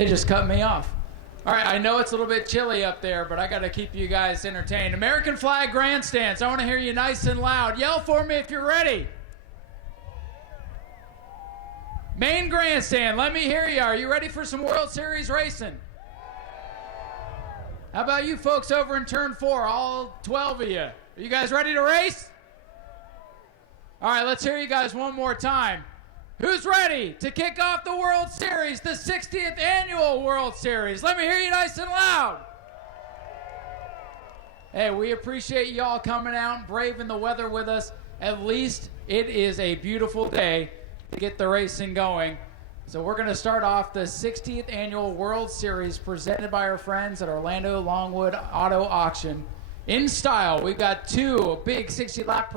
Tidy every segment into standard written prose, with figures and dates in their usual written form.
They just cut me off. All right, I know it's a little bit chilly up there, but I got to keep you guys entertained. American flag grandstands. I want to hear you nice and loud. Yell for me if you're ready. Main grandstand, let me hear you. Are you ready for some World Series racing? How about you folks over in turn 4, all 12 of you? Are you guys ready to race? All right, let's hear you guys one more time. Who's ready to kick off the World Series, the 60th annual World Series? Let me hear you nice and loud. Hey, we appreciate y'all coming out and braving the weather with us. At least it is a beautiful day to get the racing going. So we're going to start off the 60th annual World Series presented by our friends at Orlando Longwood Auto Auction. In style, we've got 2 big 60-lap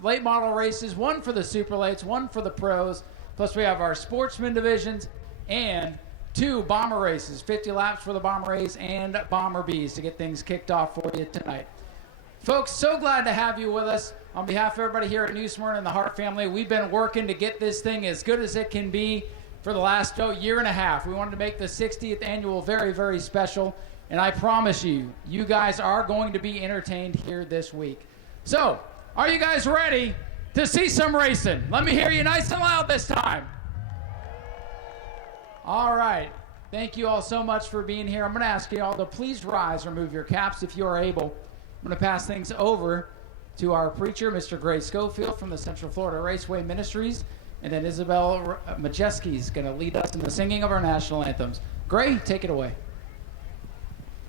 late model races, one for the super lates, one for the pros. Plus we have our Sportsman divisions and 2 bomber races, 50 laps for the bomber A's and bomber B's to get things kicked off for you tonight. Folks, so glad to have you with us. On behalf of everybody here at New Smyrna and the Hart family, we've been working to get this thing as good as it can be for the last year and a half. We wanted to make the 60th annual very, very special, and I promise you, you guys are going to be entertained here this week. So, are you guys ready to see some racing? Let me hear you nice and loud this time. All right. Thank you all so much for being here. I'm going to ask you all to please rise or remove your caps if you are able. I'm going to pass things over to our preacher, Mr. Gray Schofield from the Central Florida Raceway Ministries, and then Isabel Majeski is going to lead us in the singing of our national anthems. Gray, take it away.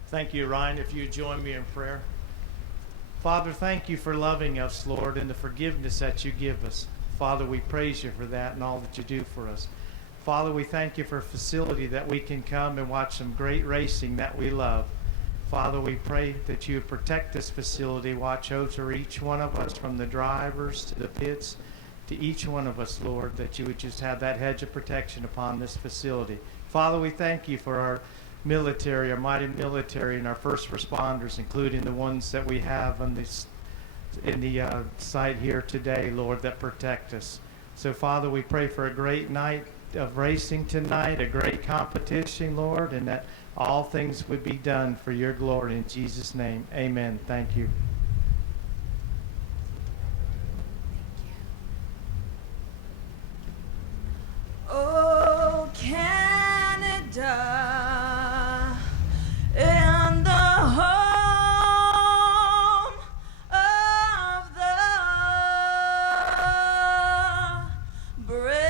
Thank you, Ryan. If you join me in prayer. Father, thank you for loving us, Lord, and the forgiveness that you give us. Father, we praise you for that and all that you do for us. Father, we thank you for a facility that we can come and watch some great racing that we love. Father, we pray that you protect this facility, watch over each one of us, from the drivers to the pits to each one of us, Lord, that you would just have that hedge of protection upon this facility. Father, we thank you for our military, our mighty military, and our first responders, including the ones that we have on this, in the site here today, Lord, that protect us. So, Father, we pray for a great night of racing tonight, a great competition, Lord, and that all things would be done for your glory. In Jesus' name, amen. Thank you. Oh, Canada, and the home of the brave.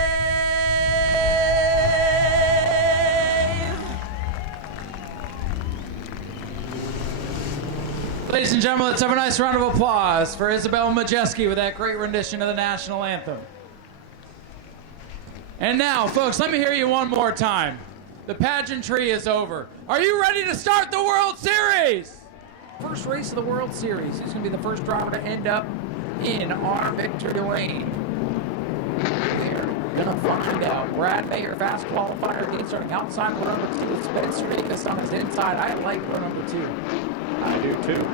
Ladies and gentlemen, let's have a nice round of applause for Isabel Majeski with that great rendition of the national anthem. And now, folks, let me hear you one more time. The pageantry is over. Are you ready to start the World Series? First race of the World Series. Who's going to be the first driver to end up in our victory lane? We're going to find out. Brad Mayer, fast qualifier, lead starting outside row number 2. Spencer Davis on his inside. I like row number 2. I do too.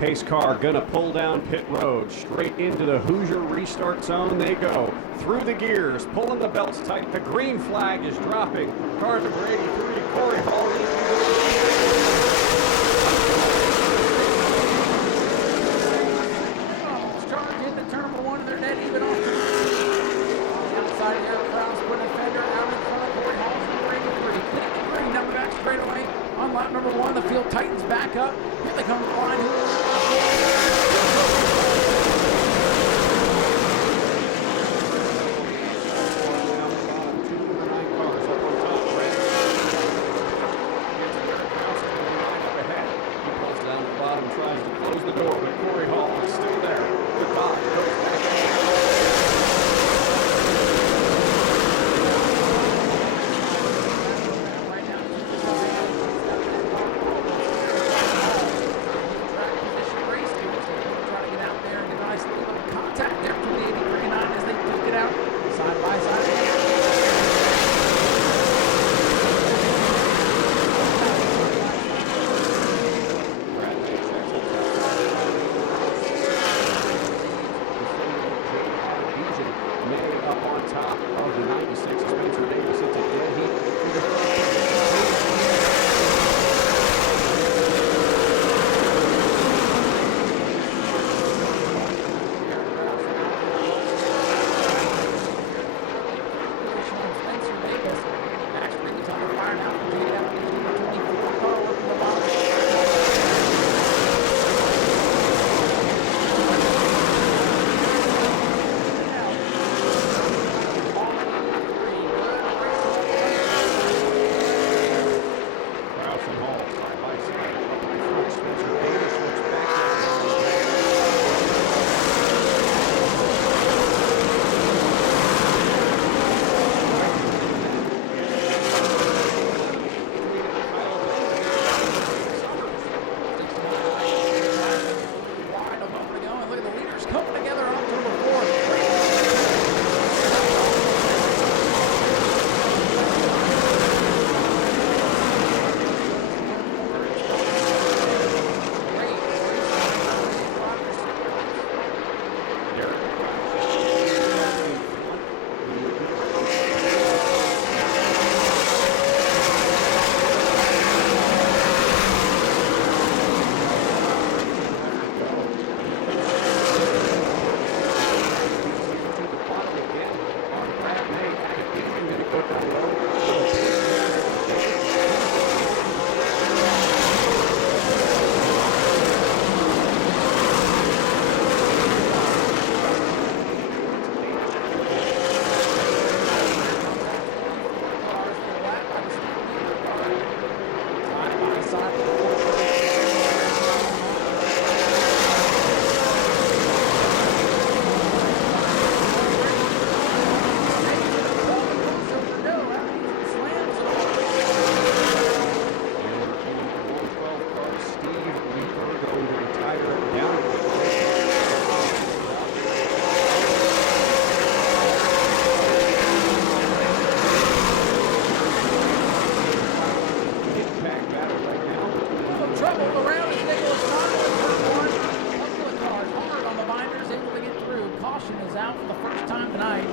Pace car gonna pull down pit road, straight into the Hoosier restart zone they go. Through the gears, pulling the belts tight. The green flag is dropping. Car number 83, Corey Hall. Charge into turn number 1, and they're dead even off. Outside here, Brown's putting a fender out in front of Corey Hall's number 83. Click the green, number back straight away. On lap number 1, the field tightens back up. Here they come flying. troubled around as Nicholas Connell in turn one. Up to the cars, hard on the binders, able to get through. Caution is out for the first time tonight.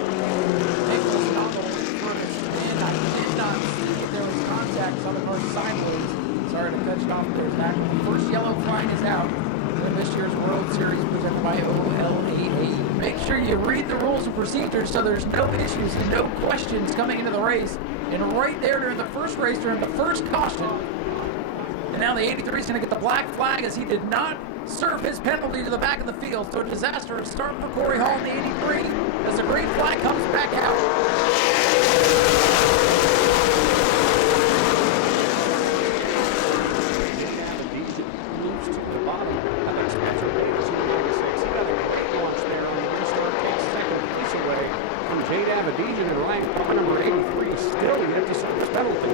Nicholas Connell for the spin. I did not see if there was contact. Saw the car sideways. Sorry to cut you off there, Zach. First yellow flag is out in this year's World Series presented by OLAA. Make sure you read the rules and procedures so there's no issues and no questions coming into the race. And right there during the first race, during the first caution, and now the 83 is going to get the black flag as he did not serve his penalty to the back of the field. So a disastrous start for Corey Hall in the 83 as the green flag comes back out. Avadijan in line car number 83 still yet to serve his penalty.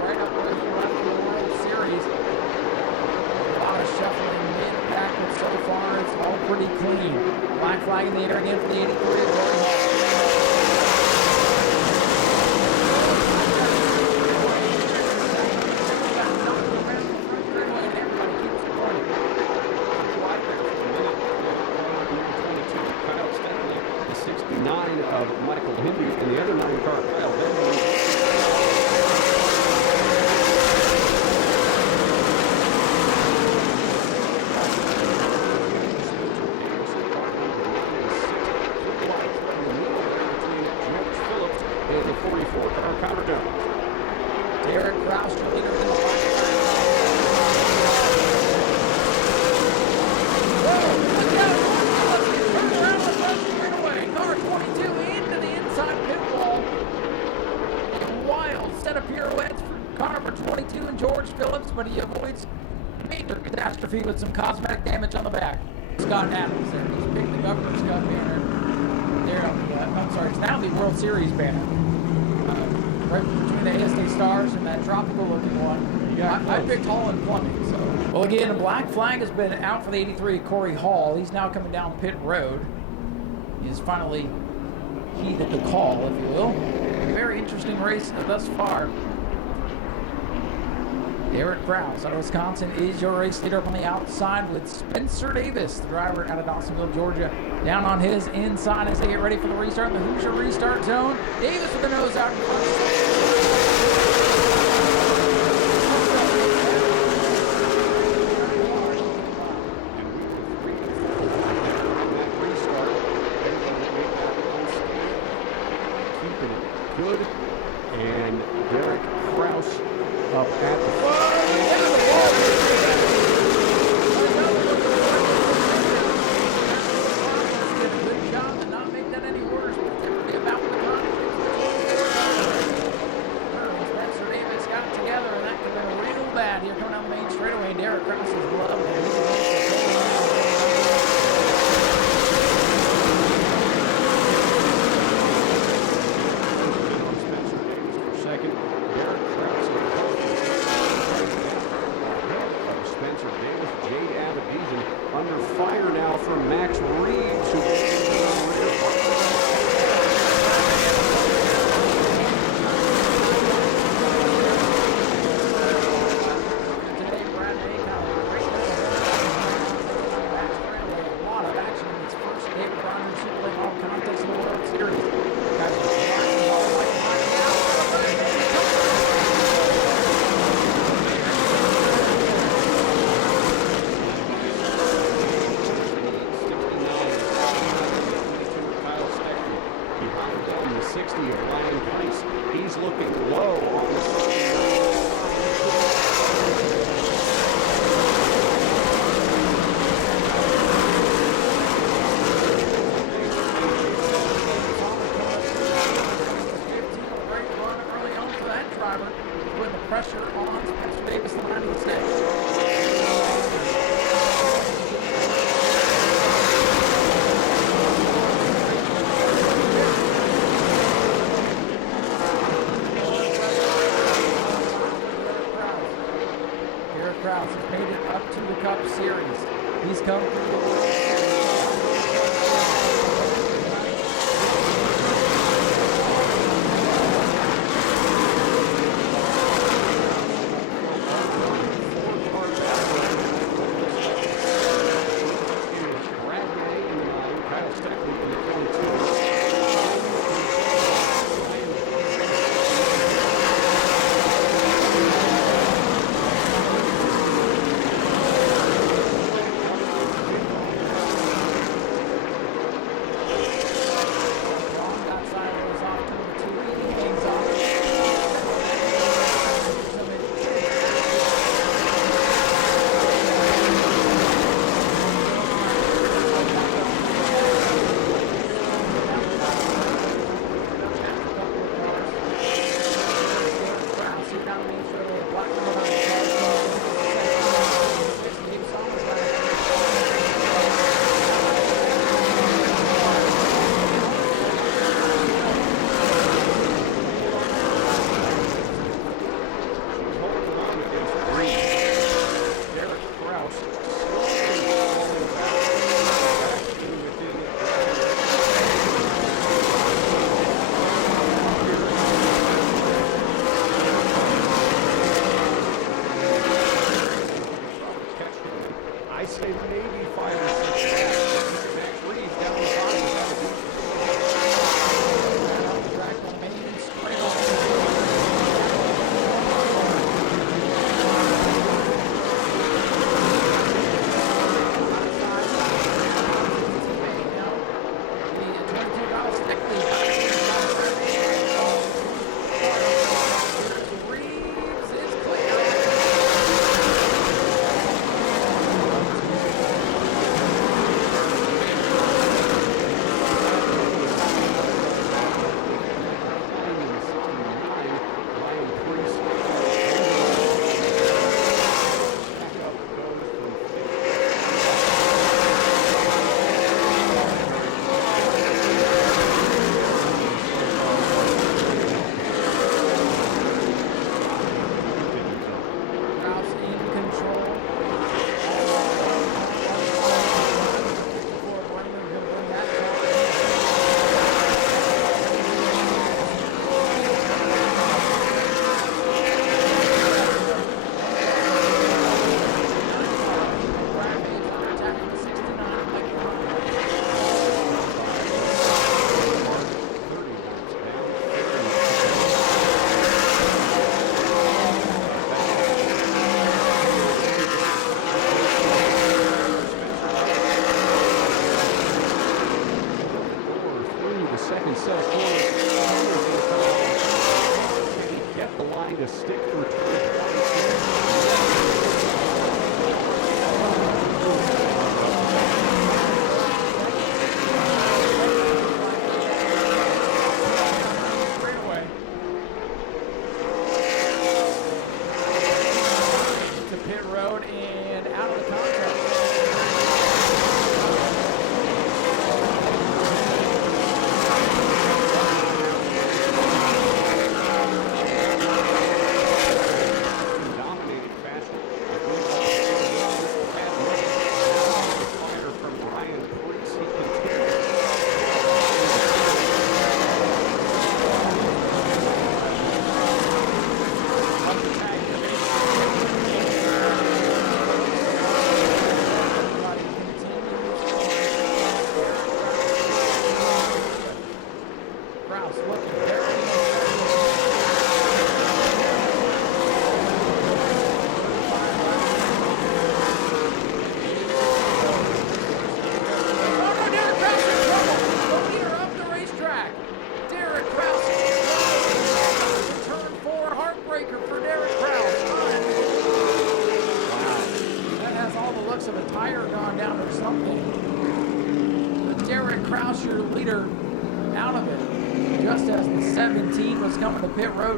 Right up where he left in the World Series. A lot of shuffling mid-pack, but so far it's all pretty clean. Black flag in the air again for the 83 of Corey Hall. And the other 9 car, Kyle Benjamin. And the 44 car, Connor Jones. Derek Kraus, your leader in the fight. Look out! Turn around on the front straightaway. Car 22 into the inside pit wall. Wild set of pirouettes for car number 22 and George Phillips, but he avoids major catastrophe with some cosmetic damage on the back. Scott Adams there. He's picked the Governor's Cup banner. There on the, I'm sorry, it's now the World Series banner. Right between the ASD Stars and that tropical looking one. I picked Hall and Plumbing. So. Well, again, a black flag has been out for the 83 Corey Hall. He's now coming down pit road. He has finally heeded the call, if you will. Very interesting race thus far. Derek Kraus out of Wisconsin is your race leader up on the outside with Spencer Davis, the driver out of Dawsonville, Georgia, down on his inside as they get ready for the restart in the Hoosier restart zone. Davis with the nose out in front. Good, and Derek Kraus up at the Good job to not make that any worse, but they're about the run. Spencer Davis got it together, and that could have been real bad here coming down the main straightaway. Derek Kraus is glove. Under fire now from Max Reeves, who today, Brad a lot of action in this first David Bronner Super League All contest in the World Series. he's looking low on the side. Pressure on Spencer Davis, the 96. Derek Kraus has made it up to the Cup Series. He's come through the World Series. second set of corners. Can he get the line to stick through turn 22?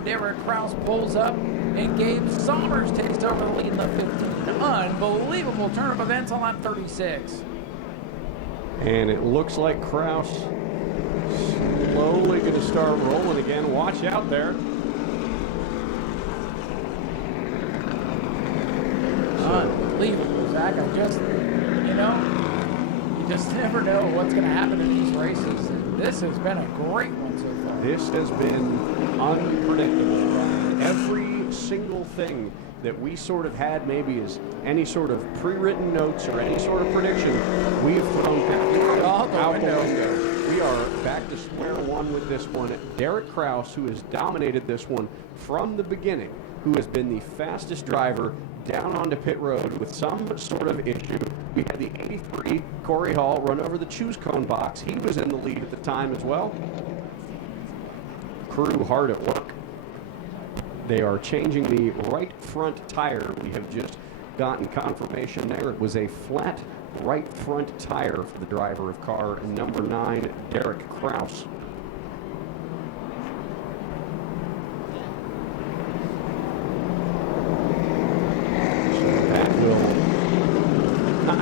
Derek Krause pulls up, and Gabe Sommers takes over the lead in the 15. Unbelievable turn of events on lap 36. And it looks like Krause slowly going to start rolling again. Watch out there. Unbelievable, Zach. You just never know what's going to happen in these races. This has been a great one so far. This has been unpredictable. Every single thing that we sort of had maybe as any sort of pre-written notes or any sort of prediction, we've thrown out the window. We are back to square one with this one. Derek Krause, who has dominated this one from the beginning, who has been the fastest driver down onto pit road with some sort of issue. We had the 83 Corey Hall run over the choose cone box. He was in the lead at the time as well. Crew hard at work. They are changing the right front tire. We have just gotten confirmation there. It was a flat right front tire for the driver of car number 9, Derek Krause.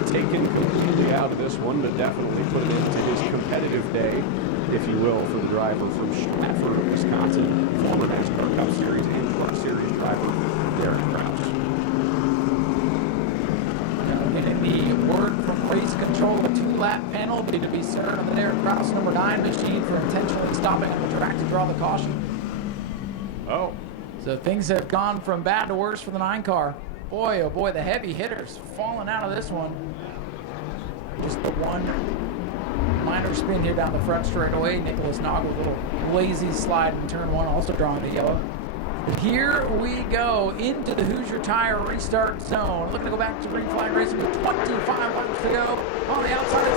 Take him completely out of this one, but definitely put it into his competitive day, if you will, for the driver from Stratford, Wisconsin, former NASCAR Cup Series and Truck Series driver, Derek Krause. Getting the word from race control, a 2-lap penalty to be served on the Derek Krause number 9 machine for intentionally stopping on the track to draw the caution. Oh. So things have gone from bad to worse for the 9 car. Boy, oh boy, the heavy hitters falling out of this one. Just the one minor spin here down the front straightaway. Nicholas Noggle, a little lazy slide in turn 1, also drawing the yellow. Here we go into the Hoosier Tire restart zone. Looking to go back to green flag racing with 25 laps to go on the outside.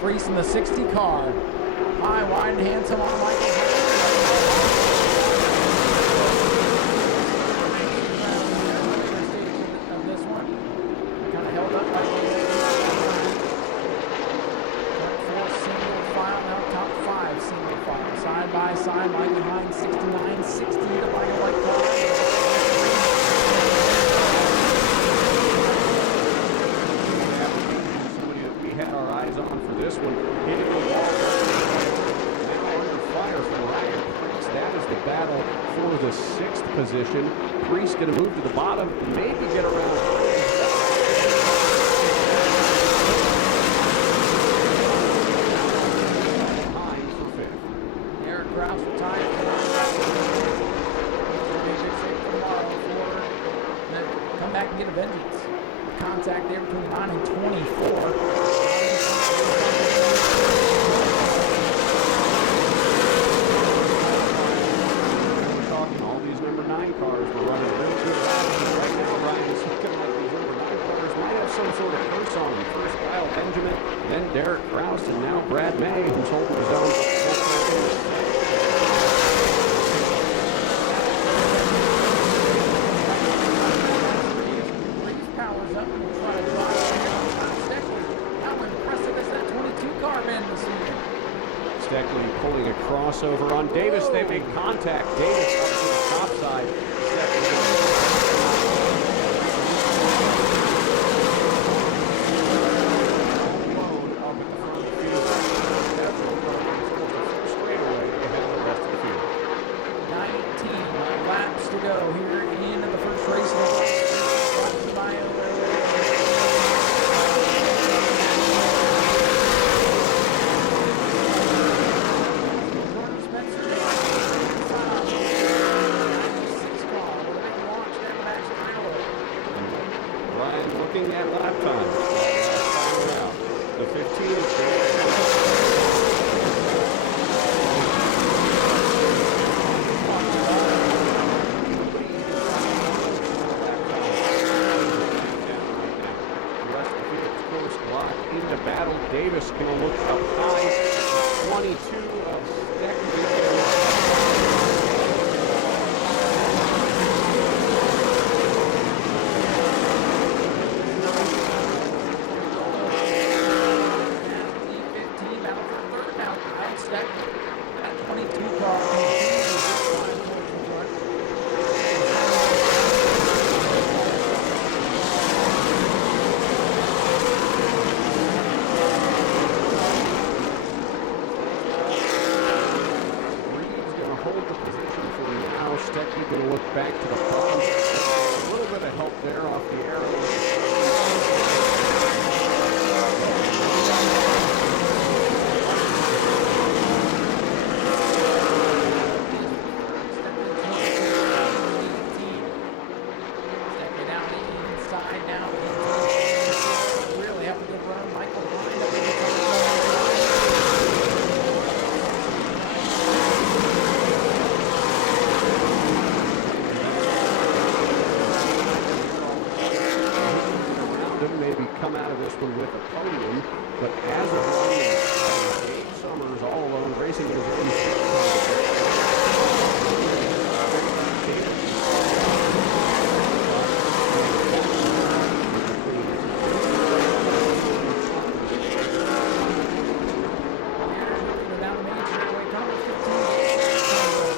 Priest in the 60 car. High, wide, and handsome on Michael. Of this one. Kind of held up by four single file, now top 5 single file. Side by side, line behind 69, 60 to black and white car. This one hitting the wall. Now under fire from Ryan Priest. That is the battle for the 6th position. Priest going to move to the bottom, maybe get around. Time for 5th. Derek Krause for time. Come back and get a vengeance. Contact there between 9 and 24. Brad May, who's holding his own. Powers up and we'll try to drive Steckley. How impressive is that 22 car man this evening? Steckley pulling a crossover on Davis. They make contact. Davis up to the top side. Laps to go here in the first race of the race. Ryan looking at lap times. The 15 into battle. Davis can look up high. 22 of Steckley. Going to look back to the front. A little bit of help there off the arrow. Stepping down the inside now. Really having a good run. Michael behind up in the maybe come out of this one with a podium, but as of right now, Dave Summers all alone racing his own. down the main straightaway, coming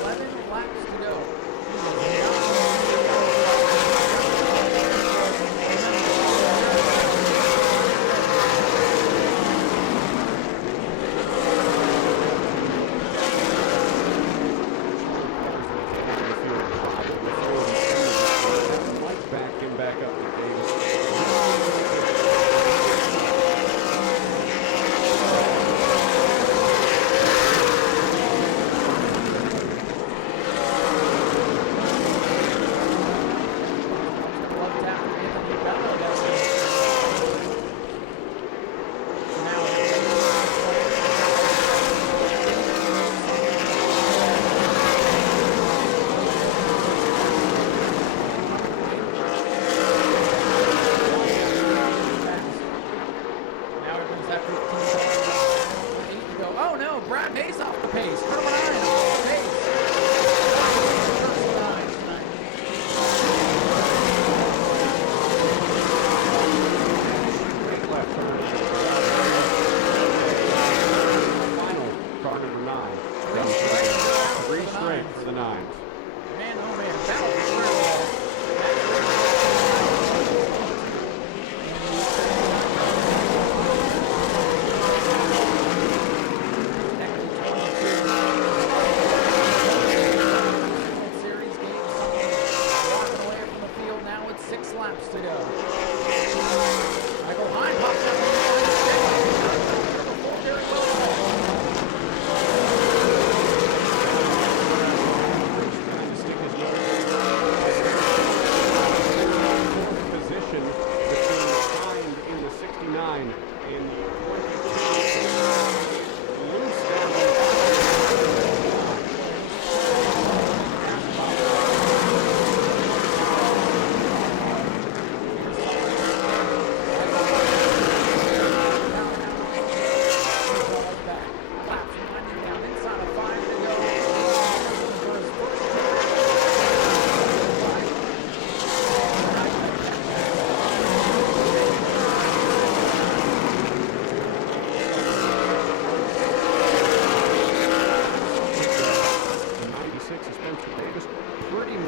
11 laps to go. Back up to Davis.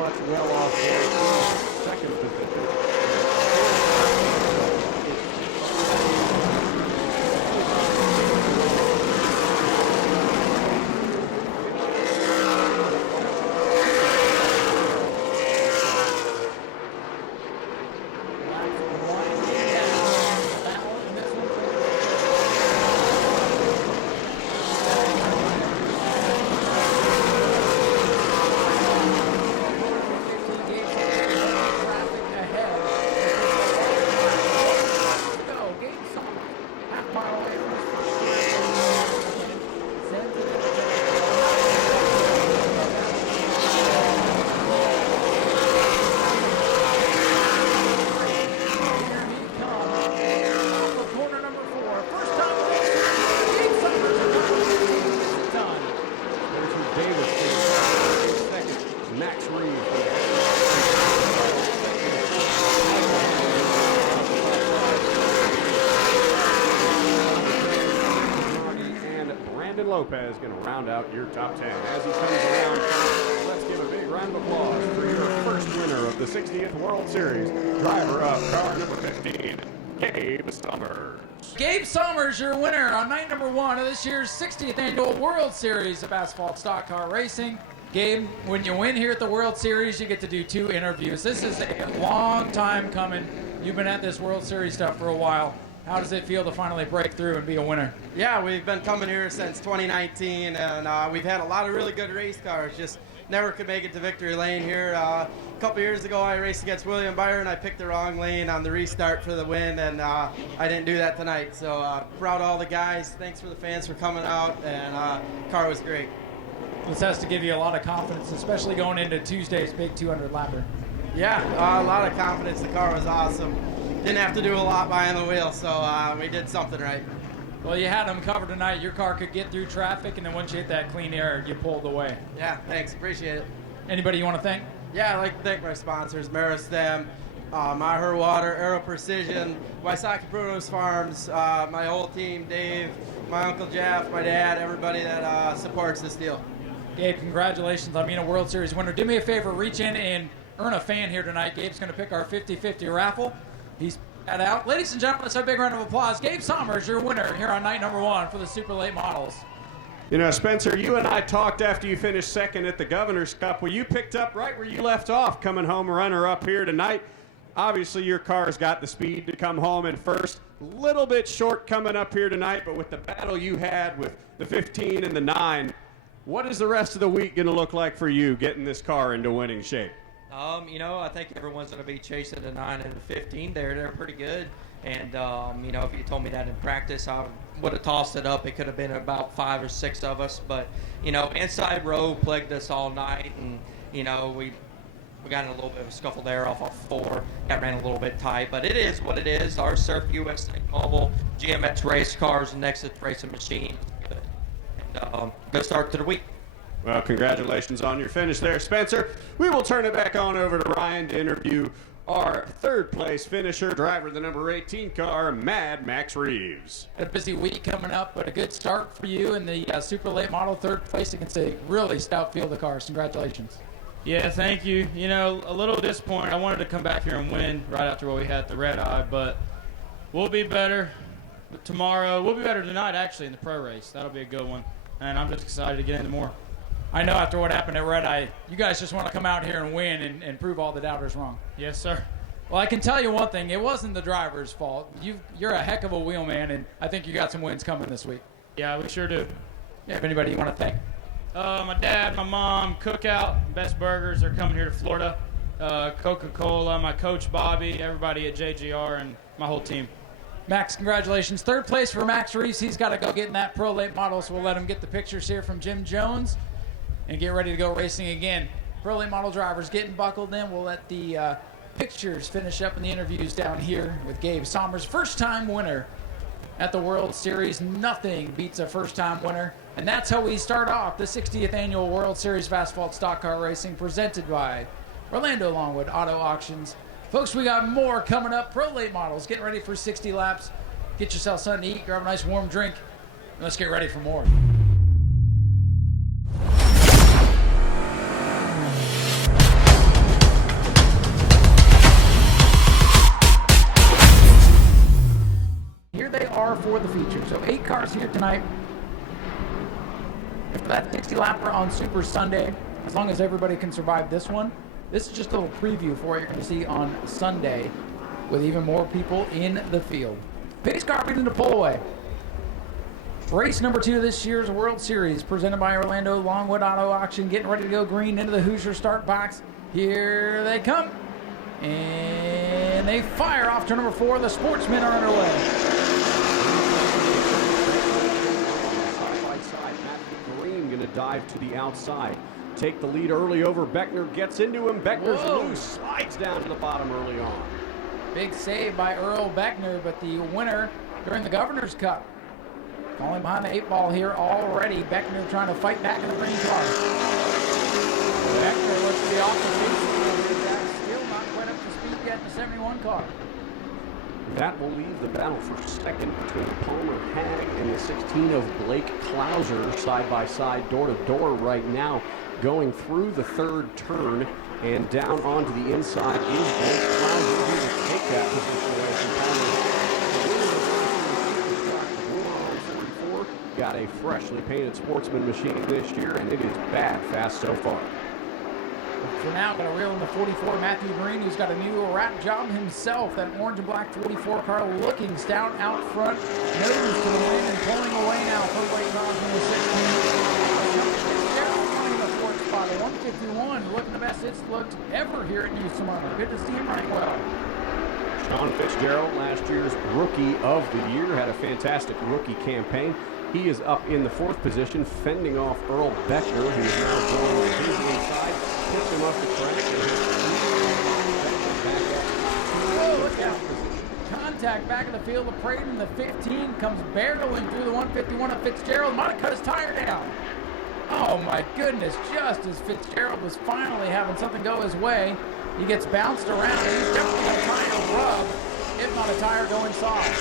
cuts well off there in second position. Lopez going to round out your top 10. As he comes around, let's give a big round of applause for your first winner of the 60th World Series, driver of car number 15, Gabe Summers. Gabe Summers, your winner on night number 1 of this year's 60th Annual World Series of Asphalt Stock Car Racing. Gabe, when you win here at the World Series, you get to do 2 interviews. This is a long time coming. You've been at this World Series stuff for a while. How does it feel to finally break through and be a winner? Yeah, we've been coming here since 2019, and we've had a lot of really good race cars. Just never could make it to victory lane here. A couple years ago, I raced against William Byron. I picked the wrong lane on the restart for the win, and I didn't do that tonight. So proud of all the guys. Thanks for the fans for coming out, and car was great. This has to give you a lot of confidence, especially going into Tuesday's big 200 lapper. Yeah, a lot of confidence. The car was awesome. Didn't have to do a lot behind the wheel, so we did something right. Well, you had them covered tonight. Your car could get through traffic, and then once you hit that clean air, you pulled away. Yeah, thanks. Appreciate it. Anybody you want to thank? Yeah, I'd like to thank my sponsors, Meristem, My Her Water, Aero Precision, Wysocki Produce Farms, my whole team, Dave, my Uncle Jeff, my dad, everybody that supports this deal. Gabe, congratulations on being a World Series winner. Do me a favor, reach in and earn a fan here tonight. Gabe's going to pick our 50-50 raffle. He's that out. Ladies and gentlemen, let's have a big round of applause. Gabe Summers, your winner here on night number 1 for the Super Late Models. You know, Spencer, you and I talked after you finished second at the Governor's Cup. Well, you picked up right where you left off, coming home runner-up here tonight. Obviously, your car's got the speed to come home in first. A little bit short coming up here tonight, but with the battle you had with the 15 and the 9, what is the rest of the week going to look like for you getting this car into winning shape? You know, I think everyone's going to be chasing the 9 and the 15. They're pretty good. And, you know, if you told me that in practice, I would have tossed it up. It could have been about 5 or 6 of us. But, you know, inside row plagued us all night. And, you know, we got in a little bit of a scuffle there off of 4. Got ran a little bit tight. But it is what it is. Our Surf USA Global GMX race cars, Nexus racing machine. And good start to the week. Well, congratulations on your finish there, Spencer. We will turn it back on over to Ryan to interview our third place finisher, driver of the number 18 car, Mad Max Reeves. A busy week coming up, but a good start for you in the Super Late Model, third place against a really stout field of cars. Congratulations. Yeah, thank you. You know, a little disappointed. I wanted to come back here and win right after what we had at the Red Eye, but we'll be better tomorrow. We'll be better tonight, actually, in the pro race. That'll be a good one, and I'm just excited to get into more. I know after what happened at Red Eye, you guys just want to come out here and win and prove all the doubters wrong. Yes, sir. Well, I can tell you one thing. It wasn't the driver's fault. You're a heck of a wheelman, and I think you got some wins coming this week. Yeah, we sure do. Yeah, if anybody you want to thank. My dad, my mom, Cookout, Best Burgers are coming here to Florida. Coca-Cola, my coach Bobby, everybody at JGR, and my whole team. Max, congratulations. Third place for Max Reeves. He's got to go get in that Pro Late Model, so we'll let him get the pictures here from Jim Jones and get ready to go racing again. Pro Late Model drivers getting buckled in. We'll let the pictures finish up in the interviews down here with Gabe Summers. First-time winner at the World Series. Nothing beats a first-time winner. And that's how we start off the 60th Annual World Series of Asphalt Stock Car Racing, presented by Orlando Longwood Auto Auctions. Folks, we got more coming up. Pro Late Models getting ready for 60 laps. Get yourself something to eat, grab a nice warm drink, and let's get ready for more. cars here tonight. And for that 60 lapper on Super Sunday, as long as everybody can survive this one, this is just a little preview for what you're going to see on Sunday with even more people in the field. Pace car beating the pull away. Race number 2 of this year's World Series, presented by Orlando Longwood Auto Auction, getting ready to go green into the Hoosier start box. Here they come. And they fire off to number 4. The Sportsmen are underway. Side by side, Matthew Green going to dive to the outside. Take the lead early over Beckner, gets into him. Beckner's loose, slides down to the bottom early on. Big save by Earl Beckner, but the winner during the Governor's Cup. Falling behind the 8 ball here already. Beckner trying to fight back in the green car. Beckner looks to be off the pace. Still not quite up to speed yet in the 71 car. That will leave the battle for second between Palmer Hag and the 16 of Blake Klauser, side by side, door to door right now, going through the third turn and down onto the inside is Blake Klauser, who will take that position away from Palmer Hag. Got a freshly painted Sportsman machine this year, and it is bad fast so far. For now, going to reel in the 44, Matthew Green, who's got a new wrap job himself. That orange and black 44 car looking stout out front. Nose to the wind and pulling away now for Blake Klauser in the 16. Gerald running the 4th spot. A 151, looking the best it's looked ever here at New Smyrna. Good to see him running well. Sean Fitzgerald, last year's Rookie of the Year, had a fantastic rookie campaign. He is up in the 4th position, fending off Earl Beckner, who is now going to his inside. Picked him up the track. Oh, look out. Contact back in the field of Praden. The 15 comes barreling through the 151 of Fitzgerald. Might have cut his tire down. Oh, my goodness. Just as Fitzgerald was finally having something go his way, he gets bounced around. He's definitely got a tire rub, if not a tire going soft.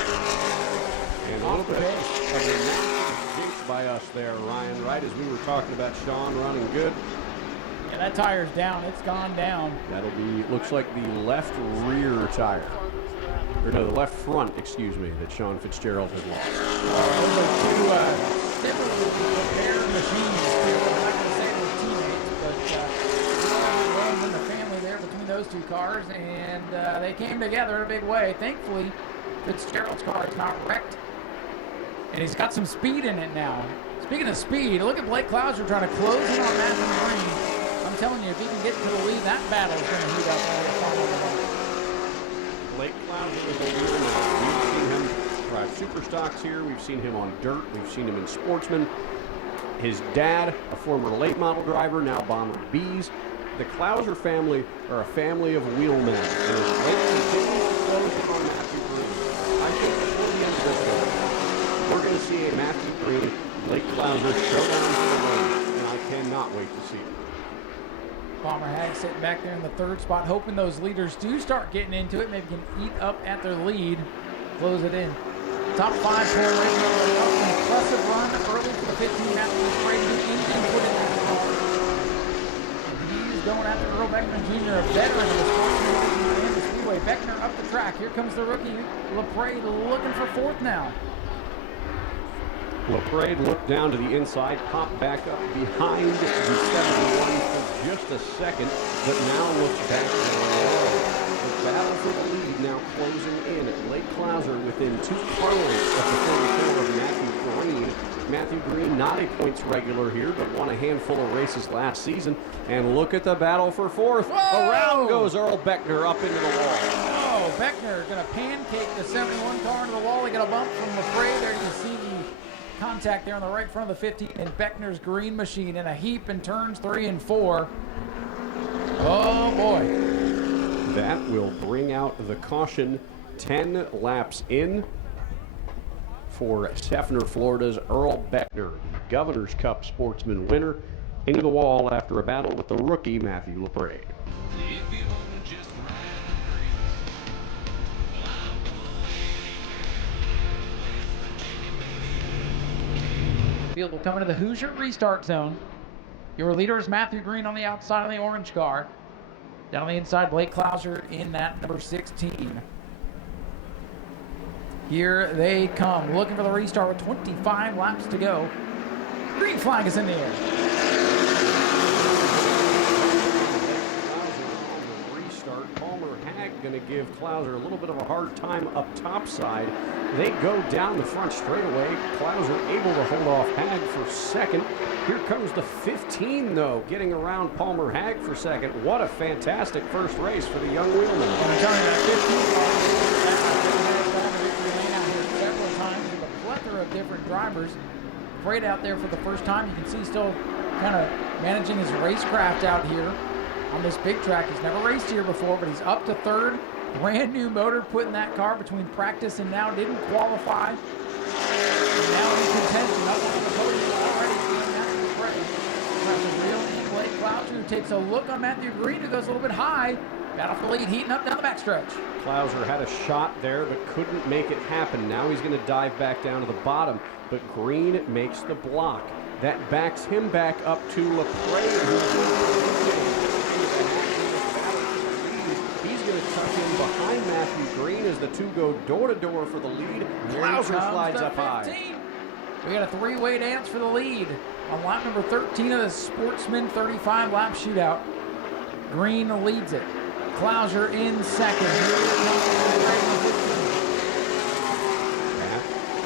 And a little bit of an jinx by us there, Ryan, right as we were talking about Sean running good. Yeah, that tire's down. It's gone down. That'll be, looks like the left rear tire. Or no, the left front, excuse me, that Sean Fitzgerald has lost. Those are 2 similar repair machines. I'm not going to say they're teammates, but runs in the family there between those 2 cars, and they came together in a big way. Thankfully, Fitzgerald's car is not wrecked. And he's got some speed in it now. Speaking of speed, look at Blake Klauser trying to close in on Matthew Green. I'm telling you, if he can get to the lead, that battle is going to heat up in the final one. Blake Klauser is a leader now. We've seen him drive super stocks here. We've seen him on dirt. We've seen him in Sportsman. His dad, a former late model driver, now Bomber B's. The Klauser family are a family of wheelmen. And as Blake continues to close in on Matthew Green, I think before the end of this one, we're going to see a Matthew Green, Blake Klauser showdown for the win, and I cannot wait to see it. Palmer Hag sitting back there in the 3rd spot, hoping those leaders do start getting into it, maybe can eat up at their lead, close it in. Top 5 for an impressive run early for the 15 Matthew Green, the engine put in that car. He's going after Earl Beckner Jr., a veteran of the Sportsman and the Speedway. Beckner up the track. Here comes the rookie, LaPrade, looking for 4th now. LaPrade looked down to the inside, popped back up behind the 71 for just a second, but now looks back down low. The battle for the lead now closing in. Blake Klauser within 2 car lengths of the 34 of Matthew Green. Matthew Green, not a points regular here, but won a handful of races last season. And look at the battle for 4th. Whoa! Around goes Earl Beckner up into the wall. Oh, Beckner going to pancake the 71 car into the wall. He got a bump from LaPrade. There you see the contact there on the right front of the 50, and Beckner's green machine in a heap in turns 3 and 4. Oh boy. That will bring out the caution 10 laps in for Steffner, Florida's Earl Beckner, Governor's Cup Sportsman winner, into the wall after a battle with the rookie Matthew LaPrade. Field will come into the Hoosier restart zone. Your leader is Matthew Green on the outside of the orange car. Down the inside, Blake Klauser in that number 16. Here they come, looking for the restart with 25 laps to go. Green flag is in the air. Restart. Palmer Hag going to give Klauser a little bit of a hard time up top side. They go down the front straightaway. Klauser able to hold off Hag for second. Here comes the 15, though, getting around Palmer Hag for second. What a fantastic first race for the young wheelman. I'm telling you, that 15 car has gone to victory lane out here several times with a plethora of different drivers. Freight out there for the first time. You can see still kind of managing his racecraft out here on this big track. He's never raced here before, but he's up to third. Brand new motor put in that car between practice and now. Didn't qualify. And now in contention, up on the podium already. Blake Klauser, who takes a look on Matthew Green, who goes a little bit high. Battle for lead, heating up down the backstretch. Klauser had a shot there, but couldn't make it happen. Now he's going to dive back down to the bottom, but Green makes the block. That backs him back up to LaPrade, he's going to tuck in behind Matthew Green as the two go door-to-door for the lead. Klauser slides up high. We got a three-way dance for the lead on lap number 13 of the Sportsman 35-lap shootout. Green leads it. Klauser in second.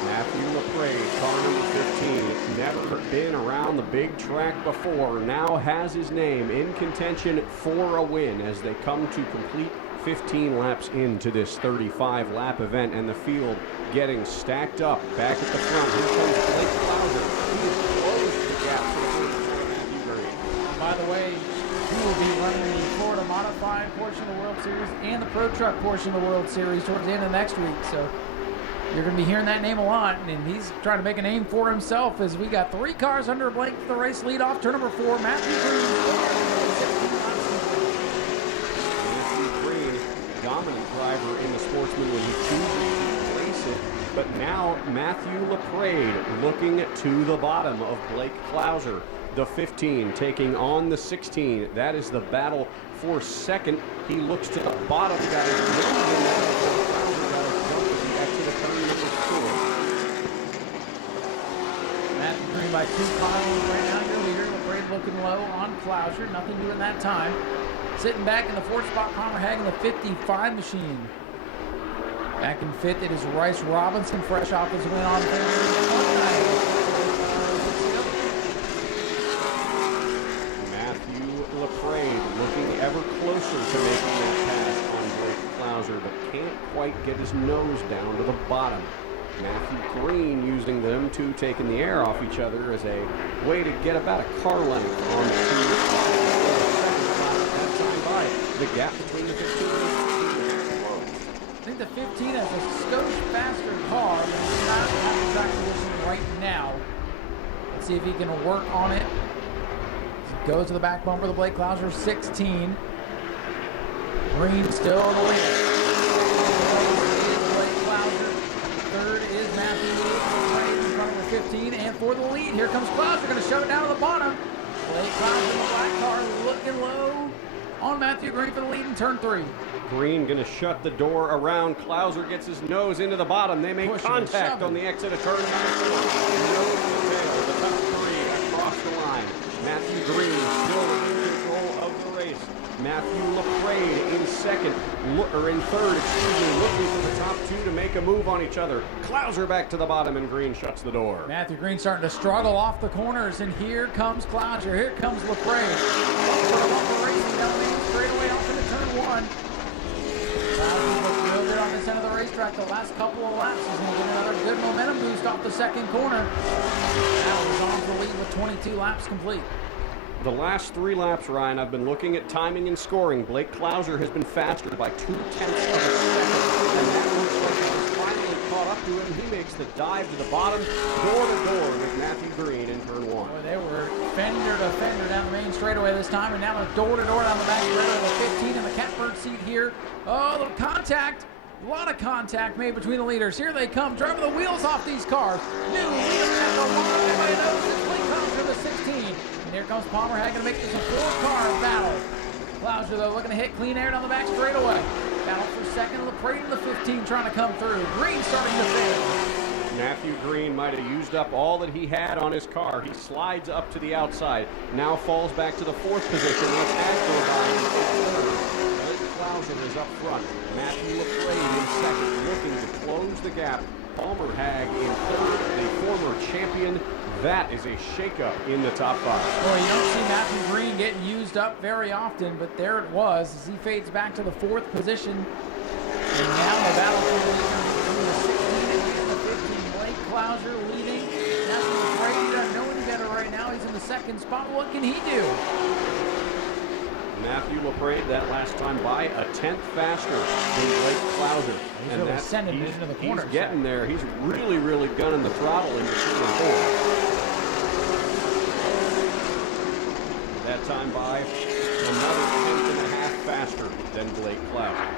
Matthew LaPrade, car number 15, never been around the big track before, now has his name in contention for a win as they come to complete 15 laps into this 35-lap event, and the field getting stacked up back at the front. Here comes Blake Klauser. He has closed the gap for Matthew Green. By the way, he will be running the Florida Modified portion of the World Series and the Pro Truck portion of the World Series towards the end of next week. So you're going to be hearing that name a lot, and he's trying to make a name for himself as we got three cars under Blake for the race lead off. Turn number 4, Matthew Green. Dominant driver in the Sportsman when he chooses to race it, but now Matthew LaPrade looking to the bottom of Blake Klauser. The 15 taking on the 16. That is the battle for second. He looks to the bottom, got his nose in there. Klauser got a jump at the exit of turn number 4. Matthew Green by 2 miles right now. Your leader, LaPrade looking low on Klauser. Nothing doing that time. Sitting back in the 4th spot, Palmer Hag in the 55 machine. Back in 5th, it is Rice Robinson, fresh off his win on Matthew LaPrade looking ever closer to making that pass on Blake Klauser, but can't quite get his nose down to the bottom. Matthew Green using them two, taking the air off each other as a way to get about a car length on the two. The gap between the 15 and 16. I think the 15 has a skosh faster car, but he's not at the track position right now. Let's see if he can work on it. Goes to the back bumper, the Blake Klauser 16. Green still on the lead. Blake Klauser. Third is Matthew LaPrade in front of the 15. And for the lead, here comes Klauser, going to shove it down to the bottom. Blake Klauser in the black car looking low on Matthew Green for the lead in turn 3. Green going to shut the door around. Klauser gets his nose into the bottom. They make contact on the exit of turn number 4. Nose to tail, the top 3 across the line. Matthew Green still in control of the race. Matthew LaPrade in second, in third, looking for the top 2 to make a move on each other. Klauser back to the bottom, and Green shuts the door. Matthew Green starting to struggle off the corners, and here comes Klauser. Here comes LaPrade. Racing down the main straightaway off into turn 1. Klauser looks real good on this end of the racetrack. The last couple of laps, he's going to get another good momentum boost off the second corner. Now he's on the lead with 22 laps complete. The last 3 laps, Ryan, I've been looking at timing and scoring. Blake Klauser has been faster by 0.2 of a second, and that looks like he's finally caught up to him. He makes the dive to the bottom, door to door with Matthew Green in turn 1. Boy, they were fender to fender down the main straightaway this time, and now a door to door down the back straightaway. The 15 in the catbird seat here. Oh, the contact. A lot of contact made between the leaders. Here they come, driving the wheels off these cars. New leader at the line. Everybody knows it's Blake Klauser, the 16. And here comes Palmer Hag to make this a 4-car battle. Klauser, though, looking to hit clean air down the back straightaway. Battle for second. LaPrade in the 15 trying to come through. Green starting to fade. Matthew Green might have used up all that he had on his car. He slides up to the outside. Now falls back to the 4th position. Let's add for a ride in third. Blake Clauser is up front. Matthew LaPrade in second, looking to close the gap. Palmer Hag in third, the former champion. That is a shakeup in the top 5. Well, you don't see Matthew Green getting used up very often, but there it was as he fades back to the 4th position. And now the battle for the leader between the 16 and the 15. Blake Clauser leading. Matthew LaPrade, he doesn't know any better right now. He's in the 2nd spot. What can he do? Matthew LaPrade that last time by a 10th faster than Blake Clauser. He's really sending it into the corner. He's getting there. He's really gunning the throttle into 2 and 4. That time by another 10th and a half faster than Blake Clauser.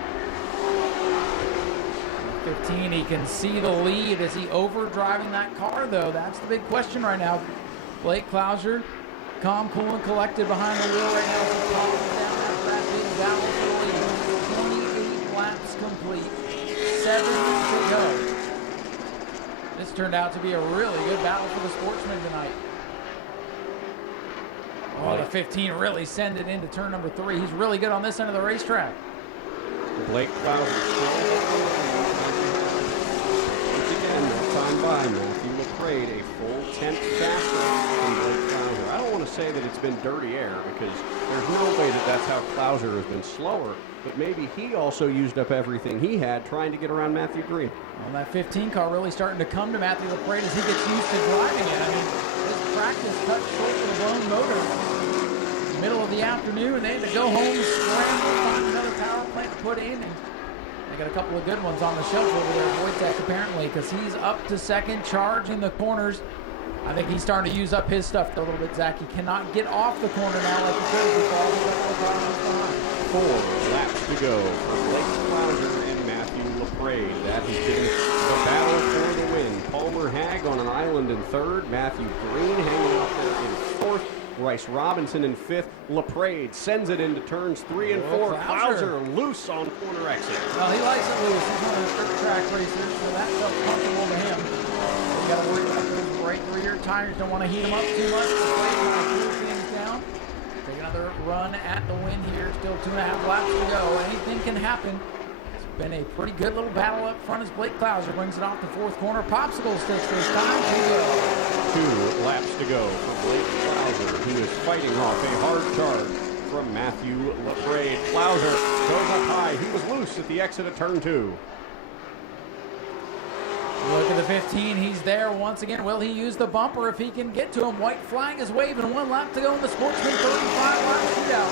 15, he can see the lead. Is he overdriving that car, though? That's the big question right now. Blake Clauser, calm, cool, and collected behind the wheel right now. So calm down after that big battle for the lead. 28 laps complete. 7 to go. This turned out to be a really good battle for the Sportsman tonight. Oh, the 15 really send it into turn number 3. He's really good on this end of the racetrack. Blake Clauser time by Matthew LaPrade, a full 10th faster than Blake Clauser. I don't want to say that it's been dirty air because there's no way that that's how Clauser has been slower, but maybe he also used up everything he had trying to get around Matthew Green. Well, that 15 car really starting to come to Matthew LaPrade as he gets used to driving it. I mean, this practice cut short with a blown motor. Middle of the afternoon, they had to go home, scramble, find another power plant to put in, and they got a couple of good ones on the shelf over there, Wojtek apparently, because he's up to second, charging the corners. I think he's starting to use up his stuff a little bit, Zach. He cannot get off the corner now like he could before. 4 laps to go for Blake Clauser and Matthew LaPrade. That has been the battle for the win. Palmer Hag on an island in 3rd. Matthew Green hanging out there in 4th. Bryce Robinson in 5th. LaPrade sends it into turns 3 and 4. Clauser loose on corner exit. Well, he likes it loose. He's one of the dirt track racers, so that felt comfortable to him. You got to worry about those right rear tires. Don't want to heat them up too much. LaPrade trying to cool things down. Take another run at the win here. Still 2.5 laps to go. Anything can happen. It's been a pretty good little battle up front as Blake Clauser brings it off the 4th corner. Popsicle sticks. There's time to go. 2 laps to go for Blake Clauser, who is fighting off a hard charge from Matthew LaPrade. Clauser goes up high. He was loose at the exit of turn 2. Look at the 15. He's there once again. Will he use the bumper if he can get to him? White flag is waving. 1 lap to go in the Sportsman 35-lap shootout.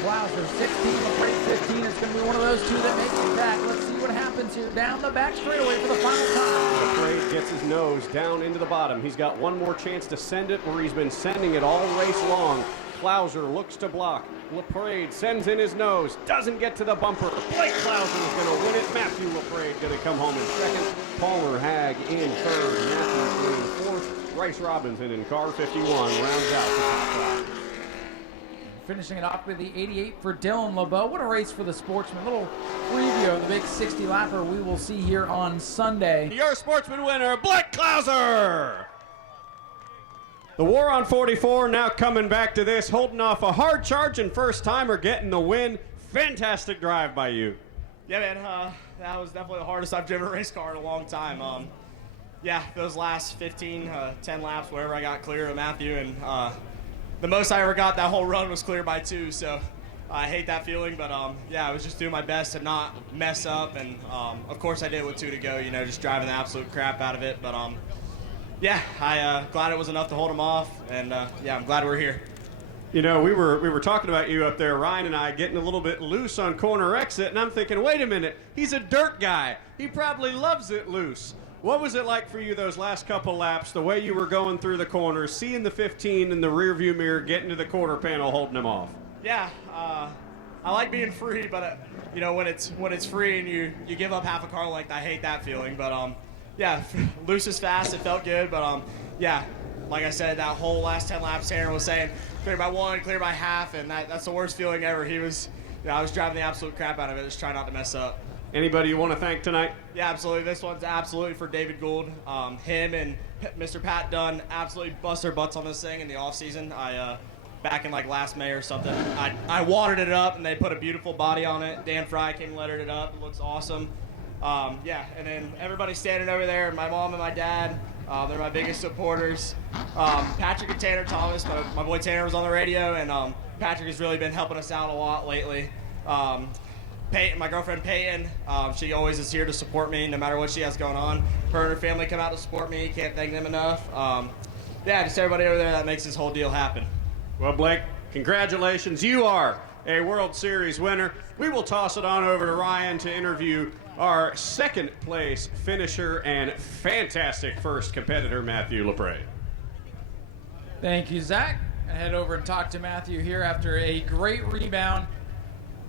Clauser 16, LaPrade 15. It's going to be one of those two that makes it back. Let's see what happens here. Down the back straightaway for the final time. LaPrade gets his nose down into the bottom. He's got one more chance to send it where he's been sending it all race long. Clauser looks to block. LaPrade sends in his nose. Doesn't get to the bumper. Blake Clauser is going to win it. Matthew LaPrade going to come home in 2nd. Palmer Hag in 3rd. Matthew Green 4th. Bryce Robinson in car 51 rounds out the top 5. Finishing it off with the 88 for Dylan LeBeau. What a race for the Sportsman. A little preview of the big 60-lapper we will see here on Sunday. Your Sportsman winner, Blake Clauser. The war on 44 now coming back to this, holding off a hard charge and first-timer getting the win. Fantastic drive by you. Yeah, man, that was definitely the hardest I've driven a race car in a long time. Yeah, those last 15, 10 laps, wherever I got clear of Matthew, and the most I ever got that whole run was clear by 2, so I hate that feeling, but yeah, I was just doing my best to not mess up, and of course I did with 2 to go, you know, just driving the absolute crap out of it, but yeah, I glad it was enough to hold him off, and yeah, I'm glad we're here. You know, we were talking about you up there, Ryan and I, getting a little bit loose on corner exit, and I'm thinking, wait a minute, he's a dirt guy. He probably loves it loose. What was it like for you those last couple laps, the way you were going through the corners, seeing the 15 in the rearview mirror, getting to the quarter panel, holding him off? Yeah, I like being free, but you know, when it's free and you give up half a car length, I hate that feeling. But yeah, loose is fast. It felt good, but yeah, like I said, that whole last 10 laps, Tanner was saying clear by 1, clear by half, and that's the worst feeling ever. He was I was driving the absolute crap out of it, just trying not to mess up. Anybody you want to thank tonight? Yeah, absolutely. This one's absolutely for David Gould. Him and Mr. Pat Dunn absolutely bust their butts on this thing in the off season. Back in like last May or something, I watered it up and they put a beautiful body on it. Dan Fry came and lettered it up. It looks awesome. Yeah, and then everybody standing over there, my mom and my dad, they're my biggest supporters. Patrick and Tanner Thomas, my boy Tanner was on the radio, and Patrick has really been helping us out a lot lately. Peyton, my girlfriend Peyton, she always is here to support me no matter what she has going on. Her and her family come out to support me. Can't thank them enough. Yeah, just everybody over there that makes this whole deal happen. Well, Blake, congratulations. You are a World Series winner. We will toss it on over to Ryan to interview our second place finisher and fantastic first competitor, Matthew Lepre. Thank you, Zach. I head over and talk to Matthew here after a great rebound.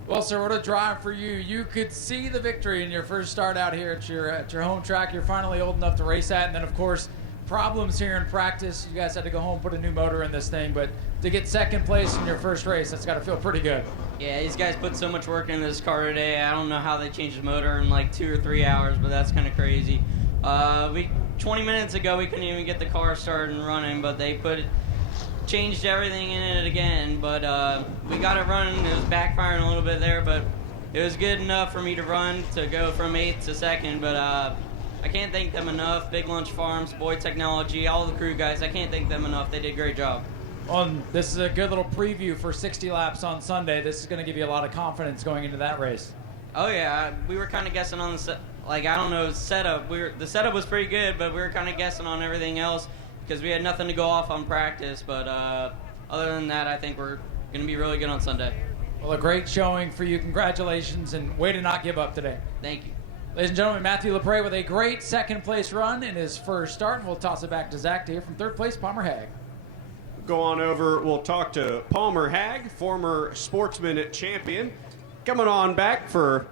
Well, sir, what a drive for you. You could see the victory in your first start out here at your home track. You're finally old enough to race at, and then, of course, problems here in practice. You guys had to go home, put a new motor in this thing, but to get second place in your first race, that's got to feel pretty good. Yeah, these guys put so much work into this car today. I don't know how they changed the motor in like 2 or 3 hours, but that's kind of crazy. 20 minutes ago, we couldn't even get the car started and running, but they changed everything in it again. But we got it running. It was backfiring a little bit there, but it was good enough for me to run to go from 8th to 2nd. But I can't thank them enough. Big Lunch Farms, Boyd Technology, all the crew guys. I can't thank them enough. They did a great job. Well, this is a good little preview for 60 laps on Sunday. This is going to give you a lot of confidence going into that race. Oh yeah, we were kind of guessing on the setup. The setup was pretty good, but we were kind of guessing on everything else because we had nothing to go off on practice. But other than that, I think we're going to be really good on Sunday. Well, a great showing for you. Congratulations, and way to not give up today. Thank you. Ladies and gentlemen, Matthew Lepre with a great second place run in his first start, and we'll toss it back to Zach to hear from third place, Palmer Hag. Go on over, we'll talk to Palmer Hag, former Sportsman champion, coming on back for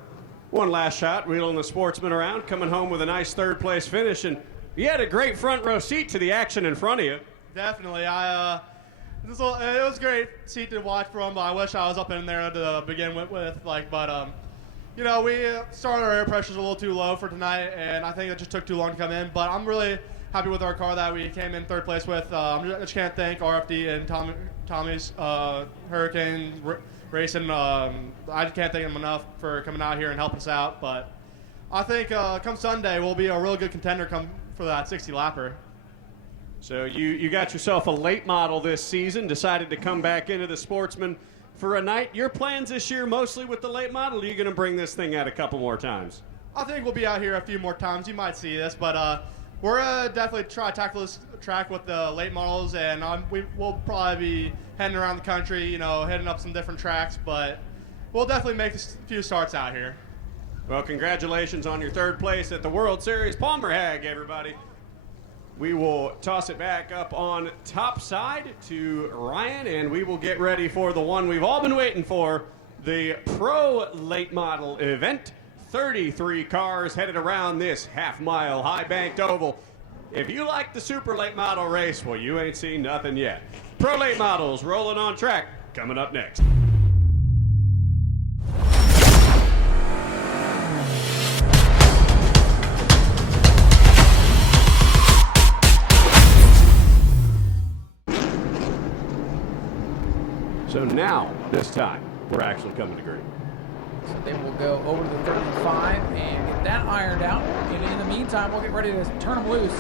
one last shot, wheeling the Sportsman around, coming home with a nice third place finish, and you had a great front row seat to the action in front of you. Definitely. It was a great seat to watch from, but I wish I was up in there to begin with. You know, we started our air pressures a little too low for tonight, and I think it just took too long to come in. But I'm really happy with our car that we came in third place with. I just can't thank RFD and Tommy's Hurricane Racing. I can't thank them enough for coming out here and helping us out. But I think come Sunday, we'll be a real good contender for that 60-lapper. So you got yourself a late model this season, decided to come back into the Sportsman for a night. Your plans this year mostly with the late model, or are you going to bring this thing out a couple more times? I think we'll be out here a few more times. You might see this, but we're going to definitely try to tackle this track with the late models, and we'll probably be heading around the country, you know, hitting up some different tracks, but we'll definitely make a few starts out here. Well, congratulations on your third place at the World Series. Palmer Hag, everybody. We will toss it back up on top side to Ryan, and we will get ready for the one we've all been waiting for, the Pro Late Model event. 33 cars headed around this half-mile high-banked oval. If you like the Super Late Model race, well, you ain't seen nothing yet. Pro Late Models rolling on track, coming up next. So now, this time, we're actually coming to green. So then we'll go over to the 35 and get that ironed out. And in the meantime, we'll get ready to turn them loose.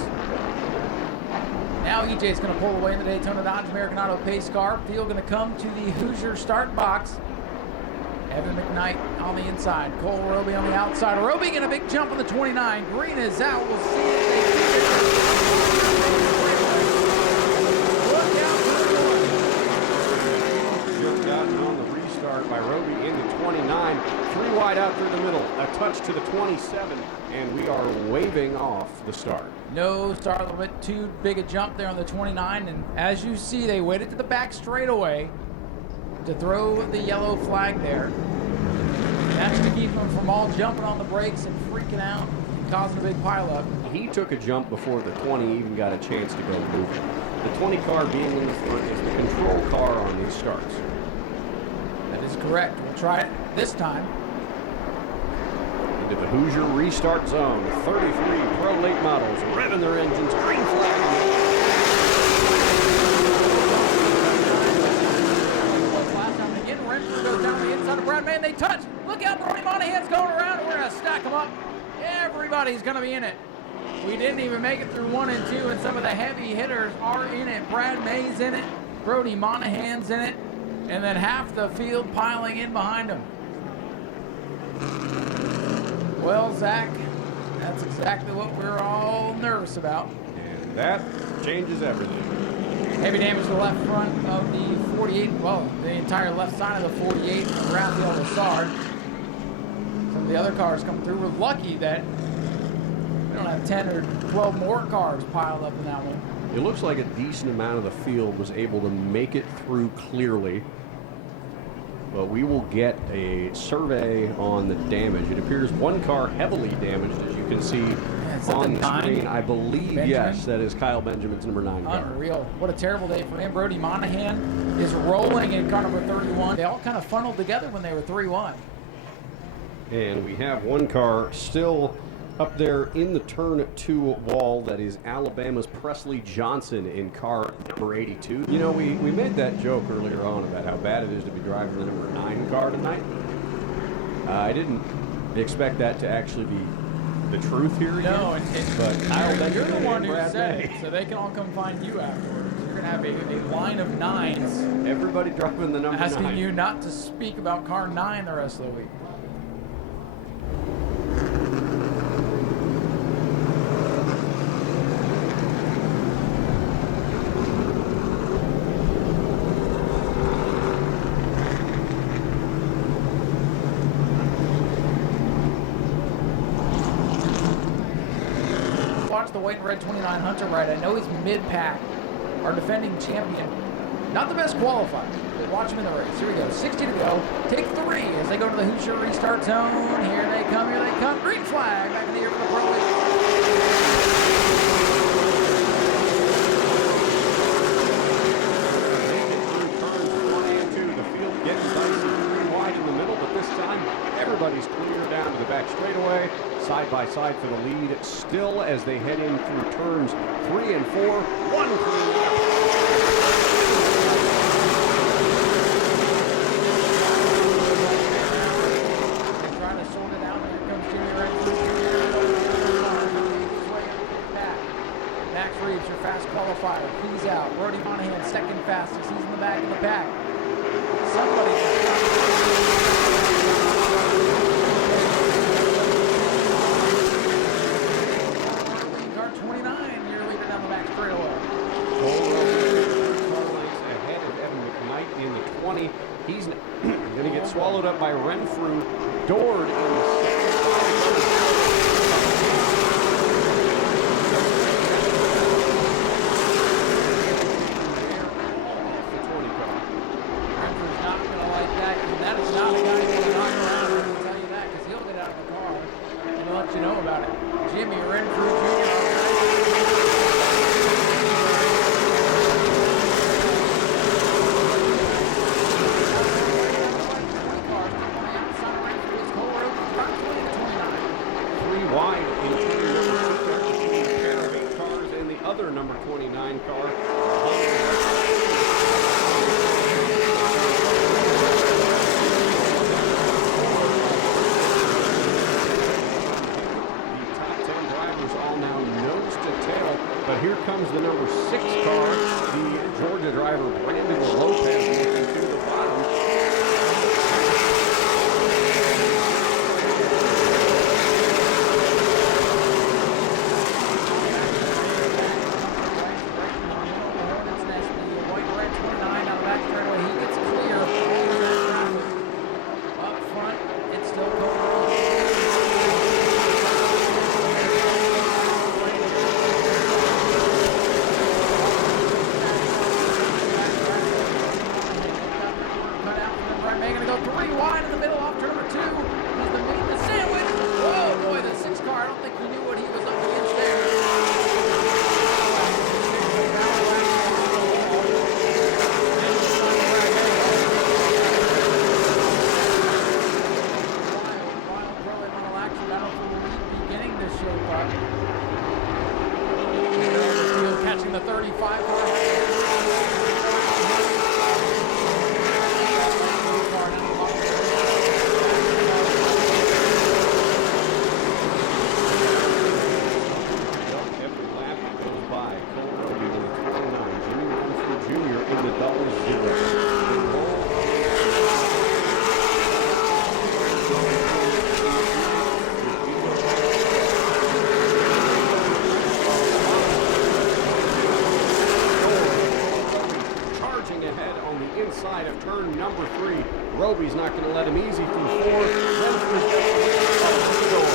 Now EJ's going to pull away in the Daytona Dodge American Auto pace car. Field going to come to the Hoosier start box. Evan McKnight on the inside. Cole Roby on the outside. Roby getting a big jump on the 29. Green is out. We'll see if they do it. Look out to the Just gotten on the restart by Roby in the 29. 3 wide out through the middle. A touch to the 27. And we are waving off the start. No start limit. Too big a jump there on the 29. And as you see, they waited to the back straightaway to throw the yellow flag there. That's to keep them from all jumping on the brakes and freaking out, causing a big pileup. He took a jump before the 20 even got a chance to go moving. The 20 car being in the front is the control car on these starts. That is correct. We'll try it this time. Into the Hoosier restart zone. 33 Pro Late models revving their engines. Green flag. Last time again, Renfrew goes down the inside of Brad May, and they touch. Look out, Brody Monahan's going around, and we're going to stack them up. Everybody's going to be in it. We didn't even make it through 1 and 2, and some of the heavy hitters are in it. Brad May's in it. Brody Monahan's in it. And then half the field piling in behind him. Well, Zach, that's exactly what we're all nervous about. And that changes everything. Heavy damage to the left front of the 48, well, the entire left side of the 48 of Raphael Lassard. Some of the other cars come through. We're lucky that we don't have 10 or 12 more cars piled up in that one. It looks like a decent amount of the field was able to make it through clearly. But we will get a survey on the damage. It appears one car heavily damaged, as you can see on the screen. I believe, Benjamin? yes, that is Kyle Benjamin's number 9 car. Unreal. What a terrible day for him. Brody Monahan is rolling in car number 31. They all kind of funneled together when they were 3-1. And we have one car still up there in the turn 2 wall. That is Alabama's Presley Johnson in car number 82. You know, we made that joke earlier on about how bad it is to be driving the number 9 car tonight. I didn't expect that to actually be the truth here. No, but Kyle you're Benjamin the one and who Brad said May. it, so they can all come find you afterwards. You're going to have a line of 9s. Everybody driving the number asking 9. you not to speak about car 9 the rest of the week. Watch the white and red 29 Hunter ride. I know he's mid-pack. Our defending champion. Not the best qualifier, but watch him in the race. Here we go. 60 to go. Take 3 as they go to the Hoosier restart zone. Here they come. Here they come. Green flag back in the air for the Pro League. The field getting dicey, 3 wide in the middle, but this time everybody's clear down to the back straightaway. Side by side for the lead, still as they head in through turns 3 and 4. 1 clean left. They're trying to sort it out. Here comes Jimmy Renfrew. Max Reeves, your fast qualifier. He's out. Brody Monahan, second fastest. He's in the back of the pack. Somebody. Car 29, your leader down the back straightaway. Ahead of Evan McKnight in the 20. He's going to get swallowed up by Renfrew. Dord in the second. Renfrew's not going to like that, and that is not a guy who's going to knock around. I can tell you that, because he'll get out of the car and he'll let you know about it. Jimmy Renfrew Jr. Wide interior number 2, a pair of 8 cars, and the other number 29 car. The top 10 drivers all now nose to tail, but here comes the number 6 car, the Georgia driver Brandon Lopez looking to the bottom. of turn number 3. Roby's not going to let him easy through 4. Renfrew's got the door.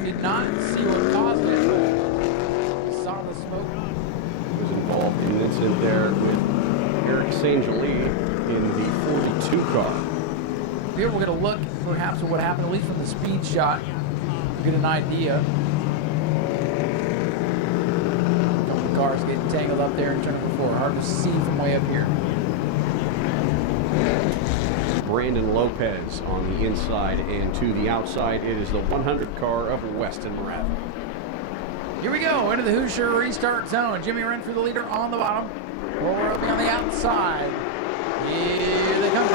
Did not see what caused it, but saw the smoke. He was involved in an incident there with Eric St. Jolie in the 42 car. Here we're going to look perhaps at what happened, at least from the speed shot, to get an idea. The cars getting tangled up there in turn number 4. Hard to see from way up here. Brandon Lopez on the inside, and to the outside, it is the 100 car of Weston Moravian. Here we go, into the Hoosier restart zone. Jimmy Renfrew, the leader, on the bottom. Roller Roby on the outside. Here they come.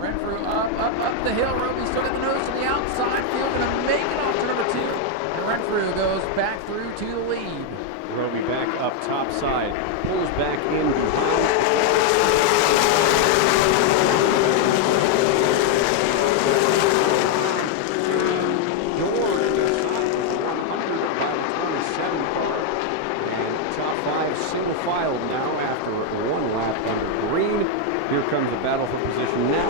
Renfrew up the hill. Roby still got the nose to the outside. Field going to make it off to number 2. And Renfrew goes back through to the lead. Roby back up top side, pulls back in behind. Door in the 100 by the 27 car. And top 5 single filed now after 1 lap under green. Here comes the battle for position now.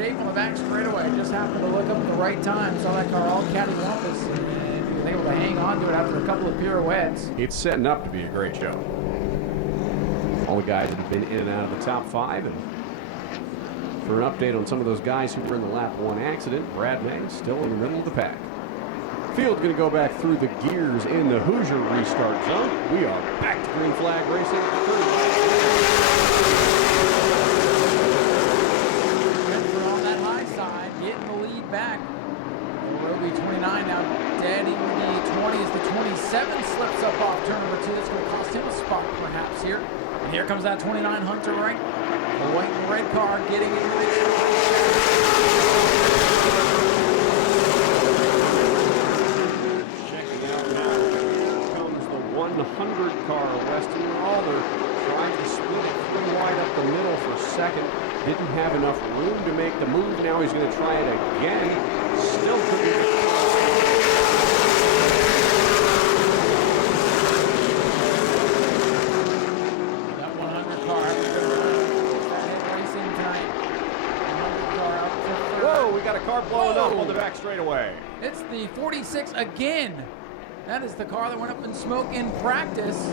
shape on the back straightaway. Just happened to look up at the right time. Saw that car all cattywampus and was able to hang on to it after a couple of pirouettes. It's setting up to be a great show. All the guys that have been in and out of the top 5. And for an update on some of those guys who were in the lap 1 accident, Brad May still in the middle of the pack. Field's going to go back through the gears in the Hoosier restart zone. We are back to green flag racing. Redford on that high side, getting the lead back. Roby 29 now dead in the 20 as the 27 slips up off turn number 2. That's going to cost him a spot perhaps here. And here comes that 29 Hunter Rank. The white and red car getting into the Checking out now. Here comes the 100 car. Weston Alder trying to split it through wide up the middle for second. Didn't have enough room to make the move. Now he's going to try it again. Still couldn't. That 100 car racing tonight. 100 car out to third. Whoa, we got a car blowing up on the back straightaway. It's the 46 again. That is the car that went up in smoke in practice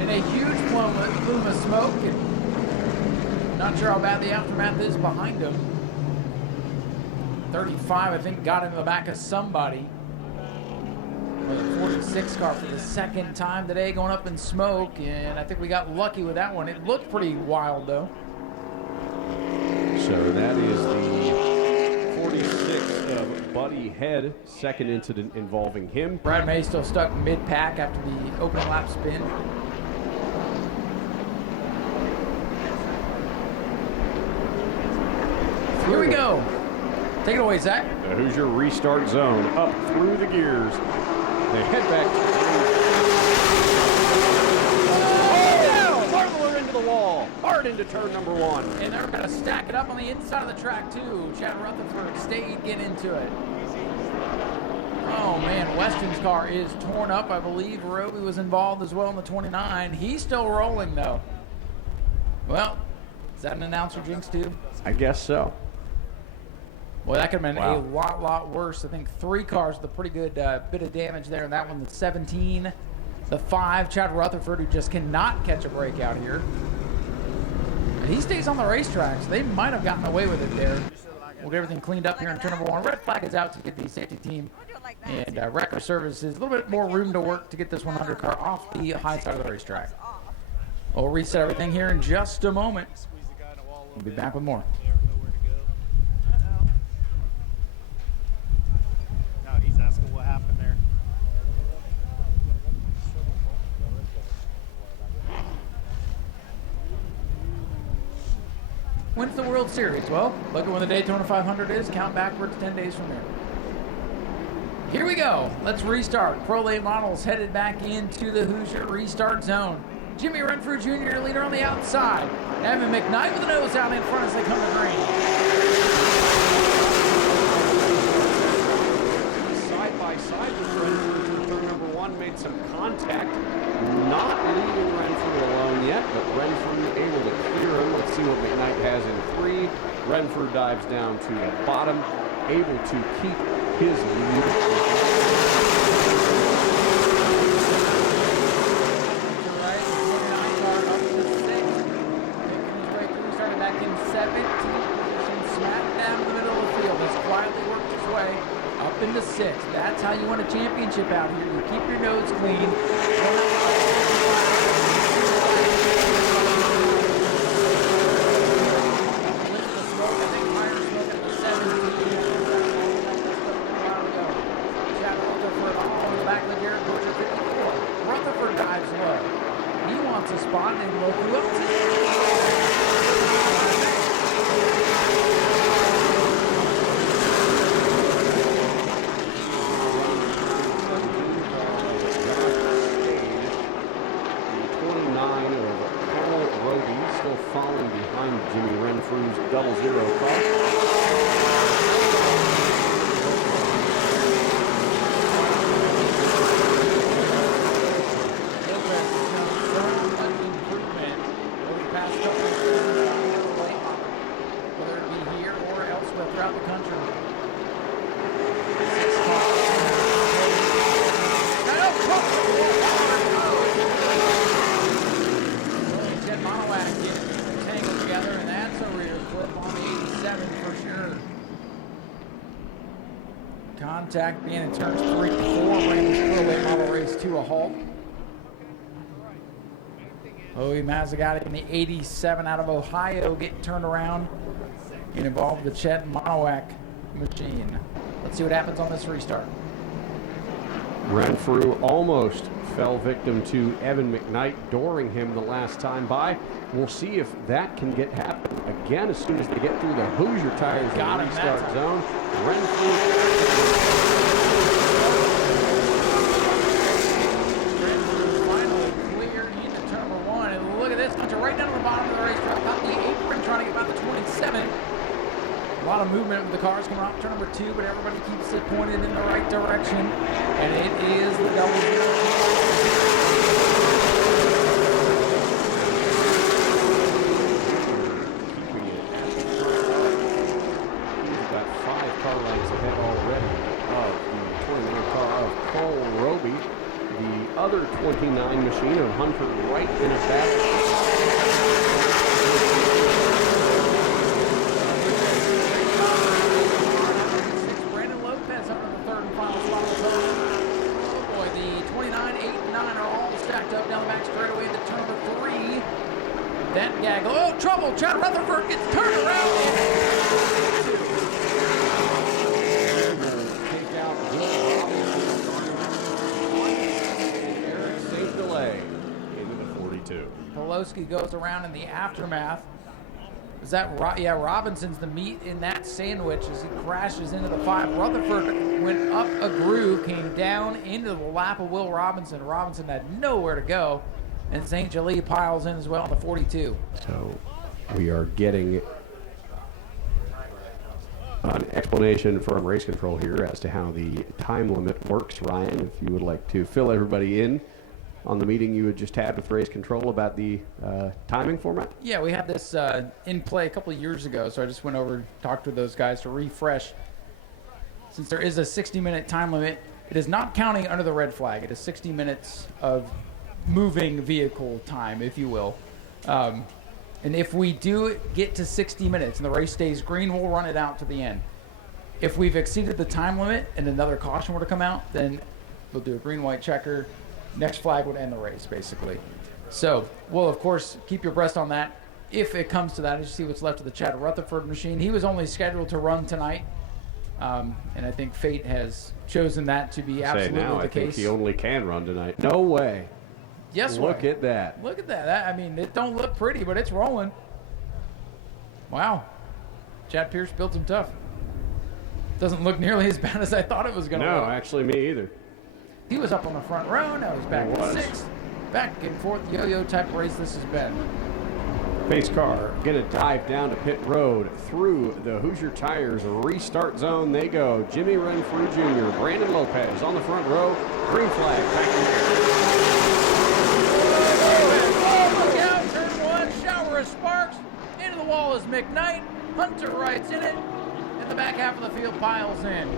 in a huge plume of smoke. And not sure how bad the aftermath is behind him. 35, I think, got into the back of somebody. Well, the 46 car for the second time today going up in smoke, and I think we got lucky with that one. It looked pretty wild, though. So that is the 46 of Buddy Head, second incident involving him. Brad May still stuck mid-pack after the opening lap spin. Here we go. Take it away, Zach. The Hoosier restart zone up through the gears. They head back to the Marler into the wall. Hard into turn number 1. And they're going to stack it up on the inside of the track, too. Chad Rutherford stayed, get into it. Oh, man, Weston's car is torn up. I believe Roby was involved as well in the 29. He's still rolling, though. Well, is that an announcer jinx, too? I guess so. Well, that could have been Wow. a lot worse. I think 3 cars with a pretty good bit of damage there. And that one, the 17, the 5, Chad Rutherford, who just cannot catch a break out here. And he stays on the racetrack, so they might have gotten away with it there. We'll get everything cleaned up here in turn number 1. Red flag is out to get the safety team and Wrecker Services. A little bit more room to work to get this 100 car off the high side of the racetrack. We'll reset everything here in just a moment. We'll be back with more. He's asking what happened there. When's the World Series? Well, look at when the Daytona 500 is. Count backwards 10 days from there. Here we go. Let's restart. Pro Late models headed back into the Hoosier restart zone. Jimmy Renfrew Jr., leader on the outside. Evan McKnight with the nose out in front as they come to green. Side by side with Renfrew in turn number 1, made some contact. Not leaving Renfrew alone yet, but Renfrew able to clear him. Let's see what McKnight has in 3. Renfrew dives down to the bottom, able to keep his lead. Into 6. That's how you win a championship out here. You keep your nose clean. Rutherford dives low. He wants a spot and look who up throughout the country. Ted Monowak getting tangled together, and that's a rear flip on the 87 for sure. Contact being in turns 3 and 4, bringing the Speedway model race to a halt. Owie Mazzagatti in the 87 out of Ohio getting turned around and involved with the Chet Monowak machine. Let's see what happens on this restart. Renfrew almost fell victim to Evan McKnight, dooring him the last time by. We'll see if that can happen again as soon as they get through the Hoosier tires in the restart zone. Renfrew finally clear into turn number 1. And look at this, Hunter right down to the bottom of the racetrack, about the apron, trying to get about the 27. A lot of movement with the cars coming off turn number 2, but everybody keeps it pointed in the right direction. And it is the double zero. He's got 5 car lengths ahead already of the 29 car of Cole Roby. The other 29 machine of Hunter Wright in a battle. Up down the back straightaway into turn number 3. That gaggle. Oh, trouble. Chad Rutherford gets turned around. Take out Eric St. Delay into the 42. Pelosi goes around in the aftermath. Is that yeah? Robinson's the meat in that sandwich as he crashes into the 5. Rutherford went up a groove, came down into the lap of Will Robinson. Robinson had nowhere to go, and St. Jolie piles in as well on the 42. So we are getting an explanation from race control here as to how the time limit works. Ryan, if you would like to fill everybody in on the meeting you had just had with race control about the timing format? Yeah, we had this in play a couple of years ago, so I just went over and talked to those guys to refresh. Since there is a 60-minute time limit, it is not counting under the red flag. It is 60 minutes of moving vehicle time, if you will. And if we do get to 60 minutes and the race stays green, we'll run it out to the end. If we've exceeded the time limit and another caution were to come out, then we'll do a green-white checker. Next flag would end the race, basically. So we'll, of course, keep your breast on that. If it comes to that, as you see what's left of the Chad Rutherford machine. He was only scheduled to run tonight, and I think fate has chosen that to be absolutely the case. I think he only can run tonight. No way. Yes, Look at that. Look at that. I mean, it don't look pretty, but it's rolling. Wow. Chad Pierce built him tough. Doesn't look nearly as bad as I thought it was going to look. No, actually, me either. He was up on the front row. Now he's back in 6th. Back and forth yo-yo type race this has been. Pace car going to dive down to pit road through the Hoosier Tires restart zone. They go. Jimmy Renfrew Jr., Brandon Lopez on the front row. Green flag back in there. Oh, look out. Turn 1. Shower of sparks. Into the wall is McKnight. Hunter Wright's in it. And the back half of the field piles in.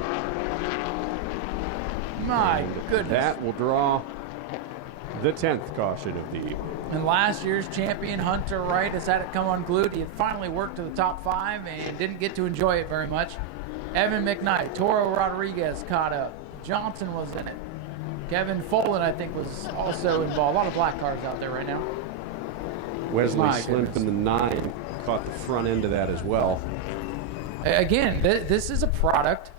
My goodness. That will draw the 10th caution of the evening. And last year's champion Hunter Wright has had it come unglued. He had finally worked to the top 5 and didn't get to enjoy it very much. Evan McKnight, Toro Rodriguez caught up. Johnson was in it. Kevin Folan, I think, was also involved. A lot of black cars out there right now. Wesley Slimp in the 9 caught the front end of that as well. Again, this is a product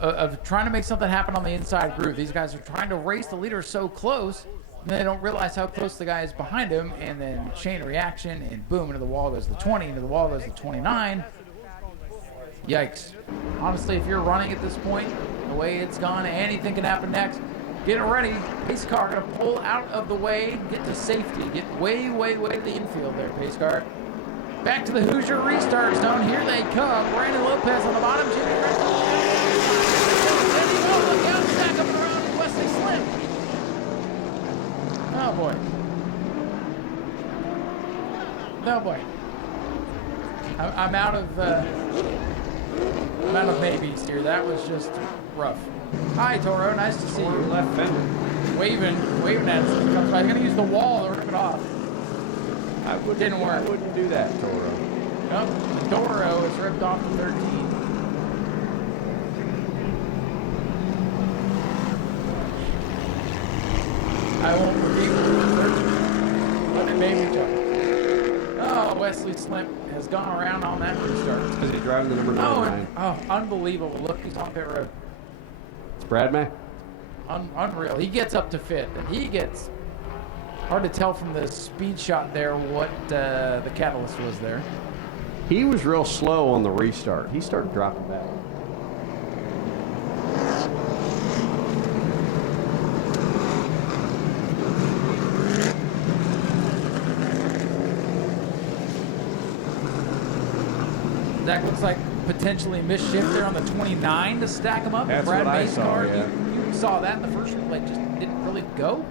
of trying to make something happen on the inside groove. These guys are trying to race the leader so close, and they don't realize how close the guy is behind him, and then chain reaction, and boom, into the wall goes the 20, into the wall goes the 29. Yikes. Honestly, if you're running at this point, the way it's gone, anything can happen next. Get ready. Pace car going to pull out of the way, get to safety, get way, way, way to the infield there, pace car. Back to the Hoosier restart zone. Here they come. Brandon Lopez on the bottom. Jimmy Renfrew. Oh, look out. Back up and around with Wesley Slim. Oh, boy. Oh, boy. I'm out of ton of maybes here. That was just rough. Hi, Toro. Nice to see you. Left fender. Waving at us as he comes by. He's going to use the wall to rip it off. Didn't work. I wouldn't do that, Toro. Nope. Toro is ripped off to 13. I won't repeat what it made me jump. Oh, Wesley Slimp has gone around on that restart. Because he's driving the number 9. Oh, unbelievable. Look, he's on pit road. It's Brad May. Unreal. He gets up to 5th, and he gets... Hard to tell from the speed shot there what the catalyst was there. He was real slow on the restart. He started dropping back. That looks like potentially mischief there on the 29 to stack him up. That's Brad what I May's saw, car. yeah. You saw that in the first one, like just didn't really go.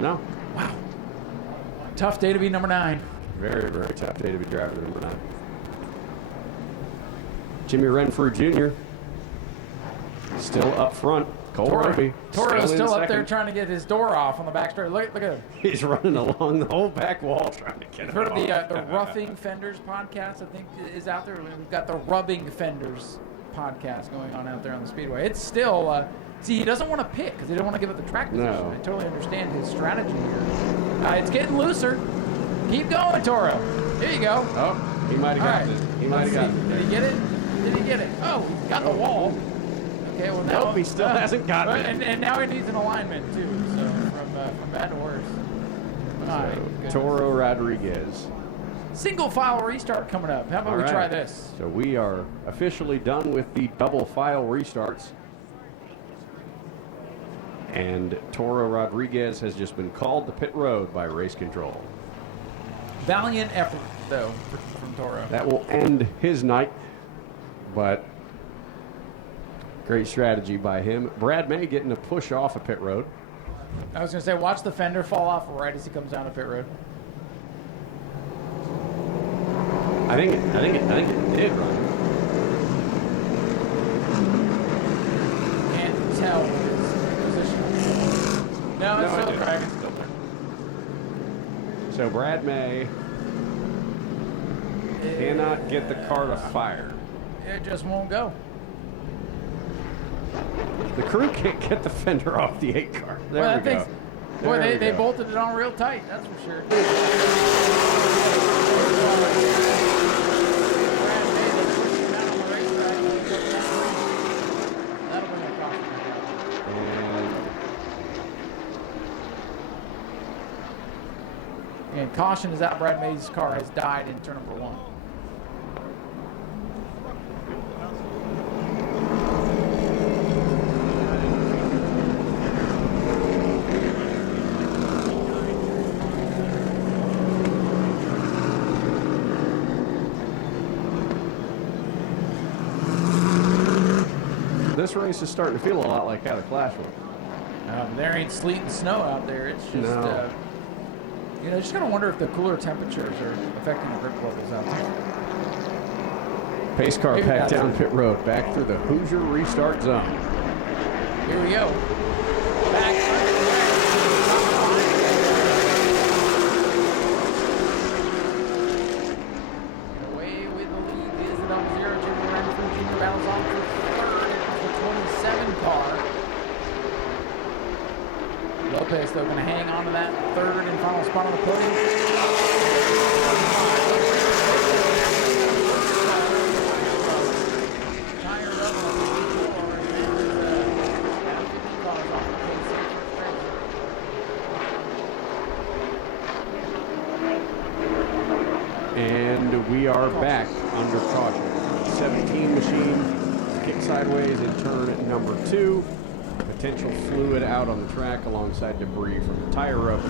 No. Wow. Tough day to be number 9. Very, very tough day to be driving the number 9. Jimmy Renfrew Jr. still up front. Cole Roby Toro's still up there second. trying to get his door off on the back straight. Look at him. He's running along the whole back wall trying to get it Heard of off. the Roughing Fenders podcast, I think, is out there. We've got the Rubbing Fenders podcast going on out there on the Speedway. It's still, see, he doesn't want to pit because he don't want to give up the track position. No. I totally understand his strategy here. It's getting looser. Keep going, Toro. Here you go. Oh, he might have got it. He might have got it. Did he get it? Did he get it? Oh, he got the wall. Okay, well now Nope, he still hasn't gotten it. And now he needs an alignment too. So from bad to worse. All right, good. Toro Rodriguez. Single file restart coming up. How about we try this? So we are officially done with the double file restarts. And Toro Rodriguez has just been called to pit road by race control. Valiant effort, though, from Toro. That will end his night, but great strategy by him. Brad May getting a push off of pit road. I was going to say, watch the fender fall off right as he comes down to pit road. I think it did, Ryan. Can't tell his position. No, it's still dragging. So Brad May cannot get the car to fire. It just won't go. The crew can't get the fender off the 8 car. There Well, we go. Boy, There we they go. bolted it on real tight, that's for sure. And caution is out. Brad May's car has died in turn number 1. This race is starting to feel a lot like out of Clashwood. There ain't sleet and snow out there. It's just, No. Just gotta wonder if the cooler temperatures are affecting the grip levels out there. Pace car Maybe packed that's down it. pit road, back through the Hoosier restart zone. Here we go. Back. Away with the lead is the number 0, Jimmy Renfrew Jr. battles on for 3rd. It's the 27 car. Lopez, though, going to hang on to that 3rd and final spot on the podium. Tired up on the 4, and there's 15 cars off the pace. And we are back under caution. 17 machine kick sideways in turn number 2. Potential fluid out on the track alongside debris from the tire rub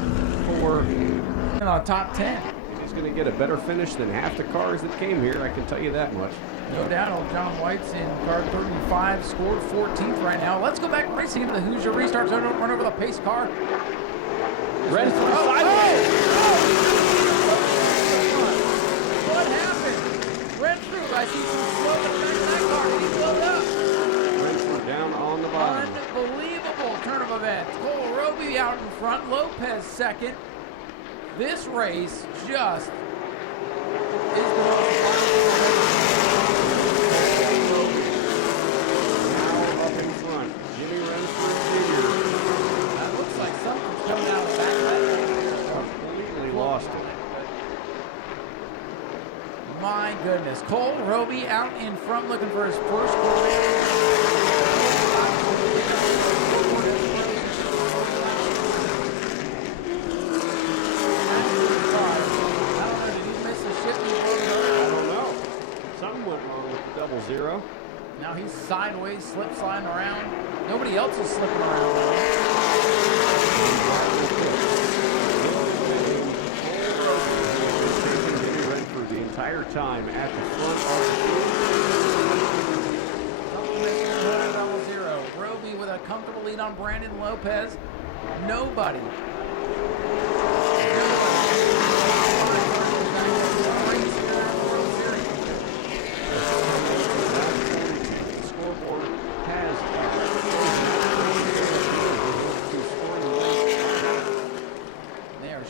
4. And on top 10. He's going to get a better finish than half the cars that came here, I can tell you that much. No doubt, old John White's in car 35, scored 14th right now. Let's go back racing into the Hoosier restart zone. Don't run over the pace car. Renfrew What happened? Renfrew, I see some smoke in the back of that car. Did he blow it up? front, Lopez second. This race just is the most Now up in front, Jimmy Renfrew Jr. That looks like something's coming out of the back. Completely lost it. My goodness. Cole Roby out in front looking for his first career. Zero. Now he's sideways, slip sliding around. Nobody else is slipping around. Renfrew the entire time at the front of the 0. Roby with a comfortable lead on Brandon Lopez. Nobody.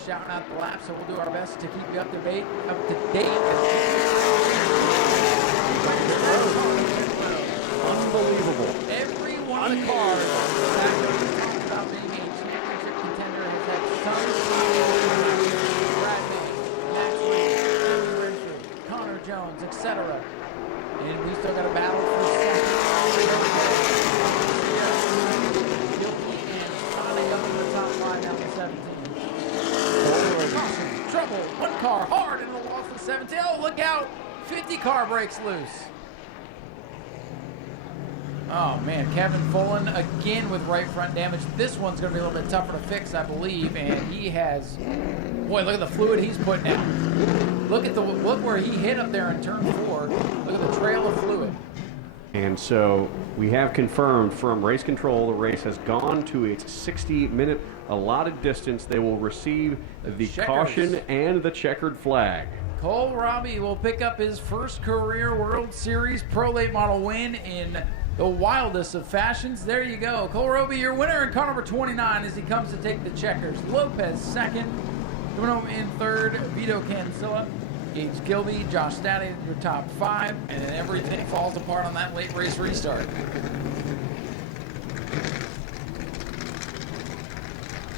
Shouting out the lap, so we'll do our best to keep you up to date. Unbelievable. Every one of the cars talking about being a championship contender has had some Brad May, Max Lee, Jimmy Renfrew, Connor Jones, etc. And we still got a battle for second. And up in the top line down to 17. Caution, trouble, one car hard in the wall for 17. Oh, look out! 50 car breaks loose. Oh man, Kevin Fullen again with right front damage. This one's going to be a little bit tougher to fix, I believe, and he has. Boy, look at the fluid he's putting out. Look where he hit up there in turn 4. Look at the trail of fluid. And so we have confirmed from race control the race has gone to its 60-minute allotted distance. They will receive the caution and the checkered flag. Cole Robbie will pick up his first career World Series Pro Late Model win in the wildest of fashions. There you go. Cole Robbie, your winner in car number 29 as he comes to take the checkers. Lopez second. Coming home in third, Vito Cancilla. Gage Gilby, Josh Staddy, your top 5, and then everything falls apart on that late race restart.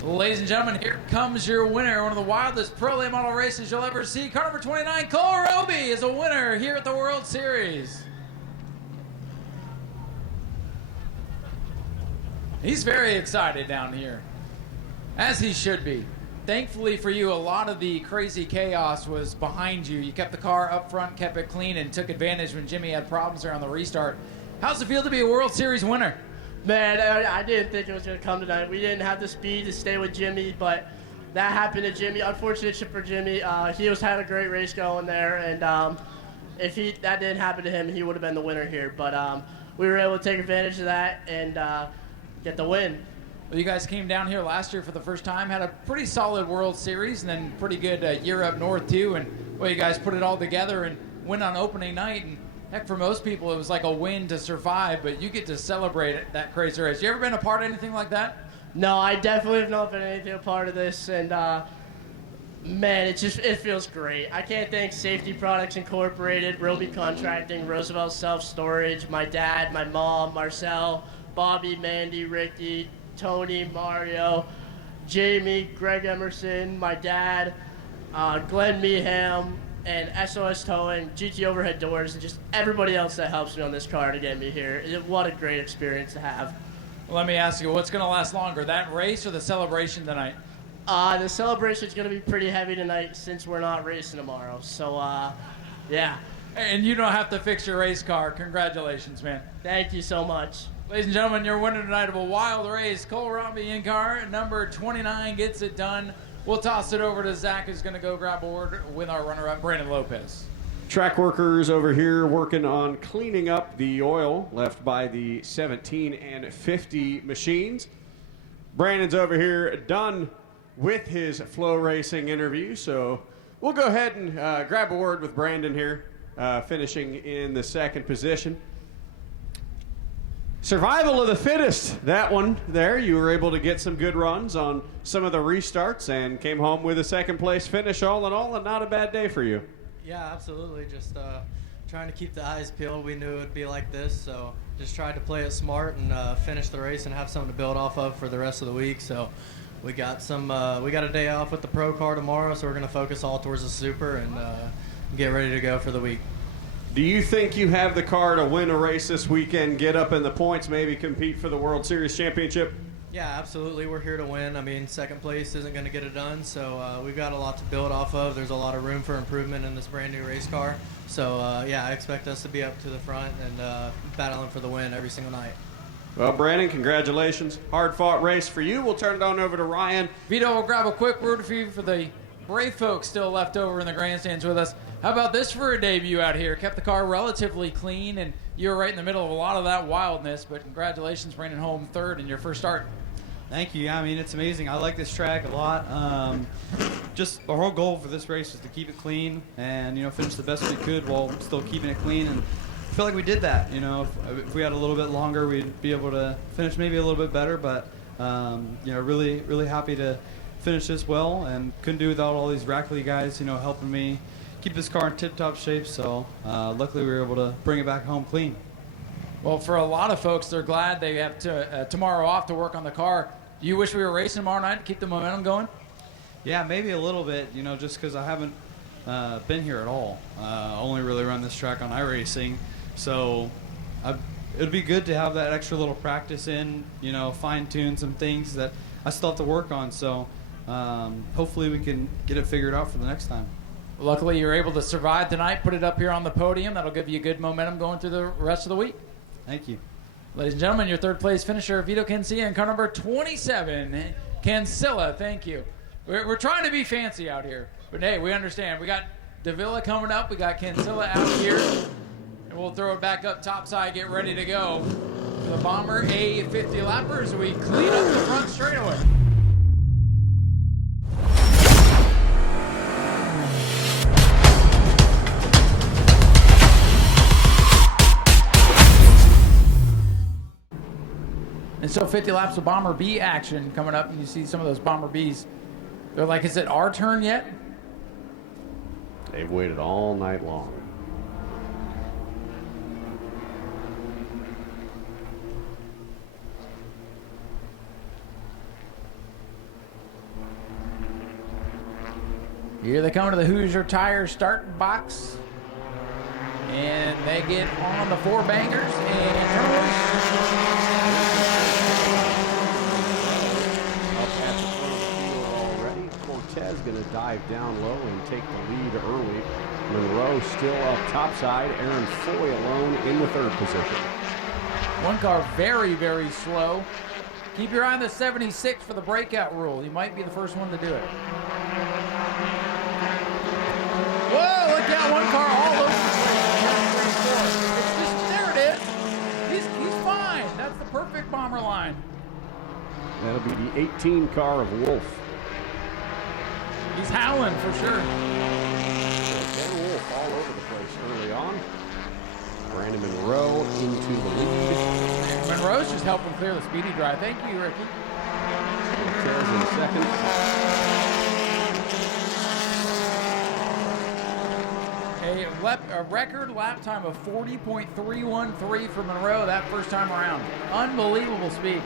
Ladies and gentlemen, here comes your winner. One of the wildest Pro Late Model races you'll ever see. Car number 29, Cole Roby is a winner here at the World Series. He's very excited down here, as he should be. Thankfully for you, a lot of the crazy chaos was behind you. You kept the car up front, kept it clean, and took advantage when Jimmy had problems there on the restart. How's it feel to be a World Series winner? Man, I didn't think it was going to come tonight. We didn't have the speed to stay with Jimmy, but that happened to Jimmy. Unfortunate for Jimmy. He had a great race going there, and if that didn't happen to him, he would have been the winner here. But we were able to take advantage of that and get the win. Well, you guys came down here last year for the first time, had a pretty solid World Series, and then pretty good year up north too. And well, you guys put it all together and win on opening night. And heck, for most people, it was like a win to survive, but you get to celebrate it, that crazy race. You ever been a part of anything like that? No, I definitely have not been anything a part of this, and man, it feels great. I can't thank Safety Products Incorporated, Roby Contracting, Roosevelt Self Storage, my dad, my mom, Marcel, Bobby, Mandy, Ricky, Tony, Mario, Jamie, Greg Emerson, my dad, Glenn Meeham, and SOS Towing, GT Overhead Doors, and just everybody else that helps me on this car to get me here. What a great experience to have. Well, let me ask you, what's going to last longer, that race or the celebration tonight? The celebration is going to be pretty heavy tonight since we're not racing tomorrow. So, yeah. And you don't have to fix your race car. Congratulations, man. Thank you so much. Ladies and gentlemen, your winner tonight of a wild race, Cole Roby in car number 29 gets it done. We'll toss it over to Zach, who's going to go grab board with our runner-up, Brandon Lopez. Track workers over here working on cleaning up the oil left by the 17 and 50 machines. Brandon's over here done with his Flow Racing interview, so we'll go ahead and grab a word with Brandon here, finishing in the second position. Survival of the fittest. That one there. You were able to get some good runs on some of the restarts and came home with a second place finish all in all, and not a bad day for you. Yeah, absolutely. Just trying to keep the eyes peeled. We knew it would be like this, so just tried to play it smart and finish the race and have something to build off of for the rest of the week. So we got a day off with the pro car tomorrow, so we're going to focus all towards the super and get ready to go for the week. Do you think you have the car to win a race this weekend, get up in the points, maybe compete for the World Series championship? Yeah, absolutely. We're here to win. I mean, second place isn't going to get it done, so we've got a lot to build off of. There's a lot of room for improvement in this brand new race car. So, yeah, I expect us to be up to the front and battling for the win every single night. Well, Brandon, congratulations. Hard-fought race for you. We'll turn it on over to Ryan. Vito will grab a quick word for you for the brave folks still left over in the grandstands with us. How about this for a debut out here? Kept the car relatively clean, and you were right in the middle of a lot of that wildness, but congratulations bringing home third in your first start. Thank you. I mean, it's amazing. I like this track a lot. Just our whole goal for this race was to keep it clean and, finish the best we could while still keeping it clean. And I feel like we did that. If we had a little bit longer, we'd be able to finish maybe a little bit better. But, really, really happy to finish this well and couldn't do without all these Rackley guys, helping me keep this car in tip-top shape. So luckily we were able to bring it back home clean. Well, for a lot of folks, they're glad they have tomorrow off to work on the car. Do you wish we were racing tomorrow night to keep the momentum going? Yeah, maybe a little bit, just because I haven't been here at all. Only really run this track on iRacing. So it'd be good to have that extra little practice in, fine-tune some things that I still have to work on. So hopefully we can get it figured out for the next time. Luckily, you're able to survive tonight, put it up here on the podium. That'll give you good momentum going through the rest of the week. Thank you. Ladies and gentlemen, your third place finisher, Vito Cancilla, in car number 27, Cancilla. Thank you. We're trying to be fancy out here, but hey, we understand. We got Davila coming up. We got Cancilla out here, and we'll throw it back up topside, get ready to go. The Bomber A50 lappers, we clean up the front straightaway. And so 50 laps of Bomber B action coming up. And you see some of those Bomber Bs. They're like, is it our turn yet? They've waited all night long. Here they come to the Hoosier Tire start box. And they get on the four bangers and turn. Cortez going to dive down low and take the lead early. Monroe still up topside. Aaron Foy alone in the third position. One car very, very slow. Keep your eye on the 76 for the breakout rule. You might be the first one to do it. Whoa, look out, one car all over the place. It's just, there it is. He's fine. That's the perfect Bomber line. That'll be the 18 car of Wolf. He's howling for sure. Ben Wolf all over the place early on. Brandon Monroe into the lead. Monroe's just helping clear the speedy drive. Thank you, Ricky. Cortez in second. A record lap time of 40.313 for Monroe that first time around. Unbelievable speed.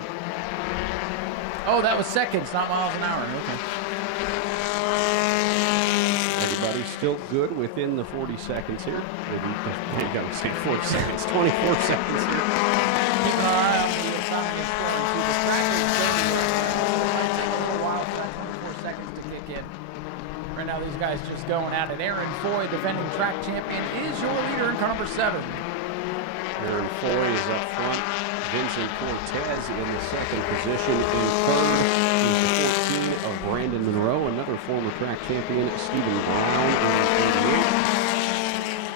Oh, that was seconds, not miles an hour. Okay. Everybody's still good within the 40 seconds here. Maybe, I gotta say 40 seconds, 24 seconds here. Keeping our eye on the timing and scoring to the track. It takes a while for that 24 seconds to kick in. Right now, these guys just going at it. Aaron Foy, defending track champion, is your leader in car number 7. Aaron Foy is up front. Vincent Cortez in the second position. In third is the 14 of Brandon Monroe, another former track champion, Stephen Brown in the 88.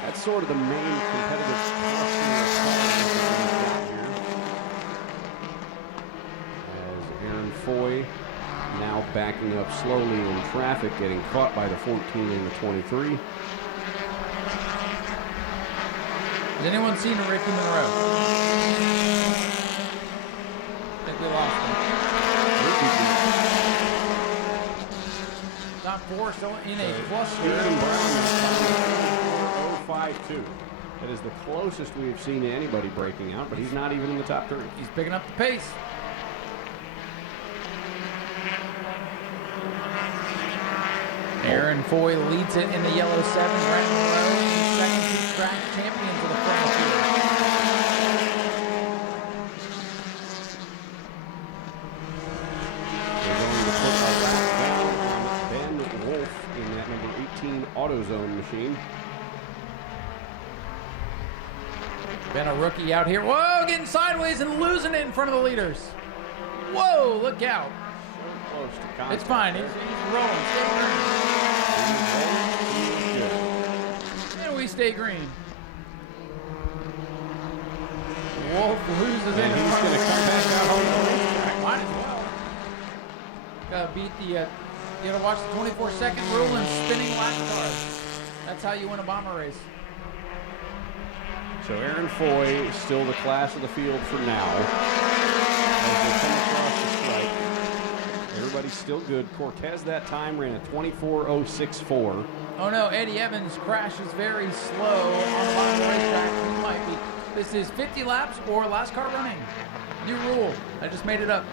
That's sort of the main competitive cluster of cars that we've got here. As Aaron Foy now backing up slowly in traffic, getting caught by the 14 and the 23. Has anyone seen Ricky Monroe? we're still in a cluster. Stephen Brown is 0.52. That is the closest we've seen to anybody breaking out, but he's not even in the top 3. He's picking up the pace. Aaron Foy leads it in the yellow 7. Brandon Monroe, the second two track champion to the frontier. We're going to put our lap down on Ben Wolf in that number 18 AutoZone machine. Been a rookie out here. Whoa, getting sideways and losing it in front of the leaders. Whoa, look out. So close to contact. It's fine. He's rolling. Stay green. And we stay green. Wolf loses And he's going to come back out on the racetrack. Might as well. Gotta beat the, you gotta watch the 24-second rule and spinning lap cars. That's how you win a bomber race. So Aaron Foy is still the class of the field for now. As they come across the stripe, everybody's still good. Cortez that time ran a 24.064. Oh no, Eddie Evans crashes very slow on the bottom of the racetrack. He might be. This is 50 laps or last car running. New rule. I just made it up.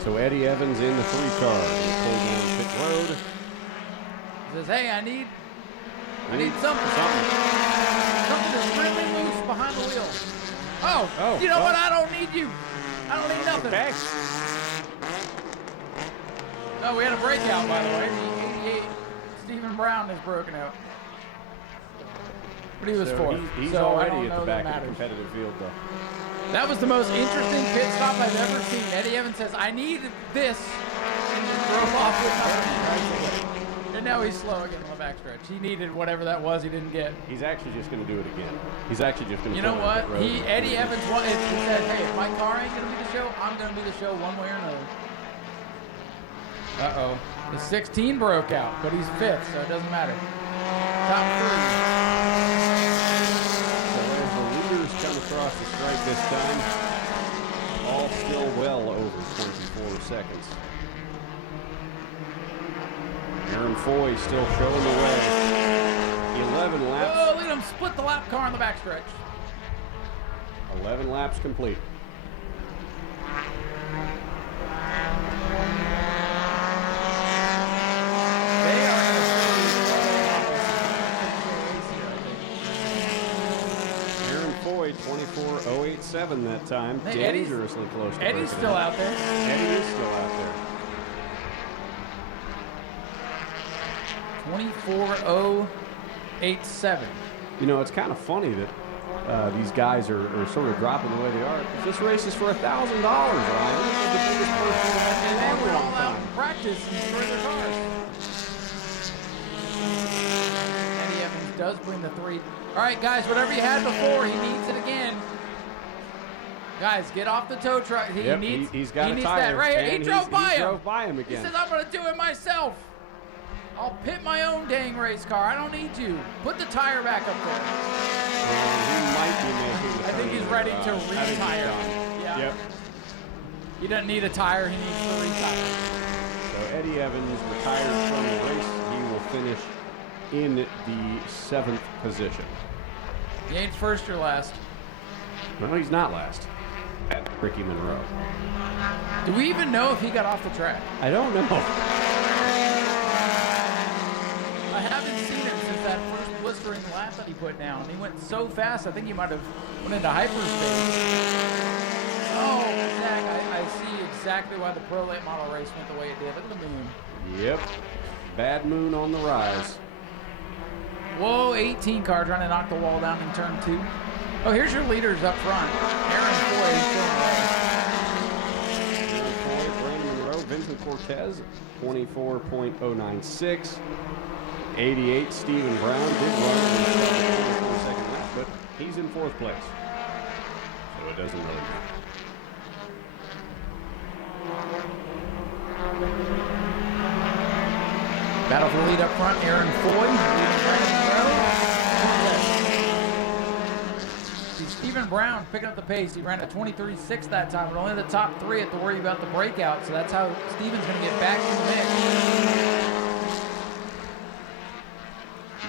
So Eddie Evans in the 3 car. He pulled down pit road. Says, hey, I need something. Something that's really loose behind the wheel. Oh, you know what? I don't need you. I don't need nothing. Okay. Oh, we had a breakout, by the way. The 88 Stephen Brown is broken out. But he was fourth. He's so already at the back of the competitive field, though. That was the most interesting pit stop I've ever seen. Eddie Evans says, I need this. And just drove off with nothing. And now he's slow again on the backstretch. He needed whatever that was he didn't get. He's actually just going to do it again. He's actually just going to. You know what? Eddie Evans he said, hey, if my car ain't going to be the show, I'm going to be the show one way or another. Uh-oh. The 16 broke out, but he's 5th, so it doesn't matter. Top 3. So as the leaders come across the stripe this time, all still well over 24 seconds. Aaron Foy still showing the way. 11 laps. Oh, look at him split the lap car on the backstretch. 11 laps complete. Aaron Foy, 24.087 that time. Hey, dangerously close to Eddie's breaking still it. out there. Eddie is still out there. 24.087. You know, it's kind of funny that these guys are sort of dropping the way they are. This race is for $1,000, Ryan. This is the biggest purse we've had in a We're long all out time. in practice and destroy their cars. Eddie Evans does bring the 3. All right, guys, whatever you had before, he needs it again. Guys, get off the tow truck. He's got a needs tire. that right here. He drove by him. He drove by him He again. says, I'm going to do it myself. I'll pit my own dang race car. I don't need you. Put the tire back up there. He might be making the I think he's ready to I think he's retire. done. Yeah. Yep. He doesn't need a tire. He needs to retire. So Eddie Evans retires from the race. He will finish in the 7th position. He ain't first or last. No, he's not last. At Ricky Monroe. Do we even know if he got off the track? I don't know. I haven't seen him since that first blistering lap that he put down. He went so fast, I think he might have went into hyperspace. Oh, Zach, I see exactly why the Pro Late Model race went the way it did. Look at the moon. Yep. Bad moon on the rise. Whoa, 18 car trying to knock the wall down in turn 2. Oh, here's your leaders up front. Aaron Foy is Aaron Foy, Brandon Monroe, Vincent Cortez, 24.096. 88, Stephen Brown did run in the second lap, but he's in 4th place. So it doesn't really matter. Battle for the lead up front. Aaron Foy leading Brandon Monroe. Stephen Brown picking up the pace. He ran a 23.6 that time, but only the top 3 have to worry about the breakout. So that's how Stephen's going to get back in the mix.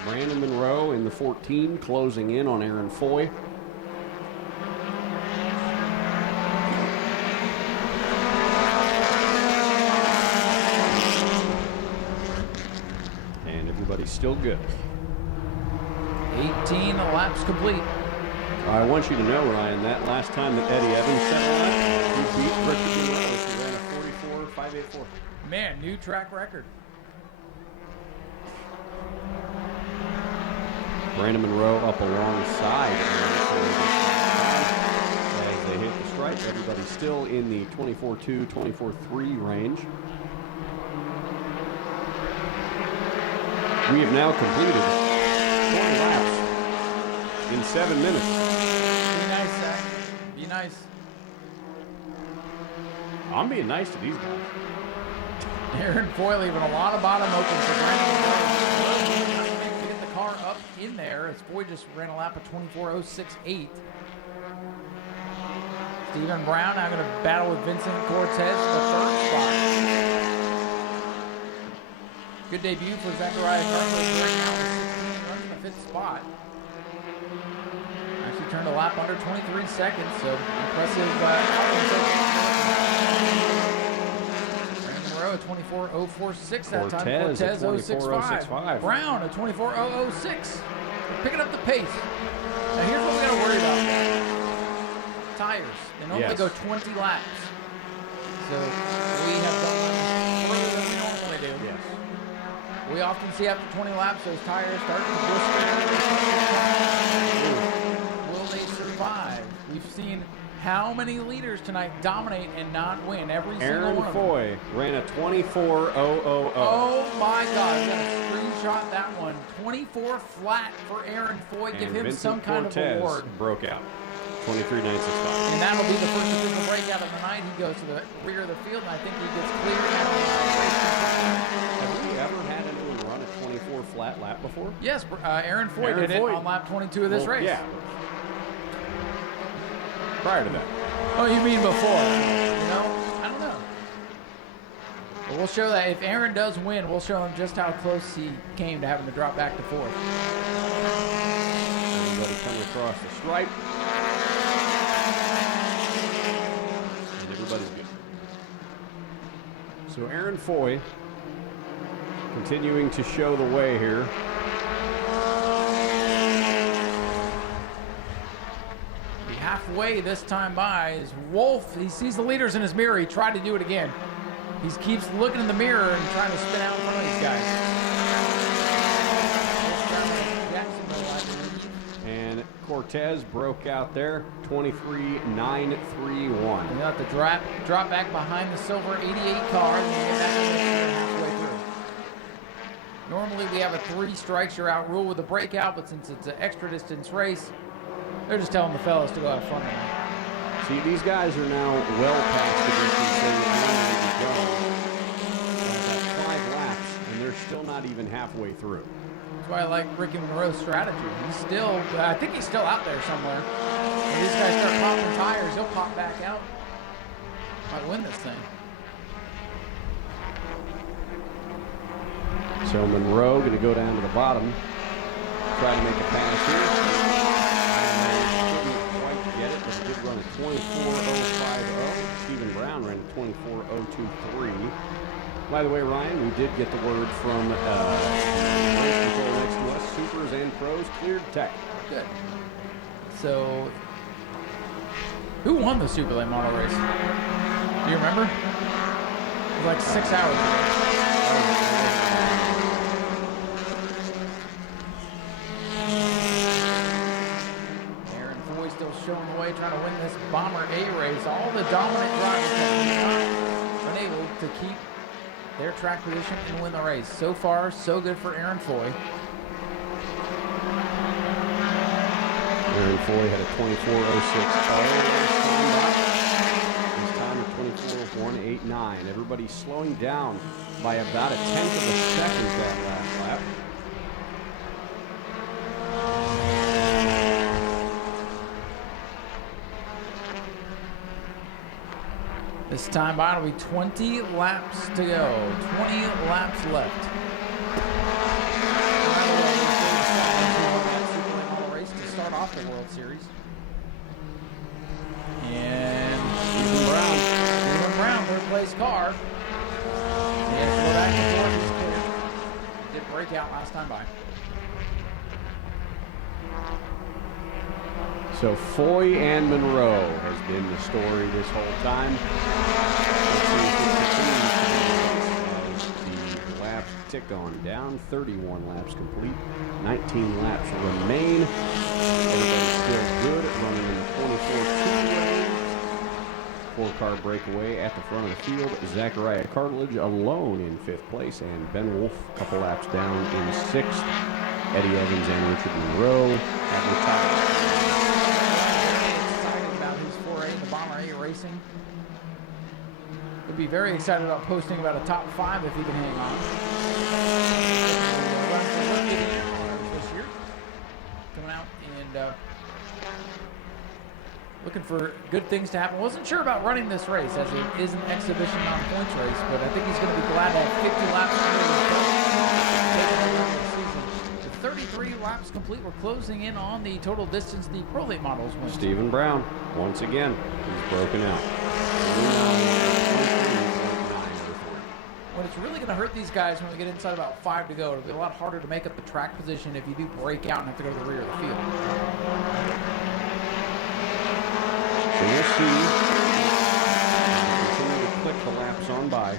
Brandon Monroe in the 14, closing in on Aaron Foy. And everybody's still good. 18 laps complete. I want you to know, Ryan, that last time that Eddie Evans set a lap, he beat Richard Monroe. He ran a 44.584. Man, new track record. Brandon Monroe up alongside Aaron Foy. As they hit the stripe, everybody's still in the 24.2, 24.3 range. We have now completed 20 laps in 7 minutes. Be nice, Zach. Be nice. I'm being nice to these guys. Aaron Foy leaving a lot of bottom open for Brandon Monroe. To get the car up in there as Foy just ran a lap of 24.068. Stephen Brown now going to battle with Vincent Cortez for the third spot. Good debut for Zachariah Carter right now with 16 runs in the 5th spot. Actually turned a lap under 23 seconds, so impressive outing so far. Brandon Monroe at 24.046 that time. Cortez 0.65. Brown at 24.006. Picking up the pace. Now here's what we got to worry about. Tires. They normally go 20 laps. So we have done further than we normally do. Yes. We often see after 20 laps those tires start to blister. Will they survive? We've seen how many leaders tonight dominate and not win? Every single one of them. Aaron Foy ran a 24.000. Oh my God! I'm gonna screenshot that one. 24 flat for Aaron Foy. Give him Vincent some kind Cortez of award. broke out. 23.965. And that'll be the first official breakout of the night. He goes to the rear of the field, and I think he gets clear. Have we ever had anyone run a 24 flat lap before? Yes, Aaron Foy did it on lap 22 of this race. Yeah. Prior to that. Oh, you mean before? You know, I don't know. But we'll show that if Aaron does win, we'll show him just how close he came to having to drop back to 4th. Everybody coming across the stripe. And everybody's good. So Aaron Foy continuing to show the way here. Halfway this time by is Wolf. He sees the leaders in his mirror. He tried to do it again. He keeps looking in the mirror and trying to spin out in front of these guys. And Cortez broke out there, 23.931. You have to drop back behind the silver 88 car and get that halfway through. Normally we have a 3 strikes you're out rule with a breakout, but since it's an extra distance race, they're just telling the fellas to go have fun tonight. See, these guys are now well past the distance they were going to go. About 5 laps, and they're still not even halfway through. That's why I like Ricky Monroe's strategy. He's still, I think he's still out there somewhere. When these guys start popping tires, he'll pop back out. Might win this thing. So Monroe going to go down to the bottom, try to make a pass here. Get it, but he did run a 24.050. Stephen Brown ran a 24.023. By the way, Ryan, we did get the word from race control next to us. Supers and pros cleared tech. Good. So, who won the Super Late Model race? Do you remember? It was like 6 hours ago. Showing the way, trying to win this Bomber A race. All the dominant drivers have not been able to keep their track position and win the race. So far, so good for Aaron Foy. Aaron Foy had a 24.06. His time at 24.189. Everybody's slowing down by about a 1/10 of a second that last lap. This time by, it'll be 20 laps to go. 20 laps left. the World Series. And Stephen Brown, third place car. He has to go back and forth. He's clear. Did break out last time by. So Foy and Monroe has been the story this whole time. Let's see if it continues as the laps tick on down. 31 laps complete. 19 laps remain. Everybody's still good at running in the 24-2 lane. 4-car breakaway at the front of the field. Zachariah Cartilage alone in 5th place, and Ben Wolf a couple laps down in 6th. Eddie Evans and Richard Monroe have retired. Racing. Would be very excited about posting about a top 5 if he can hang on. This year, coming out and looking for good things to happen. Wasn't sure about running this race as it is an exhibition non-points race, but I think he's going to be glad to have 50 laps through the season. With 33 laps complete, we're closing in on the total distance the Pro Late models went. Stephen Brown, once again, he's broken out. When it's really going to hurt these guys when we get inside about 5 to go, it'll be a lot harder to make up the track position if you do break out and have to go to the rear of the field. So we'll see. Continue to click the laps on by.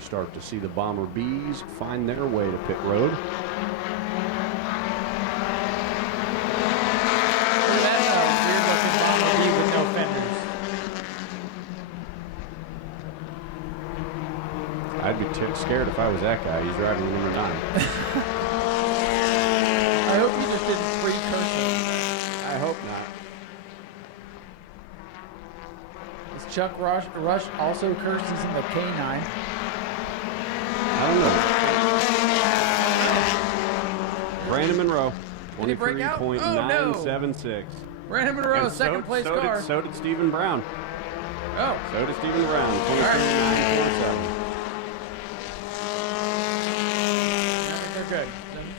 Start to see the Bomber Bees find their way to pit road. Look at that weird-looking Bomber Bee with no fenders. I'd be scared if I was that guy. He's driving number 9. I hope you just didn't pre-curse him. I hope not. Is Chuck Rush also cursed? He's in the K9. I don't know. Brandon Monroe, 23.976. Brandon Monroe, second place car. So did Stephen Brown. Oh. So did Stephen Brown, 23.947. They're good.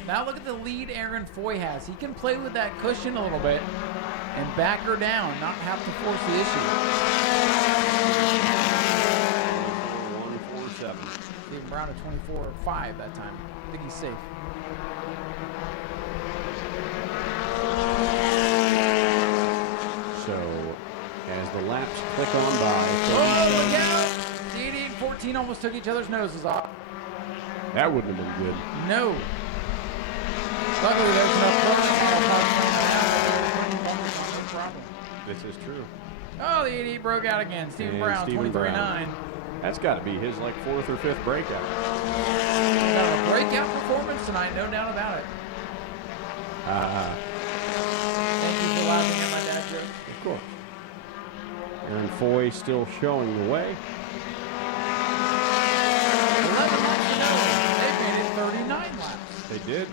Now look at the lead Aaron Foy has. He can play with that cushion a little bit and back her down, not have to force the issue. 147. Stephen Brown at 24.5 that time. I think he's safe. So, as the laps click on by. Oh, look out! The 88 and 14 almost took each other's noses off. That wouldn't have been good. No. Luckily, there's enough problem. This is true. Oh, the 88 broke out again. Stephen Brown, 23.9. That's got to be his like 4th or 5th breakout. A breakout performance tonight, no doubt about it. Thank you for laughing at my dad joke. Of course. Aaron Foy still showing the way. 11 laps to go. They made it 39 laps. They did.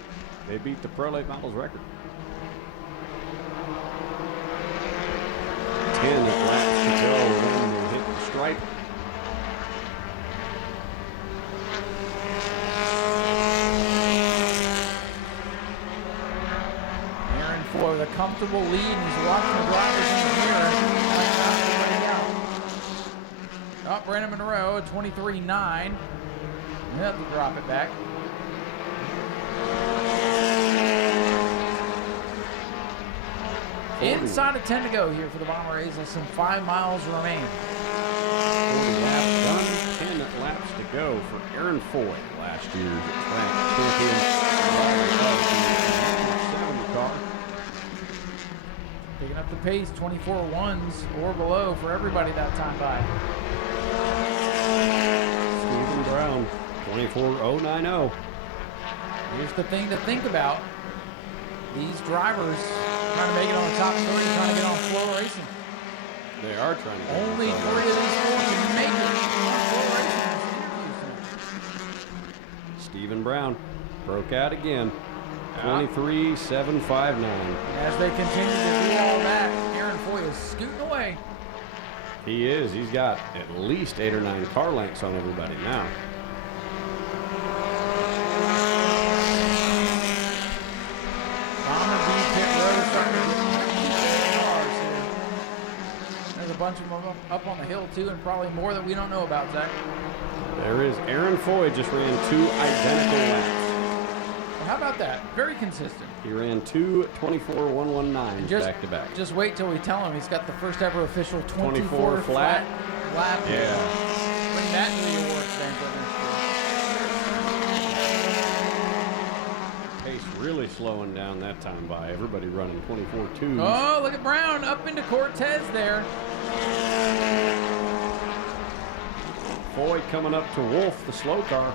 They beat the Pro Late Models record. 10 laps to go when they hit the stripe. Aaron Foy with a comfortable lead, and he's watching the drivers in the mirror. Oh, Brandon Monroe at 23.9. He'll have to drop it back. Inside of 10 to go here for the Bomber A's, and some 5 miles remain. 40 laps done, 10 laps to go for Aaron Foy, last year's track champion. Car. Picking up the pace, 24.1s or below for everybody that time by. Stephen Brown, 24.090. Here's the thing to think about. These drivers trying to make it on the top 30, trying to get on floor racing. They are trying to get Only 3 of these 4 can make it on floor racing. Stephen Brown broke out again. 23.759. As they continue to do all that, Aaron Foy is scooting away. way. He is. He's got at least 8 or 9 car lengths on everybody now. Bomber B pit road starting to get cars here. There's a bunch of them up on the hill too, and probably more that we don't know about, Zach. There is Aaron Foy just ran 2 identical laps. Well, how about that? Very consistent. He ran 2 24.119 back to back. Just wait till we tell him he's got the first ever official 24 flat lap. Yeah. Bring that to the awards bench. Pace really slowing down that time by everybody running 24.2. Oh, look at Brown up into Cortez there. Foy coming up to Wolf, the slow car.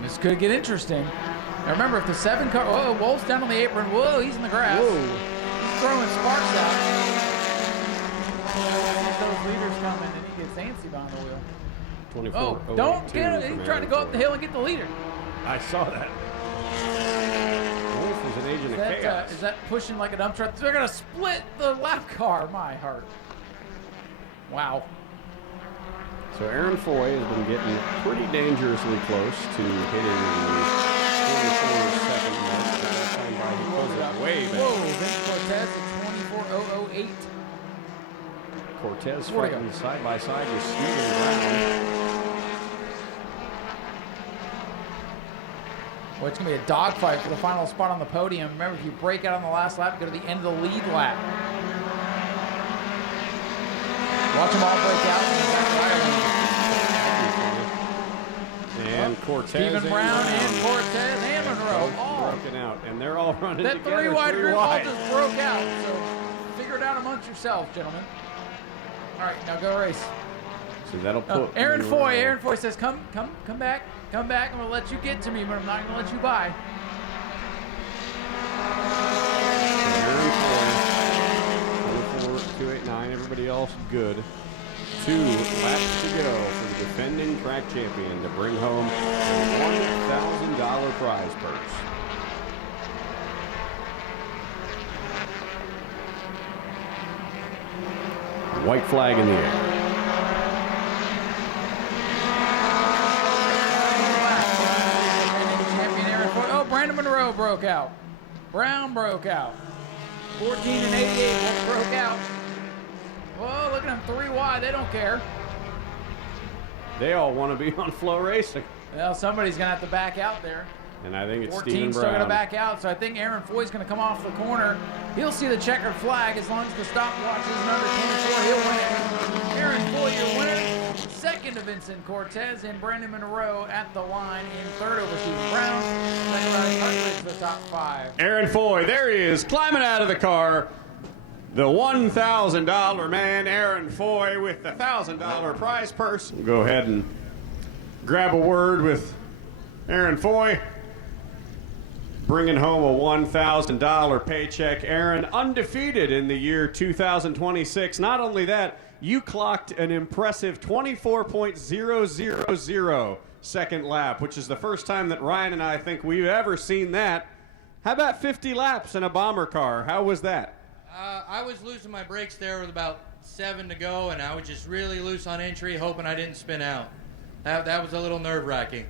This could get interesting. Now remember, if the 7 car, oh, Wolf's down on the apron. Whoa, he's in the grass. Whoa. He's throwing sparks out. Those leaders coming, and he gets antsy behind the wheel. 24. Oh, don't get it. He's trying to go up the hill and get the leader. I saw that. Wolf is an agent of chaos. Is that pushing like a dump truck? They're going to split the lap car. My heart. Wow. So Aaron Foy has been getting pretty dangerously close to hitting the 24-second mark. But that time by he pulls it way back. Whoa, Vince Cortez at 24.008. Cortez fighting side by side with Steven Brown. Well, it's going to be a dogfight for the final spot on the podium. Remember, if you break out on the last lap, go to the end of the lead lap. Watch them all break out. And Cortez. Steven Brown and Cortez and Monroe. All broken out. And they're all running that together. That 3-wide group all just broke out. So figure it out amongst yourselves, gentlemen. All right, now go race. So that'll put Aaron Foy. Aaron Foy says, come back. Come back. I'm going to let you get to me, but I'm not going to let you by. Aaron Foy, 24.289. Everybody else good. 2 laps to go for the defending track champion to bring home a $1,000 prize purse. White flag in the air. Oh, Brandon Monroe broke out. Brown broke out. 14 and 88 broke out. Whoa, look at them 3 wide. They don't care. They all want to be on Flow Racing. Well, somebody's going to have to back out there. And I think it's 14 Steven still Brown. going to back out, so I think Aaron Foy's going to come off the corner. He'll see the checkered flag. As long as the stopwatch isn't under 24, he'll win it. Aaron Foy, your winner. Second to Vincent Cortez, and Brandon Monroe at the line in third over Steven Brown. Second Hartridge, the top 5. Aaron Foy, there he is, climbing out of the car. The $1,000 man, Aaron Foy, with the $1,000 prize purse. We'll go ahead and grab a word with Aaron Foy. Bringing home a $1,000 paycheck. Aaron, undefeated in the year 2026. Not only that, you clocked an impressive 24.000 second lap, which is the first time that Ryan and I think we've ever seen that. How about 50 laps in a bomber car? How was that? I was losing my brakes there with about 7 to go, and I was just really loose on entry, hoping I didn't spin out. That was a little nerve-wracking.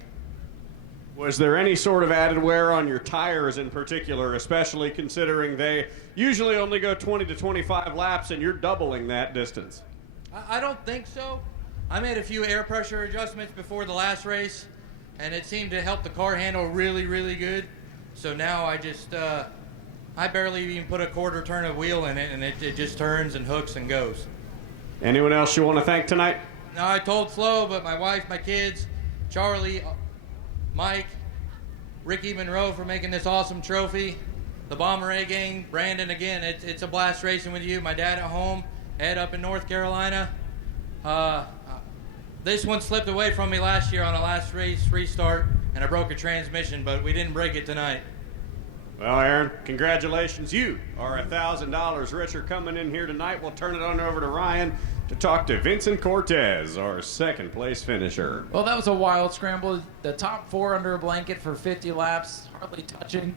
Was there any sort of added wear on your tires in particular, especially considering they usually only go 20 to 25 laps and you're doubling that distance? I don't think so. I made a few air pressure adjustments before the last race, and it seemed to help the car handle really, really good. So now I just, I barely even put a quarter turn of wheel in it, and it just turns and hooks and goes. Anyone else you want to thank tonight? No, I told Flo, but my wife, my kids, Charlie, Mike, Ricky Monroe for making this awesome trophy, the Bomber A gang, Brandon, again, it's a blast racing with you, my dad at home, Ed up in North Carolina. This one slipped away from me last year on a last race restart, and I broke a transmission, but we didn't break it tonight. Well, Aaron, congratulations. You are $1,000 richer coming in here tonight. We'll turn it on over to Ryan to talk to Vincent Cortez, our second place finisher. Well, that was a wild scramble. The top 4 under a blanket for 50 laps, hardly touching.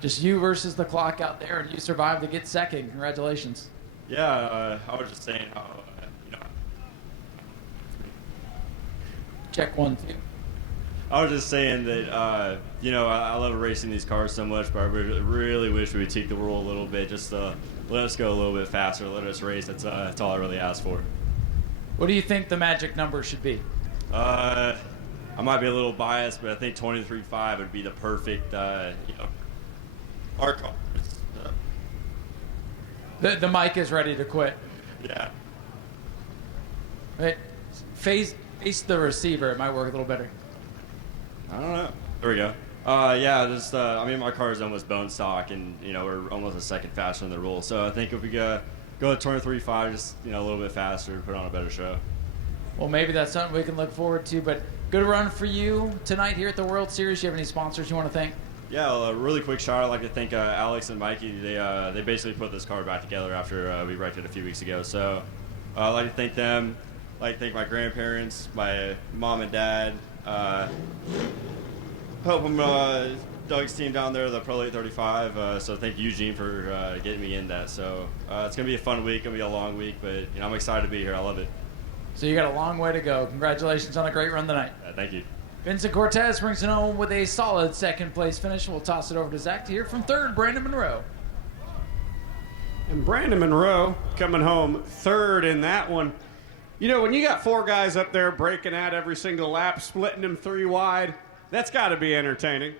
Just you versus the clock out there, and you survived to get second. Congratulations. Yeah, I was just saying how, Check 1, 2. I was just saying that, I love racing these cars so much, but I really wish we would tweak the rule a little bit, just to let us go a little bit faster, let us race. That's all I really ask for. What do you think the magic number should be? I might be a little biased, but I think 23.5 would be the perfect, our car. The mic is ready to quit. Yeah. Right. Face the receiver. It might work a little better. I don't know. There we go. My car is almost bone stock, and we're almost a second faster than the rule. So I think if we go to 23.5, just a little bit faster, put on a better show. Well, maybe that's something we can look forward to. But good run for you tonight here at the World Series. Do you have any sponsors you want to thank? Yeah, a really quick shout. I'd like to thank Alex and Mikey. They basically put this car back together after we wrecked it a few weeks ago. So I'd like to thank them. I'd like to thank my grandparents, my mom and dad. Help them, Doug's team down there, the Pro Late 35. So thank Eugene for getting me in that. So it's going to be a fun week. It's going to be a long week, but I'm excited to be here. I love it. So you got a long way to go. Congratulations on a great run tonight. Thank you. Vincent Cortez brings it home with a solid second place finish. We'll toss it over to Zach to hear from third, Brandon Monroe. And Brandon Monroe coming home third in that one. When you got 4 guys up there breaking out every single lap, splitting them 3 wide, that's got to be entertaining.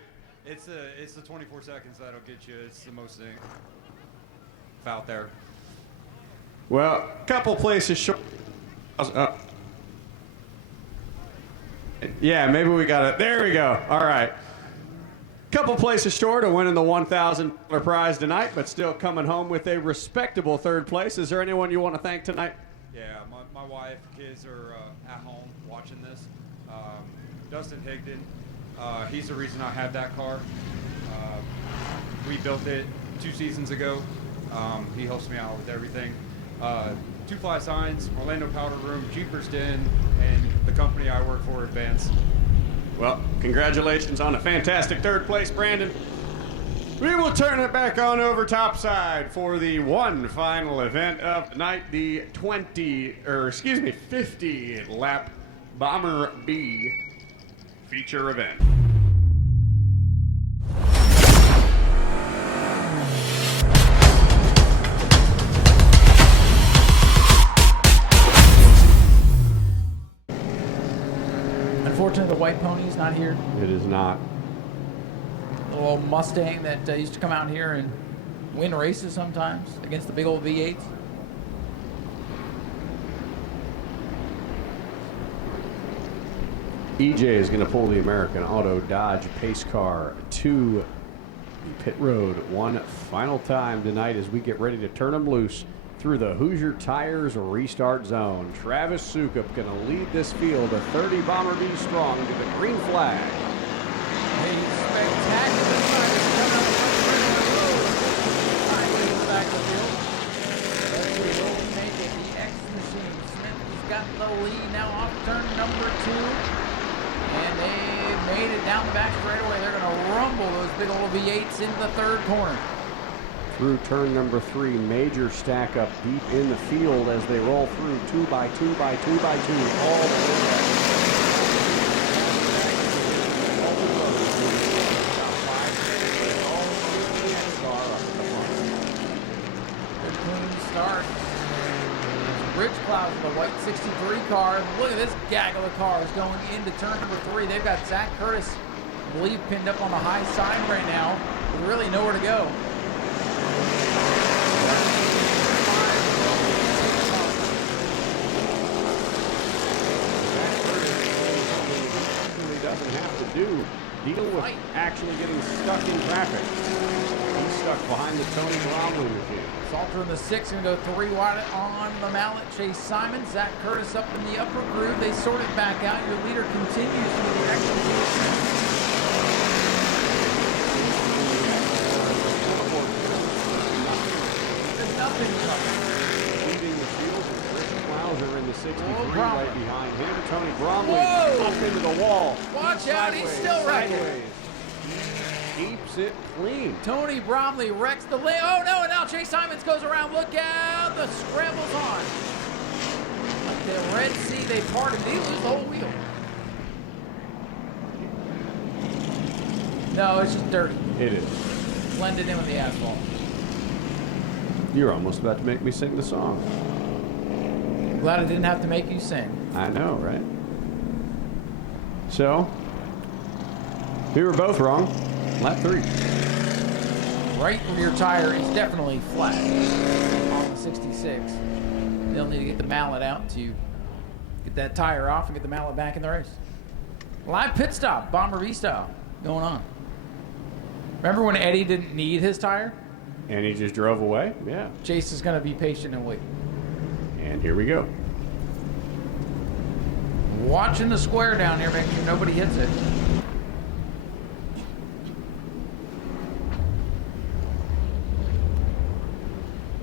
It's the 24 seconds that'll get you. It's the most thing out there. Well, a couple places short. Yeah, maybe we got it. There we go. All right. Couple places short of winning the $1,000 prize tonight, but still coming home with a respectable third place. Is there anyone you want to thank tonight? Yeah, my wife, kids are at home watching this. Dustin Higdon, he's the reason I have that car. We built it 2 seasons ago. He helps me out with everything. 2 Fly Signs, Orlando Powder Room, Jeepers Den, and the company I work for, Advance. Well, congratulations on a fantastic third place, Brandon. We will turn it back on over topside for the one final event of the night, the 50 lap Bomber B feature event. Unfortunately, the white pony's not here. It is not. The little Mustang that used to come out here and win races sometimes against the big old V8s. EJ is going to pull the American Auto Dodge pace car to pit road one final time tonight as we get ready to turn them loose through the Hoosier Tires restart zone. Travis Sukup going to lead this field, a 30 Bomber B strong to the green flag. A spectacular start is coming up the road. Finally in the back of the field. Let's see, will we make it? The X Machine. Smith has got the lead now off turn number 2. And they made it down the back straightaway. They're going to rumble those big old V8s into the third corner. Through turn number 3, major stack up deep in the field as they roll through 2 by 2 by 2 by 2 all the way. Good clean start. Bridge clouds with the white 63 car. Look at this gaggle of cars going into turn number 3. They've got Zach Curtis, I believe, pinned up on the high side right now with really nowhere to go. Doesn't have to deal with actually getting stuck in traffic. He's stuck behind the Tony Bromley machine. Salter in the 6, going to go 3 wide on the mallet. Chase Simon, Zach Curtis up in the upper groove. They sort it back out. Your leader continues to the execution. Leading the field is Rick Klauser in the 63 Bromley. right behind him. Tony Bromley Whoa! up into the wall. Watch out, he's still wrecking. keeps it clean. Tony Bromley wrecks the lane. Oh no, and now Chase Simons goes around. Look out, the scramble's on. Like the Red Sea, they parted. They lose the whole wheel. No, it's just dirty. It is. Blended in with the asphalt. You're almost about to make me sing the song. Glad I didn't have to make you sing. I know, right? So, we were both wrong. Lap 3. Right rear tire is definitely flat on the 66. They'll need to get the mallet out to get that tire off and get the mallet back in the race. Live pit stop, Bomber V style, going on. Remember when Eddie didn't need his tire? And he just drove away? Yeah. Chase is going to be patient and wait. And here we go. Watching the square down here, making sure nobody hits it.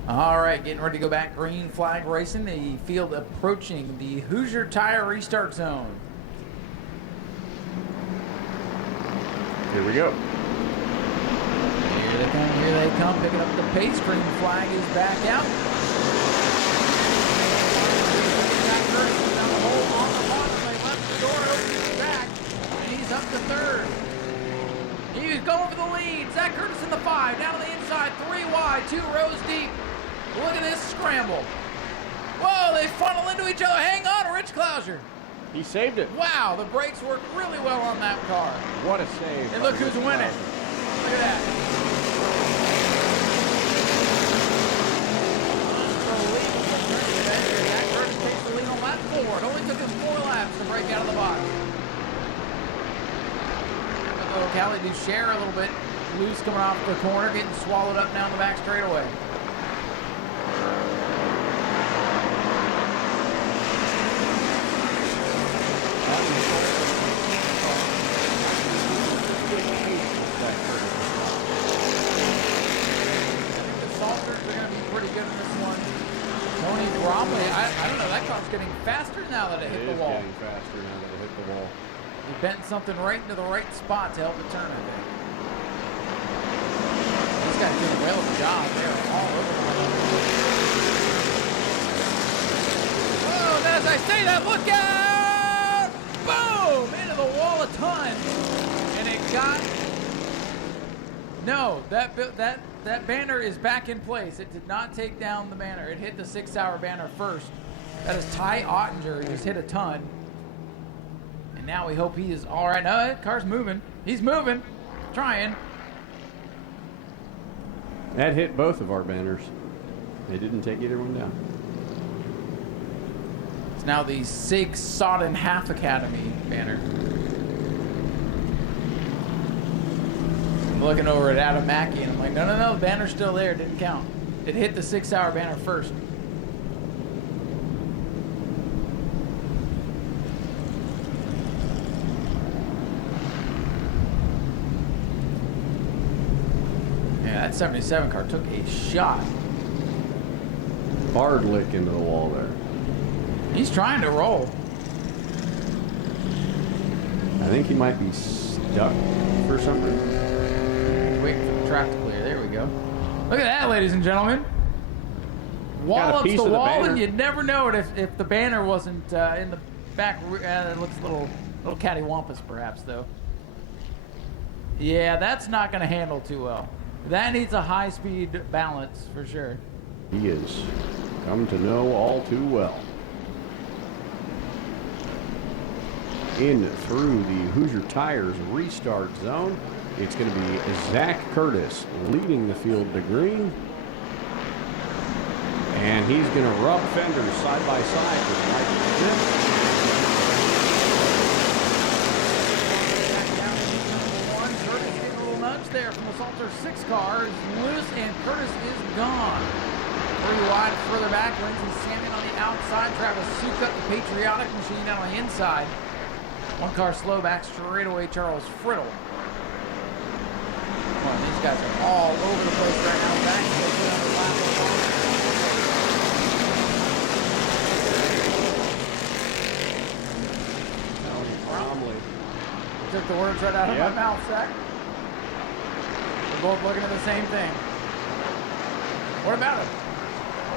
All right, getting ready to go back. Green flag racing. The field approaching the Hoosier Tire restart zone. Here we go. Here they come, picking up the pace. Green flag is back out. Down the hole on the bottom. They left the door open back. And he's up to third. He's going for the lead. Zach Curtis in the 5. Down on the inside. 3 wide. 2 rows deep. Look at this scramble. Whoa, they funnel into each other. Hang on, Rich Clouser. He saved it. Wow, the brakes worked really well on that car. What a save. And look who's winning. Look at that. Zach Curtis takes the lead on lap 4. It only took him 4 laps to break out of the box. Oh, Callie Duchère a little bit loose coming off the corner, getting swallowed up down the back straightaway. Bromley, I don't know, that car's getting faster now that it hit the wall. It is getting faster now that it hit the wall. He bent something right into the right spot to help it turn, I think. These guys did a whale of a job. They're all over the place. Oh, and as I say that, look out! Boom! Into the wall a ton. And it got... No, that banner is back in place. It did not take down the banner. It hit the 6-hour banner first. That is Ty Ottinger. He just hit a ton. And now we hope he is all right. No, that car's moving. He's moving. Trying. That hit both of our banners. They didn't take either one down. It's now the Sig Sodden Half Academy banner. I'm looking over at Adam Mackey, and I'm like, no, the banner's still there. It didn't count. It hit the 6-hour banner first. Yeah, that 77 car took a shot. Hard lick into the wall there. He's trying to roll. I think he might be stuck for some reason. Waiting for the track to clear. There we go. Look at that, ladies and gentlemen. Wall up the wall, and you'd never know it if the banner wasn't in the back. It looks a little cattywampus, perhaps, though. Yeah, that's not going to handle too well. That needs a high-speed balance for sure. He is come to know all too well. In through the Hoosier Tires restart zone. It's going to be Zach Curtis leading the field to green. And he's going to rub fenders side by side with Michael Smith. Back down to number 1. Curtis getting a little nudge there from the Salter 6 car. It's loose, and Curtis is gone. 3 wide further back. Lindsey Salmon on the outside. Travis Suka, the Patriotic Machine, down on the inside. 1 car slow back straight away. Charles Friddle. These guys are all over the place right now. Back to the lap. Bromley took the words right out of my mouth, Zach. We're both looking at the same thing. What about him?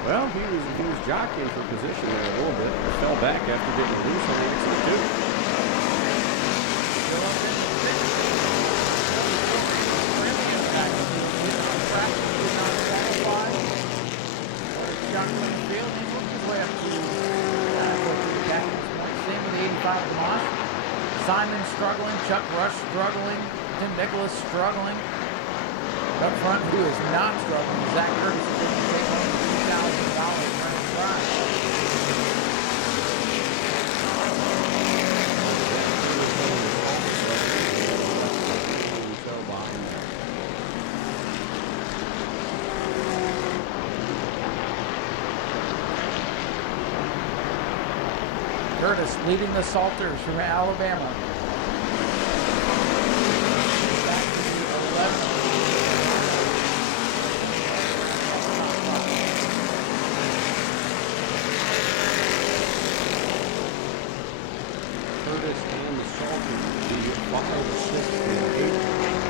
Well, he was jockeying for position there a little bit. He fell back after getting loose on exit 2. Same with the 85 Moss. Simon struggling, Chuck Rush struggling, Tim Nicholas struggling. Up front, who is not struggling, Zach Curtis is going to take home $2,000 grand prize. Curtis leading the Salters from Alabama. Back to the 11th. Curtis and the Salters will be 5, 6, and 8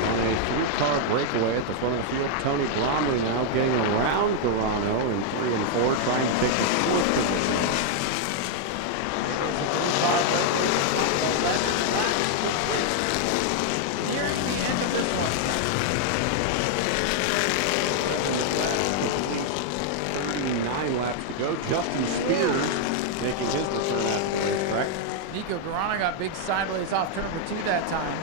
on a 3-car breakaway at the front of the field. Tony Bromley now getting around Garano in 3 and 4, trying to take the 4th position. Justin Spears making his return out of the racetrack. Nico Garano got big sideways off turn number 2 that time.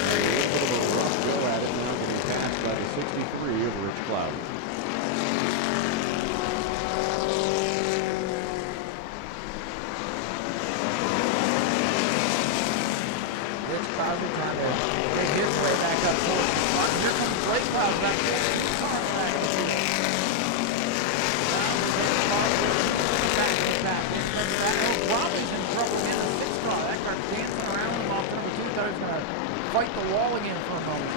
A little bit of a rough go at it now, getting passed by the 63 of Rich Cloud. Fight the wall again for a moment.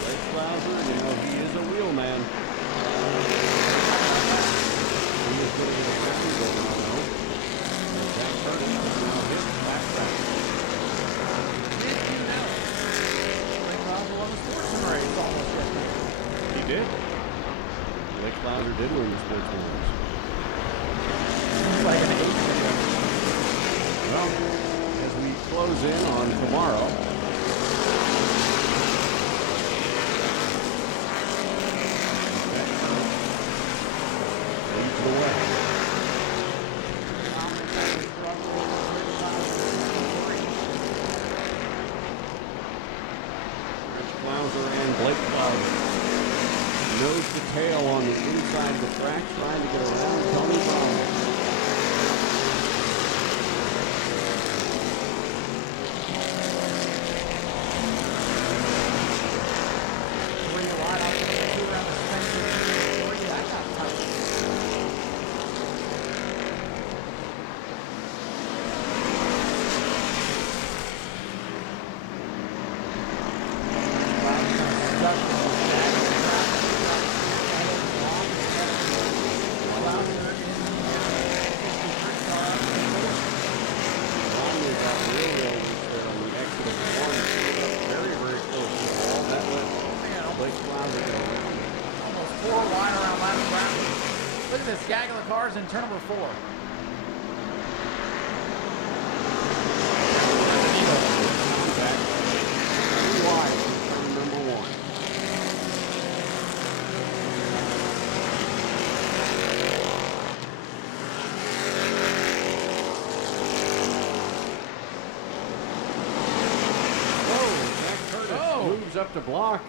Blake Clouser, you know, he is a wheel man. He is getting it around Garano. And Jack Curtis is now hit back track. Did you know? Blake Clouser won the Sportsman race almost yesterday. He did. Blake Clouser did win the Sportsman race. Seems like an 8. Well, as we close in on tomorrow, leads the way. Rich Clouser and Blake Clouser. Nose to tail on the inside of the track, trying to get around Tony Bromley. In turn number 4. Wide, turn number 1. Whoa, Jack Curtis moves up to block.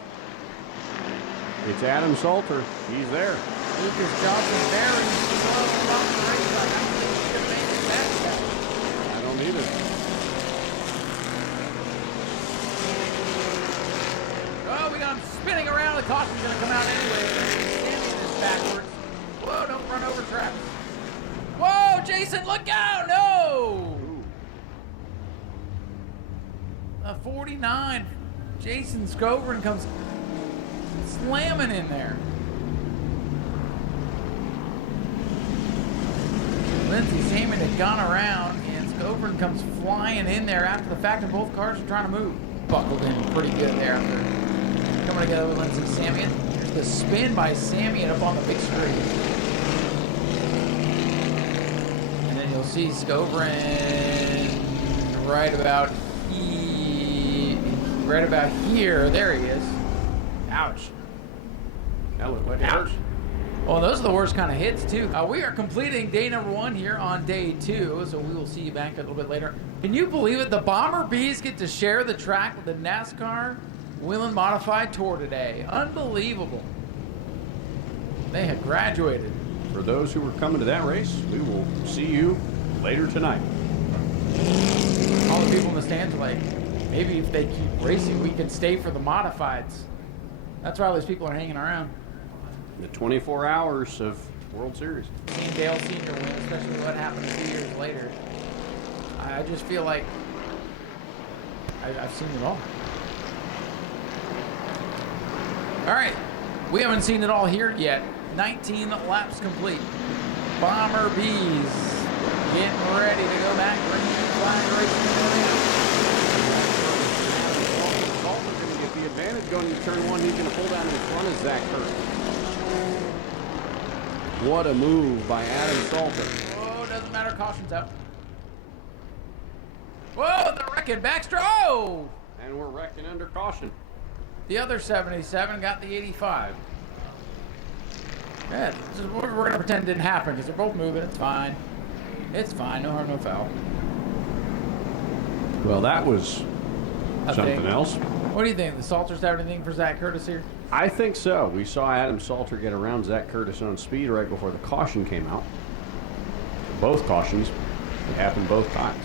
It's Adam Salter. He's there. Lucas Johnson very slow along the racetrack. I don't think he could have made it that fast. I don't either. Oh, we got him spinning around. The caution's going to come out anyway. He's going to be standing this backwards. Whoa, don't run over Travis. Whoa, Jason, look out! No! A 49. Jason Scovern comes slamming in there. Lindsey Saman had gone around, and Scovern comes flying in there after the fact, and both cars are trying to move. Buckled in pretty good there after coming together with Lindsey Saman. Here's the spin by Saman up on the big straight. And then you'll see Scovern right about here. There he is. Ouch. That looked like ouch. Well, those are the worst kind of hits, too. We are completing day number 1 here on day 2, so we will see you back a little bit later. Can you believe it? The Bomber Bees get to share the track with the NASCAR Whelen Modified Tour today. Unbelievable. They have graduated. For those who were coming to that race, we will see you later tonight. All the people in the stands are like, maybe if they keep racing, we can stay for the modifieds. That's why all these people are hanging around. The 24 hours of World Series. Seeing Dale Sr. win, especially what happened a few years later. I just feel like I've seen it all. All right, we haven't seen it all here yet. 19 laps complete. Bomber Bees getting ready to go back. Green flag racing. Salter's going to get the advantage going into turn 1. He's going to pull down in front of Zach Curtis. What a move by Adam Salter. Oh, doesn't matter. Caution's out. Whoa, they're wrecking Baxter. Oh! And we're wrecking under caution. The other 77 got the 85. Yeah, we're going to pretend it didn't happen because they're both moving. It's fine. It's fine. No harm, no foul. Well, that was something else. What do you think? The Salters have anything for Zach Curtis here? I think so. We saw Adam Salter get around Zach Curtis on speed right before the caution came out. Both cautions happened both times.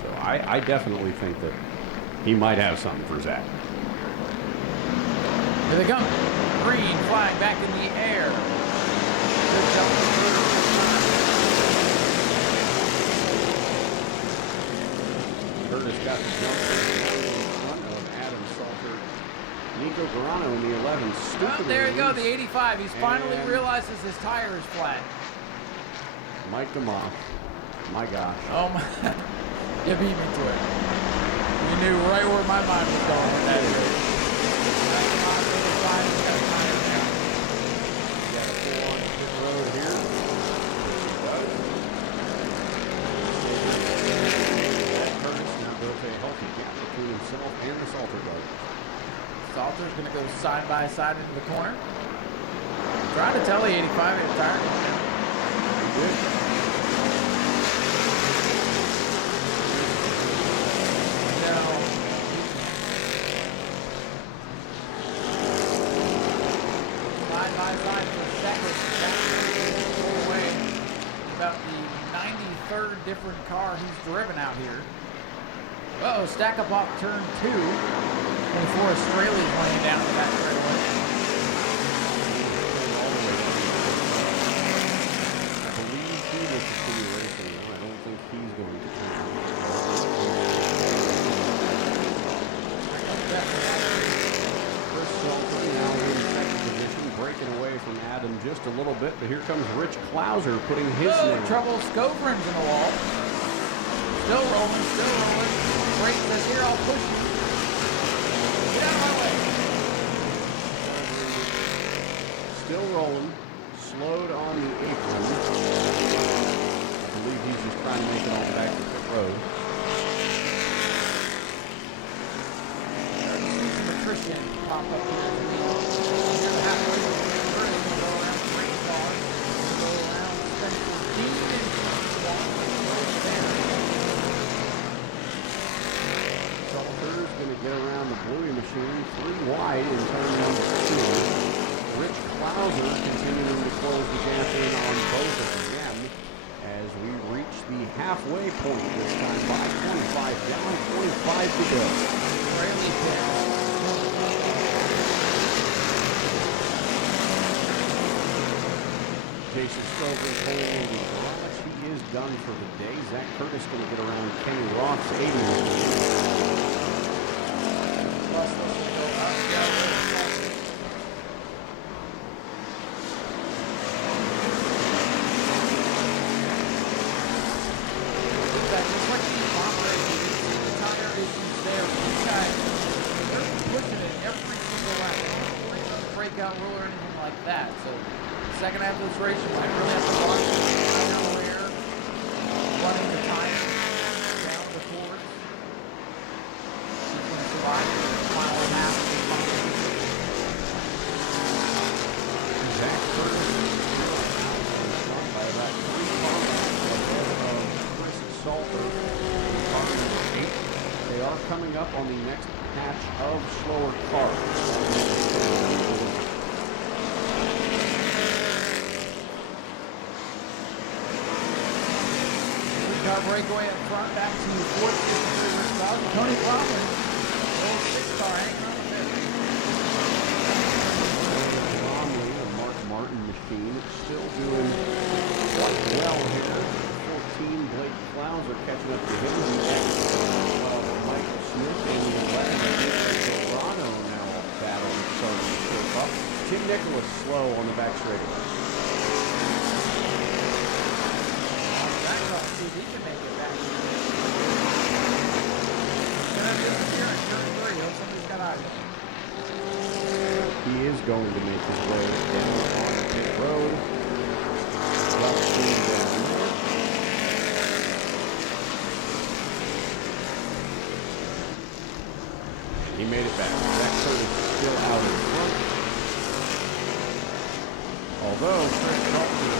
So I definitely think that he might have something for Zach. Here they come. Green flag back in the air. Good jump. Curtis got the jump in front of Adam Salter. Nico Garano in the 11. Well, there you go, the 85. He's finally realizes his tire is flat. Mike DeMoss. My gosh. Oh, my. You beat me to it. You knew right where my mind was going with that race. Salter's going to go side by side into the corner. Trying to tell the 85 had a tire. Good. Side by side for a second. Pull away. About the 93rd different car he's driven out here. Uh-oh, stack up off turn 2. 24 Australia's laying down the back straightaway. I believe he will continue racing. I don't think he's going to turn out. Chris Salter now in second position, breaking away from Adam just a little bit, but here comes Rich Klauser putting his name. Trouble. Scovern's in the wall. Still rolling, still rolling. Break this here, I'll push you. Get out of my way. Still rolling. Slowed on the apron. I believe he's just trying to make it all back to pit road. Christian pop up here. Near the halfway point. First, we'll go around the race car. We'll go around Spencer Dean and Salter's going to get around the Bluey machine 3 wide in turn number 2. Rich Klauser continuing to close the gap in on both of them as we reach the halfway point this time by 25 down, 25 to go. Rayleigh pit. Jason Scovern holding the garage. He is done for the day. Zach Curtis going to get around Kenny Roth's 80. Plus, let's go up. Just like the bomber races, the tire issues there. These guys, they're pushing it every single lap. They're not going to break out rule or anything like that. So, the second half of this race, you might really have to watch the tire wear, running the tire down the course. She's going to survive a mile and a half of the bomber. Zach Curtis by about 3 bombers ahead of Chris Salter. They are coming up on the next patch of slower cars. Car breakaway up front, back to fourth. Tony Crawford, old 6 car hanging on the fifth. Bromley, the Mark Martin machine, still doing quite well here. 14, Blake Clouser catching up to him. Michael Smith and the left. Toronto now battling starting to slip up. Tim Nicholas slow on the back straightaway. See if he can make it back. He's going to disappear in turn 3. Hope somebody's got eyes. He is going to make his way down on pit road. He made it back. Zach Curtis still out in front. Although Chris Salter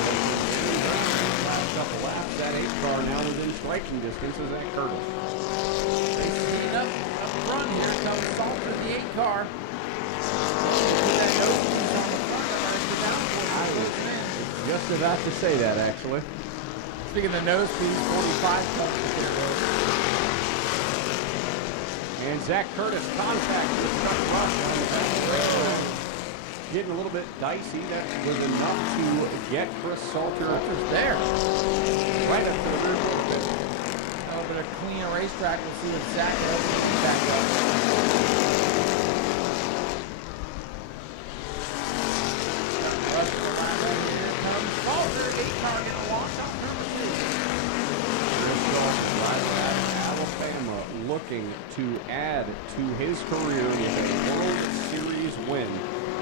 last couple laps, that 8 car now within striking distance of Zach Curtis. They speed up front here. Comes Salter, the 8 car. I was just about to say that, actually. Speaking of the nose speed, 45 comes to clear road. And Zach Curtis contact with the front rush on the back road. Getting a little bit dicey. That was enough to get Chris Salter there. Right up to the rear pit. A little bit of clean racetrack. We'll see if Zach helps back up. Here comes Salter. 8 car getting a wash off number 2. Alabama looking to add to his career with a World Series win.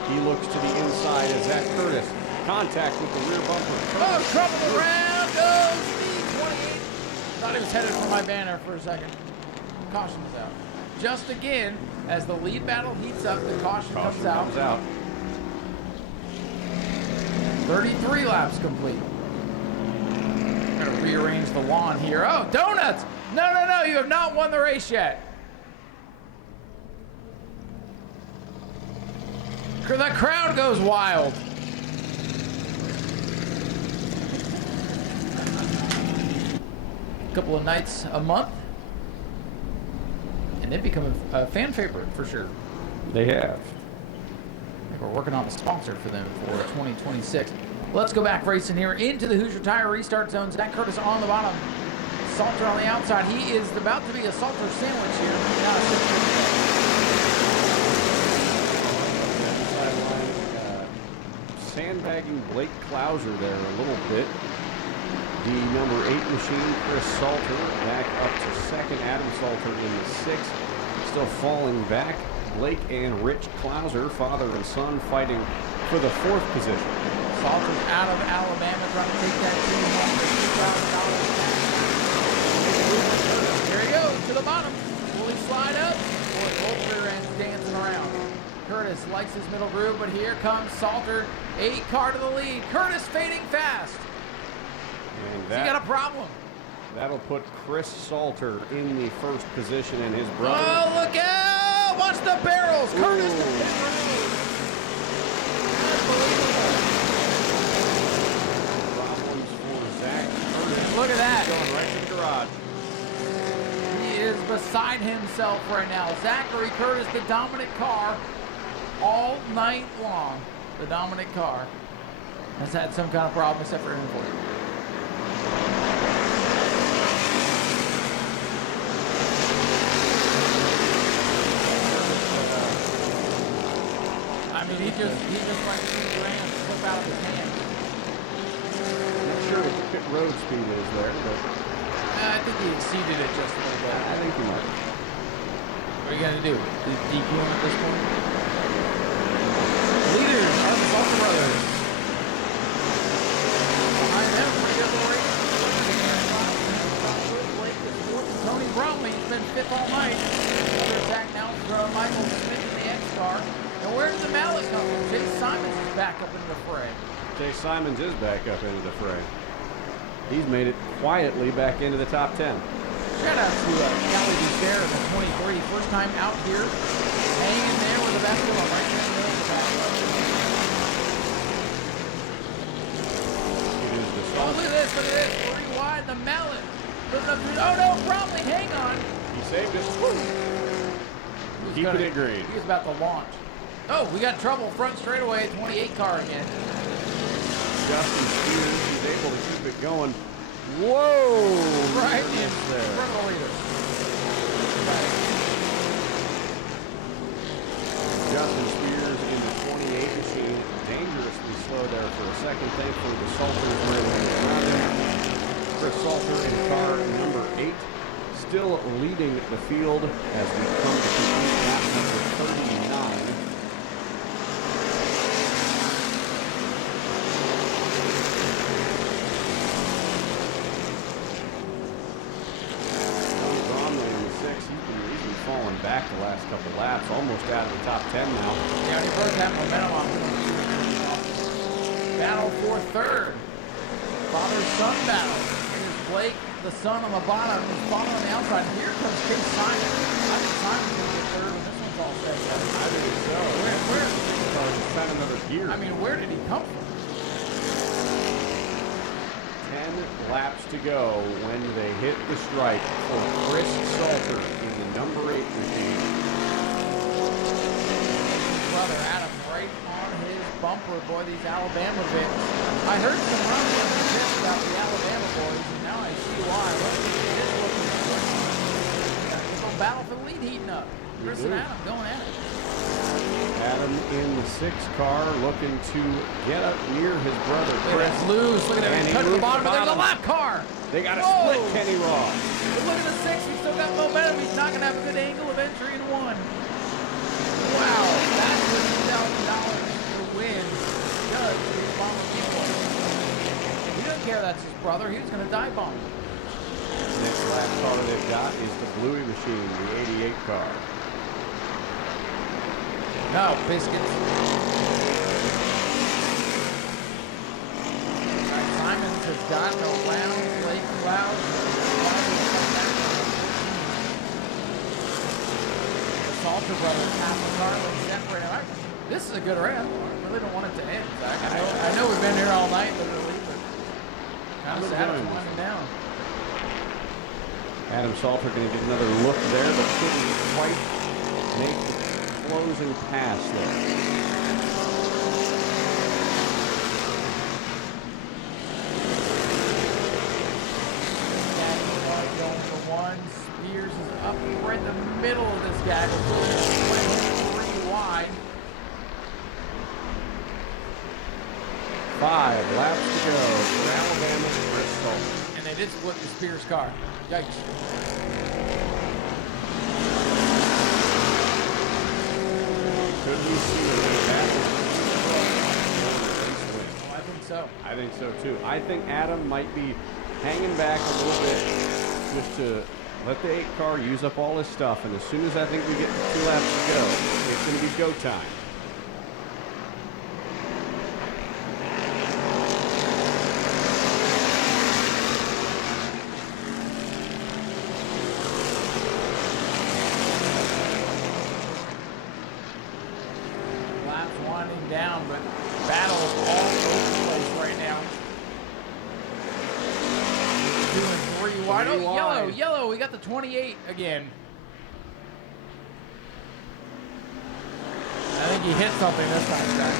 He looks to the inside as Zach Curtis. Contact with the rear bumper. Oh, trouble around goes the 28. Thought he was headed for my banner for a second. Caution is out. Just again, as the lead battle heats up, the caution comes out. 33 laps complete. I'm going to rearrange the lawn here. Oh, donuts! No, no, no, you have not won the race yet. The crowd goes wild. A couple of nights a month, and they've become a fan favorite for sure. They have. I think we're working on a sponsor for them for 2026. Let's go back racing here into the Hoosier Tire restart zone. Zach Curtis on the bottom, Salter on the outside. He is about to be a Salter sandwich here. Sandbagging Blake Clouser there a little bit. The number 8 machine, Chris Salter, back up to second. Adam Salter in the 6th. Still falling back. Blake and Rich Clouser, father and son, fighting for the 4th position. Salter's out of Alabama trying to take that team home for $2,000. Here he goes to the bottom. Will he slide up? Boy, both rear ends dancing around. Curtis likes his middle groove, but here comes Salter. 8 car to the lead. Curtis fading fast. And He got a problem. That'll put Chris Salter in the 1st position, and his brother. Oh, look out! Watch the barrels. Curtis to pit road. Problems for Zach Curtis. Look at that. Going right to the garage. He is beside himself right now. Zachary Curtis, the dominant car, all night long. The dominant car has had some kind of problem except for inventory. mean, he just like ran a slip out of his hand. Not sure what the pit road speed is there, but I think he exceeded it just a little bit. I think he might. What are you gonna do? DQ him at this point? Leaders are the Salter brothers. Behind them, we got the race. Tony Bromley's been fifth all night. Another attack now from Michael Smith in the X-Car. And where did the mallet come from? Chase Simons is back up into the fray. Chase Simons is back up into the fray. He's made it quietly back into the top 10. Shout out to Callie Ducere in the 23. First time out here. Hanging there with the basketball right in the middle of the back. It is the Oh, look at this, look at this. 3 wide, the mallet. Oh no, Bromley, hang on. He saved it. Keeping it green. He was about to launch. Oh, we got trouble front straightaway, 28 car again. Justin Spears is able to keep it going. Whoa! Right in there. front of the leader. Justin Spears in the 28 machine, dangerously slow there for a second. Thankfully, the Salters were able to get around him. Chris Salter in car number 8, still leading the field as we come to complete lap number 39. Tony Bromley in the 6, he's been falling back the last couple laps, almost out of the top 10 now. Yeah, he broke that momentum off. Battle for third. Father-son battle. Here's Blake, the son on the bottom, his father on the outside. And here comes Chase Simon. I think Simon's going to get third when this one's all said. I think so. Where? It's not another gear. I mean, where did he come from? 10 laps to go when they hit the stripe for Chris Salter in the number 8 machine. Brother Adam right on his bumper. Boy, these Alabama bits. I heard some rumblings about the Alabama boys, and now I see why. Look, it is looking good. Got a little battle for the lead heating up. Chris and Adam going at it. Adam in the 6 car looking to get up near his brother Chris. Loose. Look at that. He's touching the bottom, but there's a lap car. They got to Whoa. split Kenny Ross. But look at the 6. He's still got momentum. He's not going to have a good angle of entry in 1. Wow. That's $50,000 to win. Does his bomber boy. He doesn't care that's his brother. He was going to dive bomb him. Next lap car they've got is the Bluey machine, the 88 car. No, biscuits. Simons has gotten around Lake Cloud. The Salter brothers half the car separated. This is a good round. I really don't want it to end, Zach. I know we've been here all night, literally, but kind of sad it's winding down. Adam Salter going to get another look there, but couldn't quite make the closing pass there. Going for 1. Spears is up right in the middle of this gaggle. 3 wide. 5 laps to go for Alabama's Chris Salter. And they did split the Spears car. Yikes. Could we see that? Oh, I think so. I think so too. I think Adam might be hanging back a little bit just to let the 8 car use up all his stuff, and as soon as I think we get to 2 laps to go, it's going to be go time. Laps winding down, but battles all over the place right now. 2 and 3 wide. Oh, yellow, yellow. We got the 28 again. I think he hit something this time, Zach.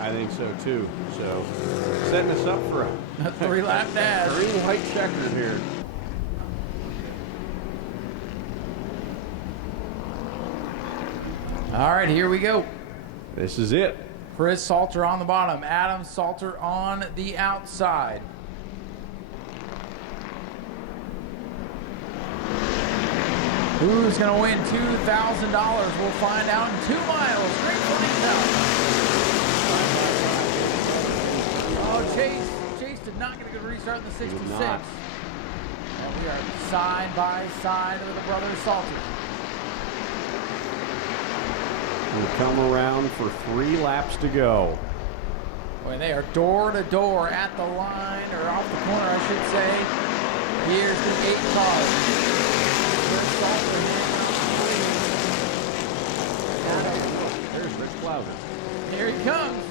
I think so too. So setting us up for a 3-lap dash. green white checker here. All right, here we go. This is it. Chris Salter on the bottom, Adam Salter on the outside. Who's going to win $2,000? We'll find out in 2 miles. Great flames out. Oh, Chase did not get a good restart in the 66. And we are side by side with the brothers Salter. We'll come around for 3 laps to go. Boy, they are door to door at the line, or off the corner, I should say. Here's the 8 cars. Chris Salter There's Rich Plowser. Here he comes.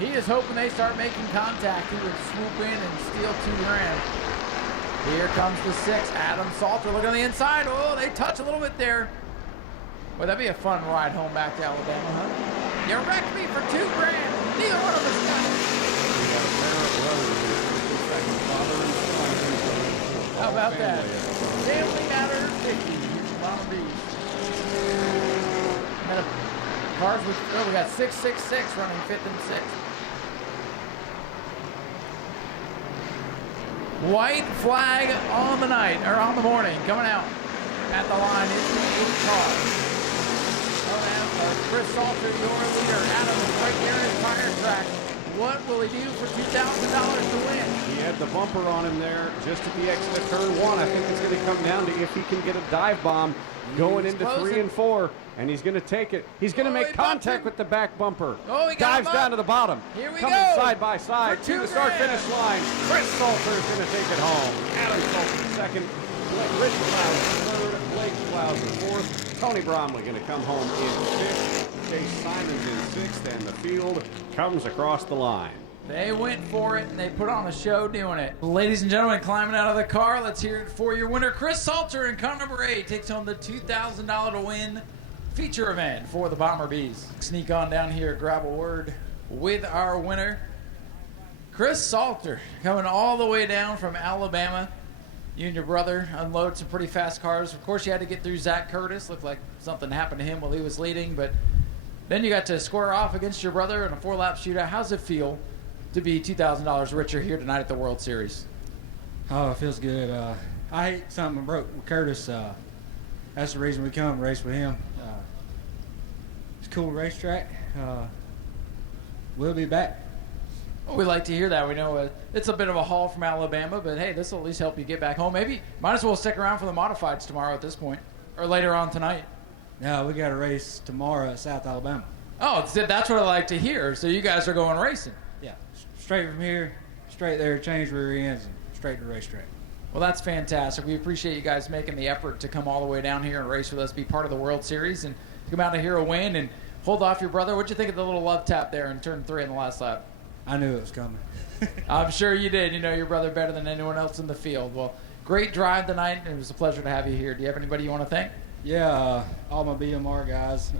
He is hoping they start making contact. He would swoop in and steal $2,000. Here comes the 6, Adam Salter. Look on the inside. Oh, they touch a little bit there. Well, that'd be a fun ride home back to Alabama, huh? You wrecked me for $2,000. Neither one of us got it. How about that? Family Matters 50. Bomber Bees. Cars with, we got 666 running 5th and 6th. White flag on the night, or on the morning, coming out at the line. It's the 8 car. Chris Salter, your leader. Adam is right there in his tire track. What will he do for $2,000 to win? He had the bumper on him there just at the exit of turn 1. I think it's going to come down to if he can get a dive bomb going into closing. 3 and 4, and he's going to take it. He's going to make contact with the back bumper. Oh, he got dives down to the bottom. Here we Coming go. side by side For to the start-finish line. Chris Salter is going to take it home. Adam Salter second. Rich Plowser third. Blake Plowser fourth. Tony Bromley going to come home in 5th. Chase Simons in 6th, and the field comes across the line. They went for it, and they put on a show doing it. Ladies and gentlemen, climbing out of the car, let's hear it for your winner. Chris Salter in car number 8 takes home the $2,000 to win feature event for the Bomber Bees. Sneak on down here, grab a word with our winner. Chris Salter coming all the way down from Alabama. You and your brother unload some pretty fast cars. Of course, you had to get through Zach Curtis. Looked like something happened to him while he was leading, but then you got to square off against your brother in a 4-lap shootout. How's it feel to be $2,000 richer here tonight at the World Series? Oh, it feels good. I hate something broke with Curtis. That's the reason we come race with him. It's a cool racetrack. We'll be back. Well, we like to hear that. We know it's a bit of a haul from Alabama, but hey, this will at least help you get back home. Maybe might as well stick around for the modifieds tomorrow at this point, or later on tonight. No, we got a race tomorrow at South Alabama. Oh, that's what I like to hear. So you guys are going racing. Yeah, straight from here, straight there, change rear ends, and straight to the racetrack. Well, that's fantastic. We appreciate you guys making the effort to come all the way down here and race with us, be part of the World Series, and come out to hear a win and hold off your brother. What'd you think of the little love tap there in turn 3 in the last lap? I knew it was coming. I'm sure you did. You know your brother better than anyone else in the field. Well, great drive tonight, and it was a pleasure to have you here. Do you have anybody you want to thank? Yeah, all my BMR guys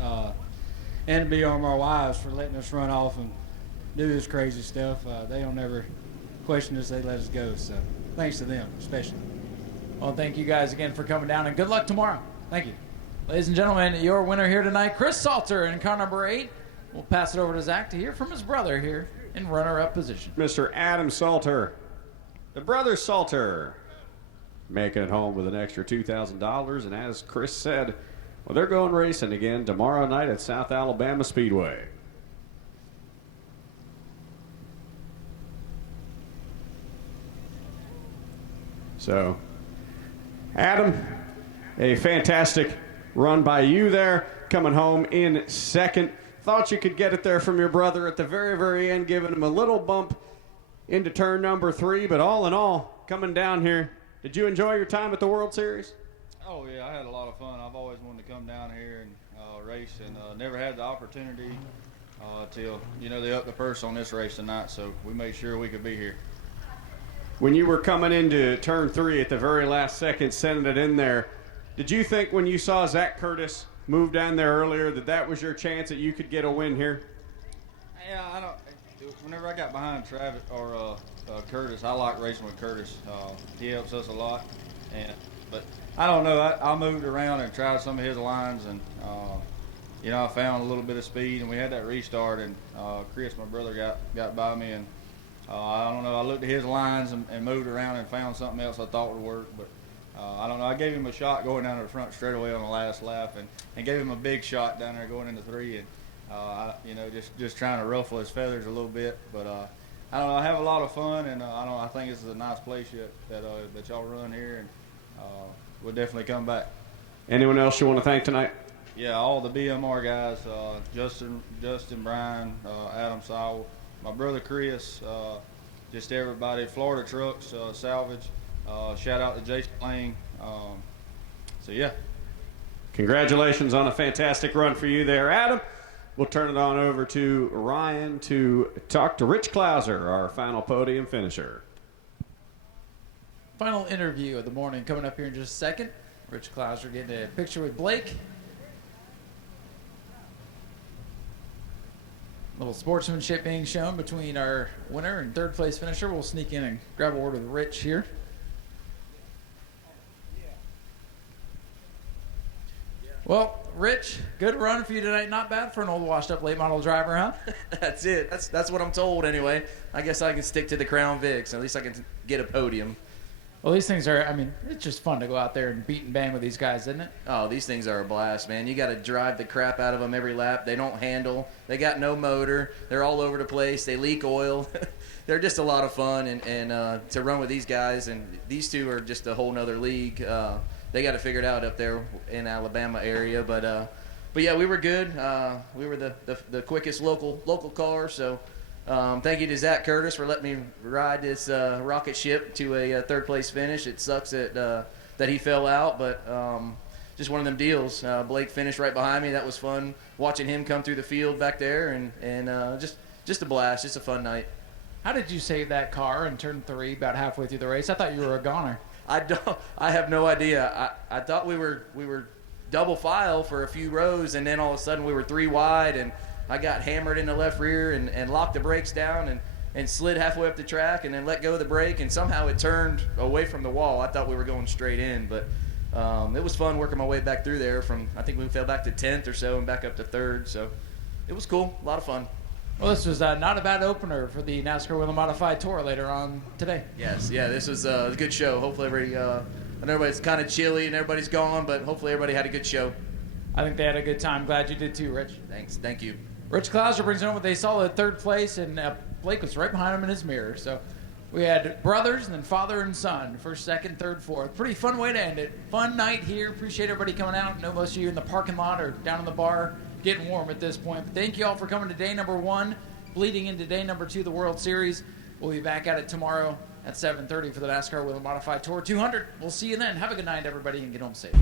and the BMR wives for letting us run off and do this crazy stuff. They don't ever question us. They let us go. So thanks to them, especially. Well, thank you guys again for coming down, and good luck tomorrow. Thank you. Ladies and gentlemen, your winner here tonight, Chris Salter in car number 8. We'll pass it over to Zach to hear from his brother here in runner-up position. Mr. Adam Salter, the brother Salter, making it home with an extra $2,000. And as Chris said, well, they're going racing again tomorrow night at South Alabama Speedway. So, Adam, a fantastic run by you there, coming home in 2nd. Thought you could get it there from your brother at the very, very end, giving him a little bump into turn number 3. But all in all, coming down here, did you enjoy your time at the World Series? Oh, yeah, I had a lot of fun. I've always wanted to come down here and race, and never had the opportunity till, they upped the purse on this race tonight, so we made sure we could be here. When you were coming into turn 3 at the very last second, sending it in there, did you think when you saw Zach Curtis move down there earlier that was your chance that you could get a win here? Yeah, whenever I got behind Travis or Curtis, I like racing with Curtis. He helps us a lot, but I don't know. I moved around and tried some of his lines, and you know, I found a little bit of speed, and we had that restart, and Chris, my brother, got by me, and I don't know, I looked at his lines and moved around and found something else I thought would work, but I don't know, I gave him a shot going down to the front straightaway on the last lap, and gave him a big shot down there going into 3, and you know, just trying to ruffle his feathers a little bit, but I don't know, I have a lot of fun, and I think this is a nice place that y'all run here, and we'll definitely come back. Anyone else you want to thank tonight? Yeah, all the BMR guys, Justin, Brian, Adam Sowell, my brother Chris, just everybody, Florida Trucks, Salvage, shout out to Jason Lane. So yeah. Congratulations on a fantastic run for you there, Adam. We'll turn it on over to Ryan to talk to Rich Klauser, our final podium finisher. Final interview of the morning coming up here in just a second. Rich Klauser getting a picture with Blake. Little sportsmanship being shown between our winner and third place finisher. We'll sneak in and grab a word with Rich here. Well, Rich, good run for you tonight. Not bad for an old washed-up late model driver, huh? That's it. That's what I'm told anyway. I guess I can stick to the Crown Vics. At least I can get a podium. Well, these things are, I mean, it's just fun to go out there and beat and bang with these guys, isn't it? Oh, these things are a blast, man. You got to drive the crap out of them every lap. They don't handle. They got no motor. They're all over the place. They leak oil. They're just a lot of fun, and to run with these guys, and these two are just a whole nother league. They got to figure it out up there in Alabama area, but yeah, we were good. We were the quickest local car, so thank you to Zach Curtis for letting me ride this rocket ship to a third place finish. It sucks that he fell out, but just one of them deals. Blake finished right behind me. That was fun watching him come through the field back there, and just a blast, just a fun night. How did you save that car in turn 3 about halfway through the race? I thought you were a goner. I have no idea. I thought we were double file for a few rows, and then all of a sudden we were 3 wide, and I got hammered in the left rear and locked the brakes down and slid halfway up the track and then let go of the brake, and somehow it turned away from the wall. I thought we were going straight in, but it was fun working my way back through there from, I think we fell back to 10th or so and back up to 3rd, so it was cool, a lot of fun. Well, this was not a bad opener for the NASCAR Wheel and Modified Tour later on today. Yes, yeah, this was a good show. Hopefully I know everybody's kind of chilly and everybody's gone, but hopefully everybody had a good show. I think they had a good time. Glad you did too, Rich. Thanks, thank you. Rich Klauser brings home with a solid 3rd place, and Blake was right behind him in his mirror. So we had brothers and then father and son, 1st, 2nd, 3rd, 4th. Pretty fun way to end it. Fun night here. Appreciate everybody coming out. I know most of you in the parking lot or down in the bar getting warm at this point. But thank you all for coming to day number 1. Bleeding into day number 2 of the World Series. We'll be back at it tomorrow at 7:30 for the NASCAR Wheel and Modified Tour 200. We'll see you then. Have a good night, everybody, and get home safe.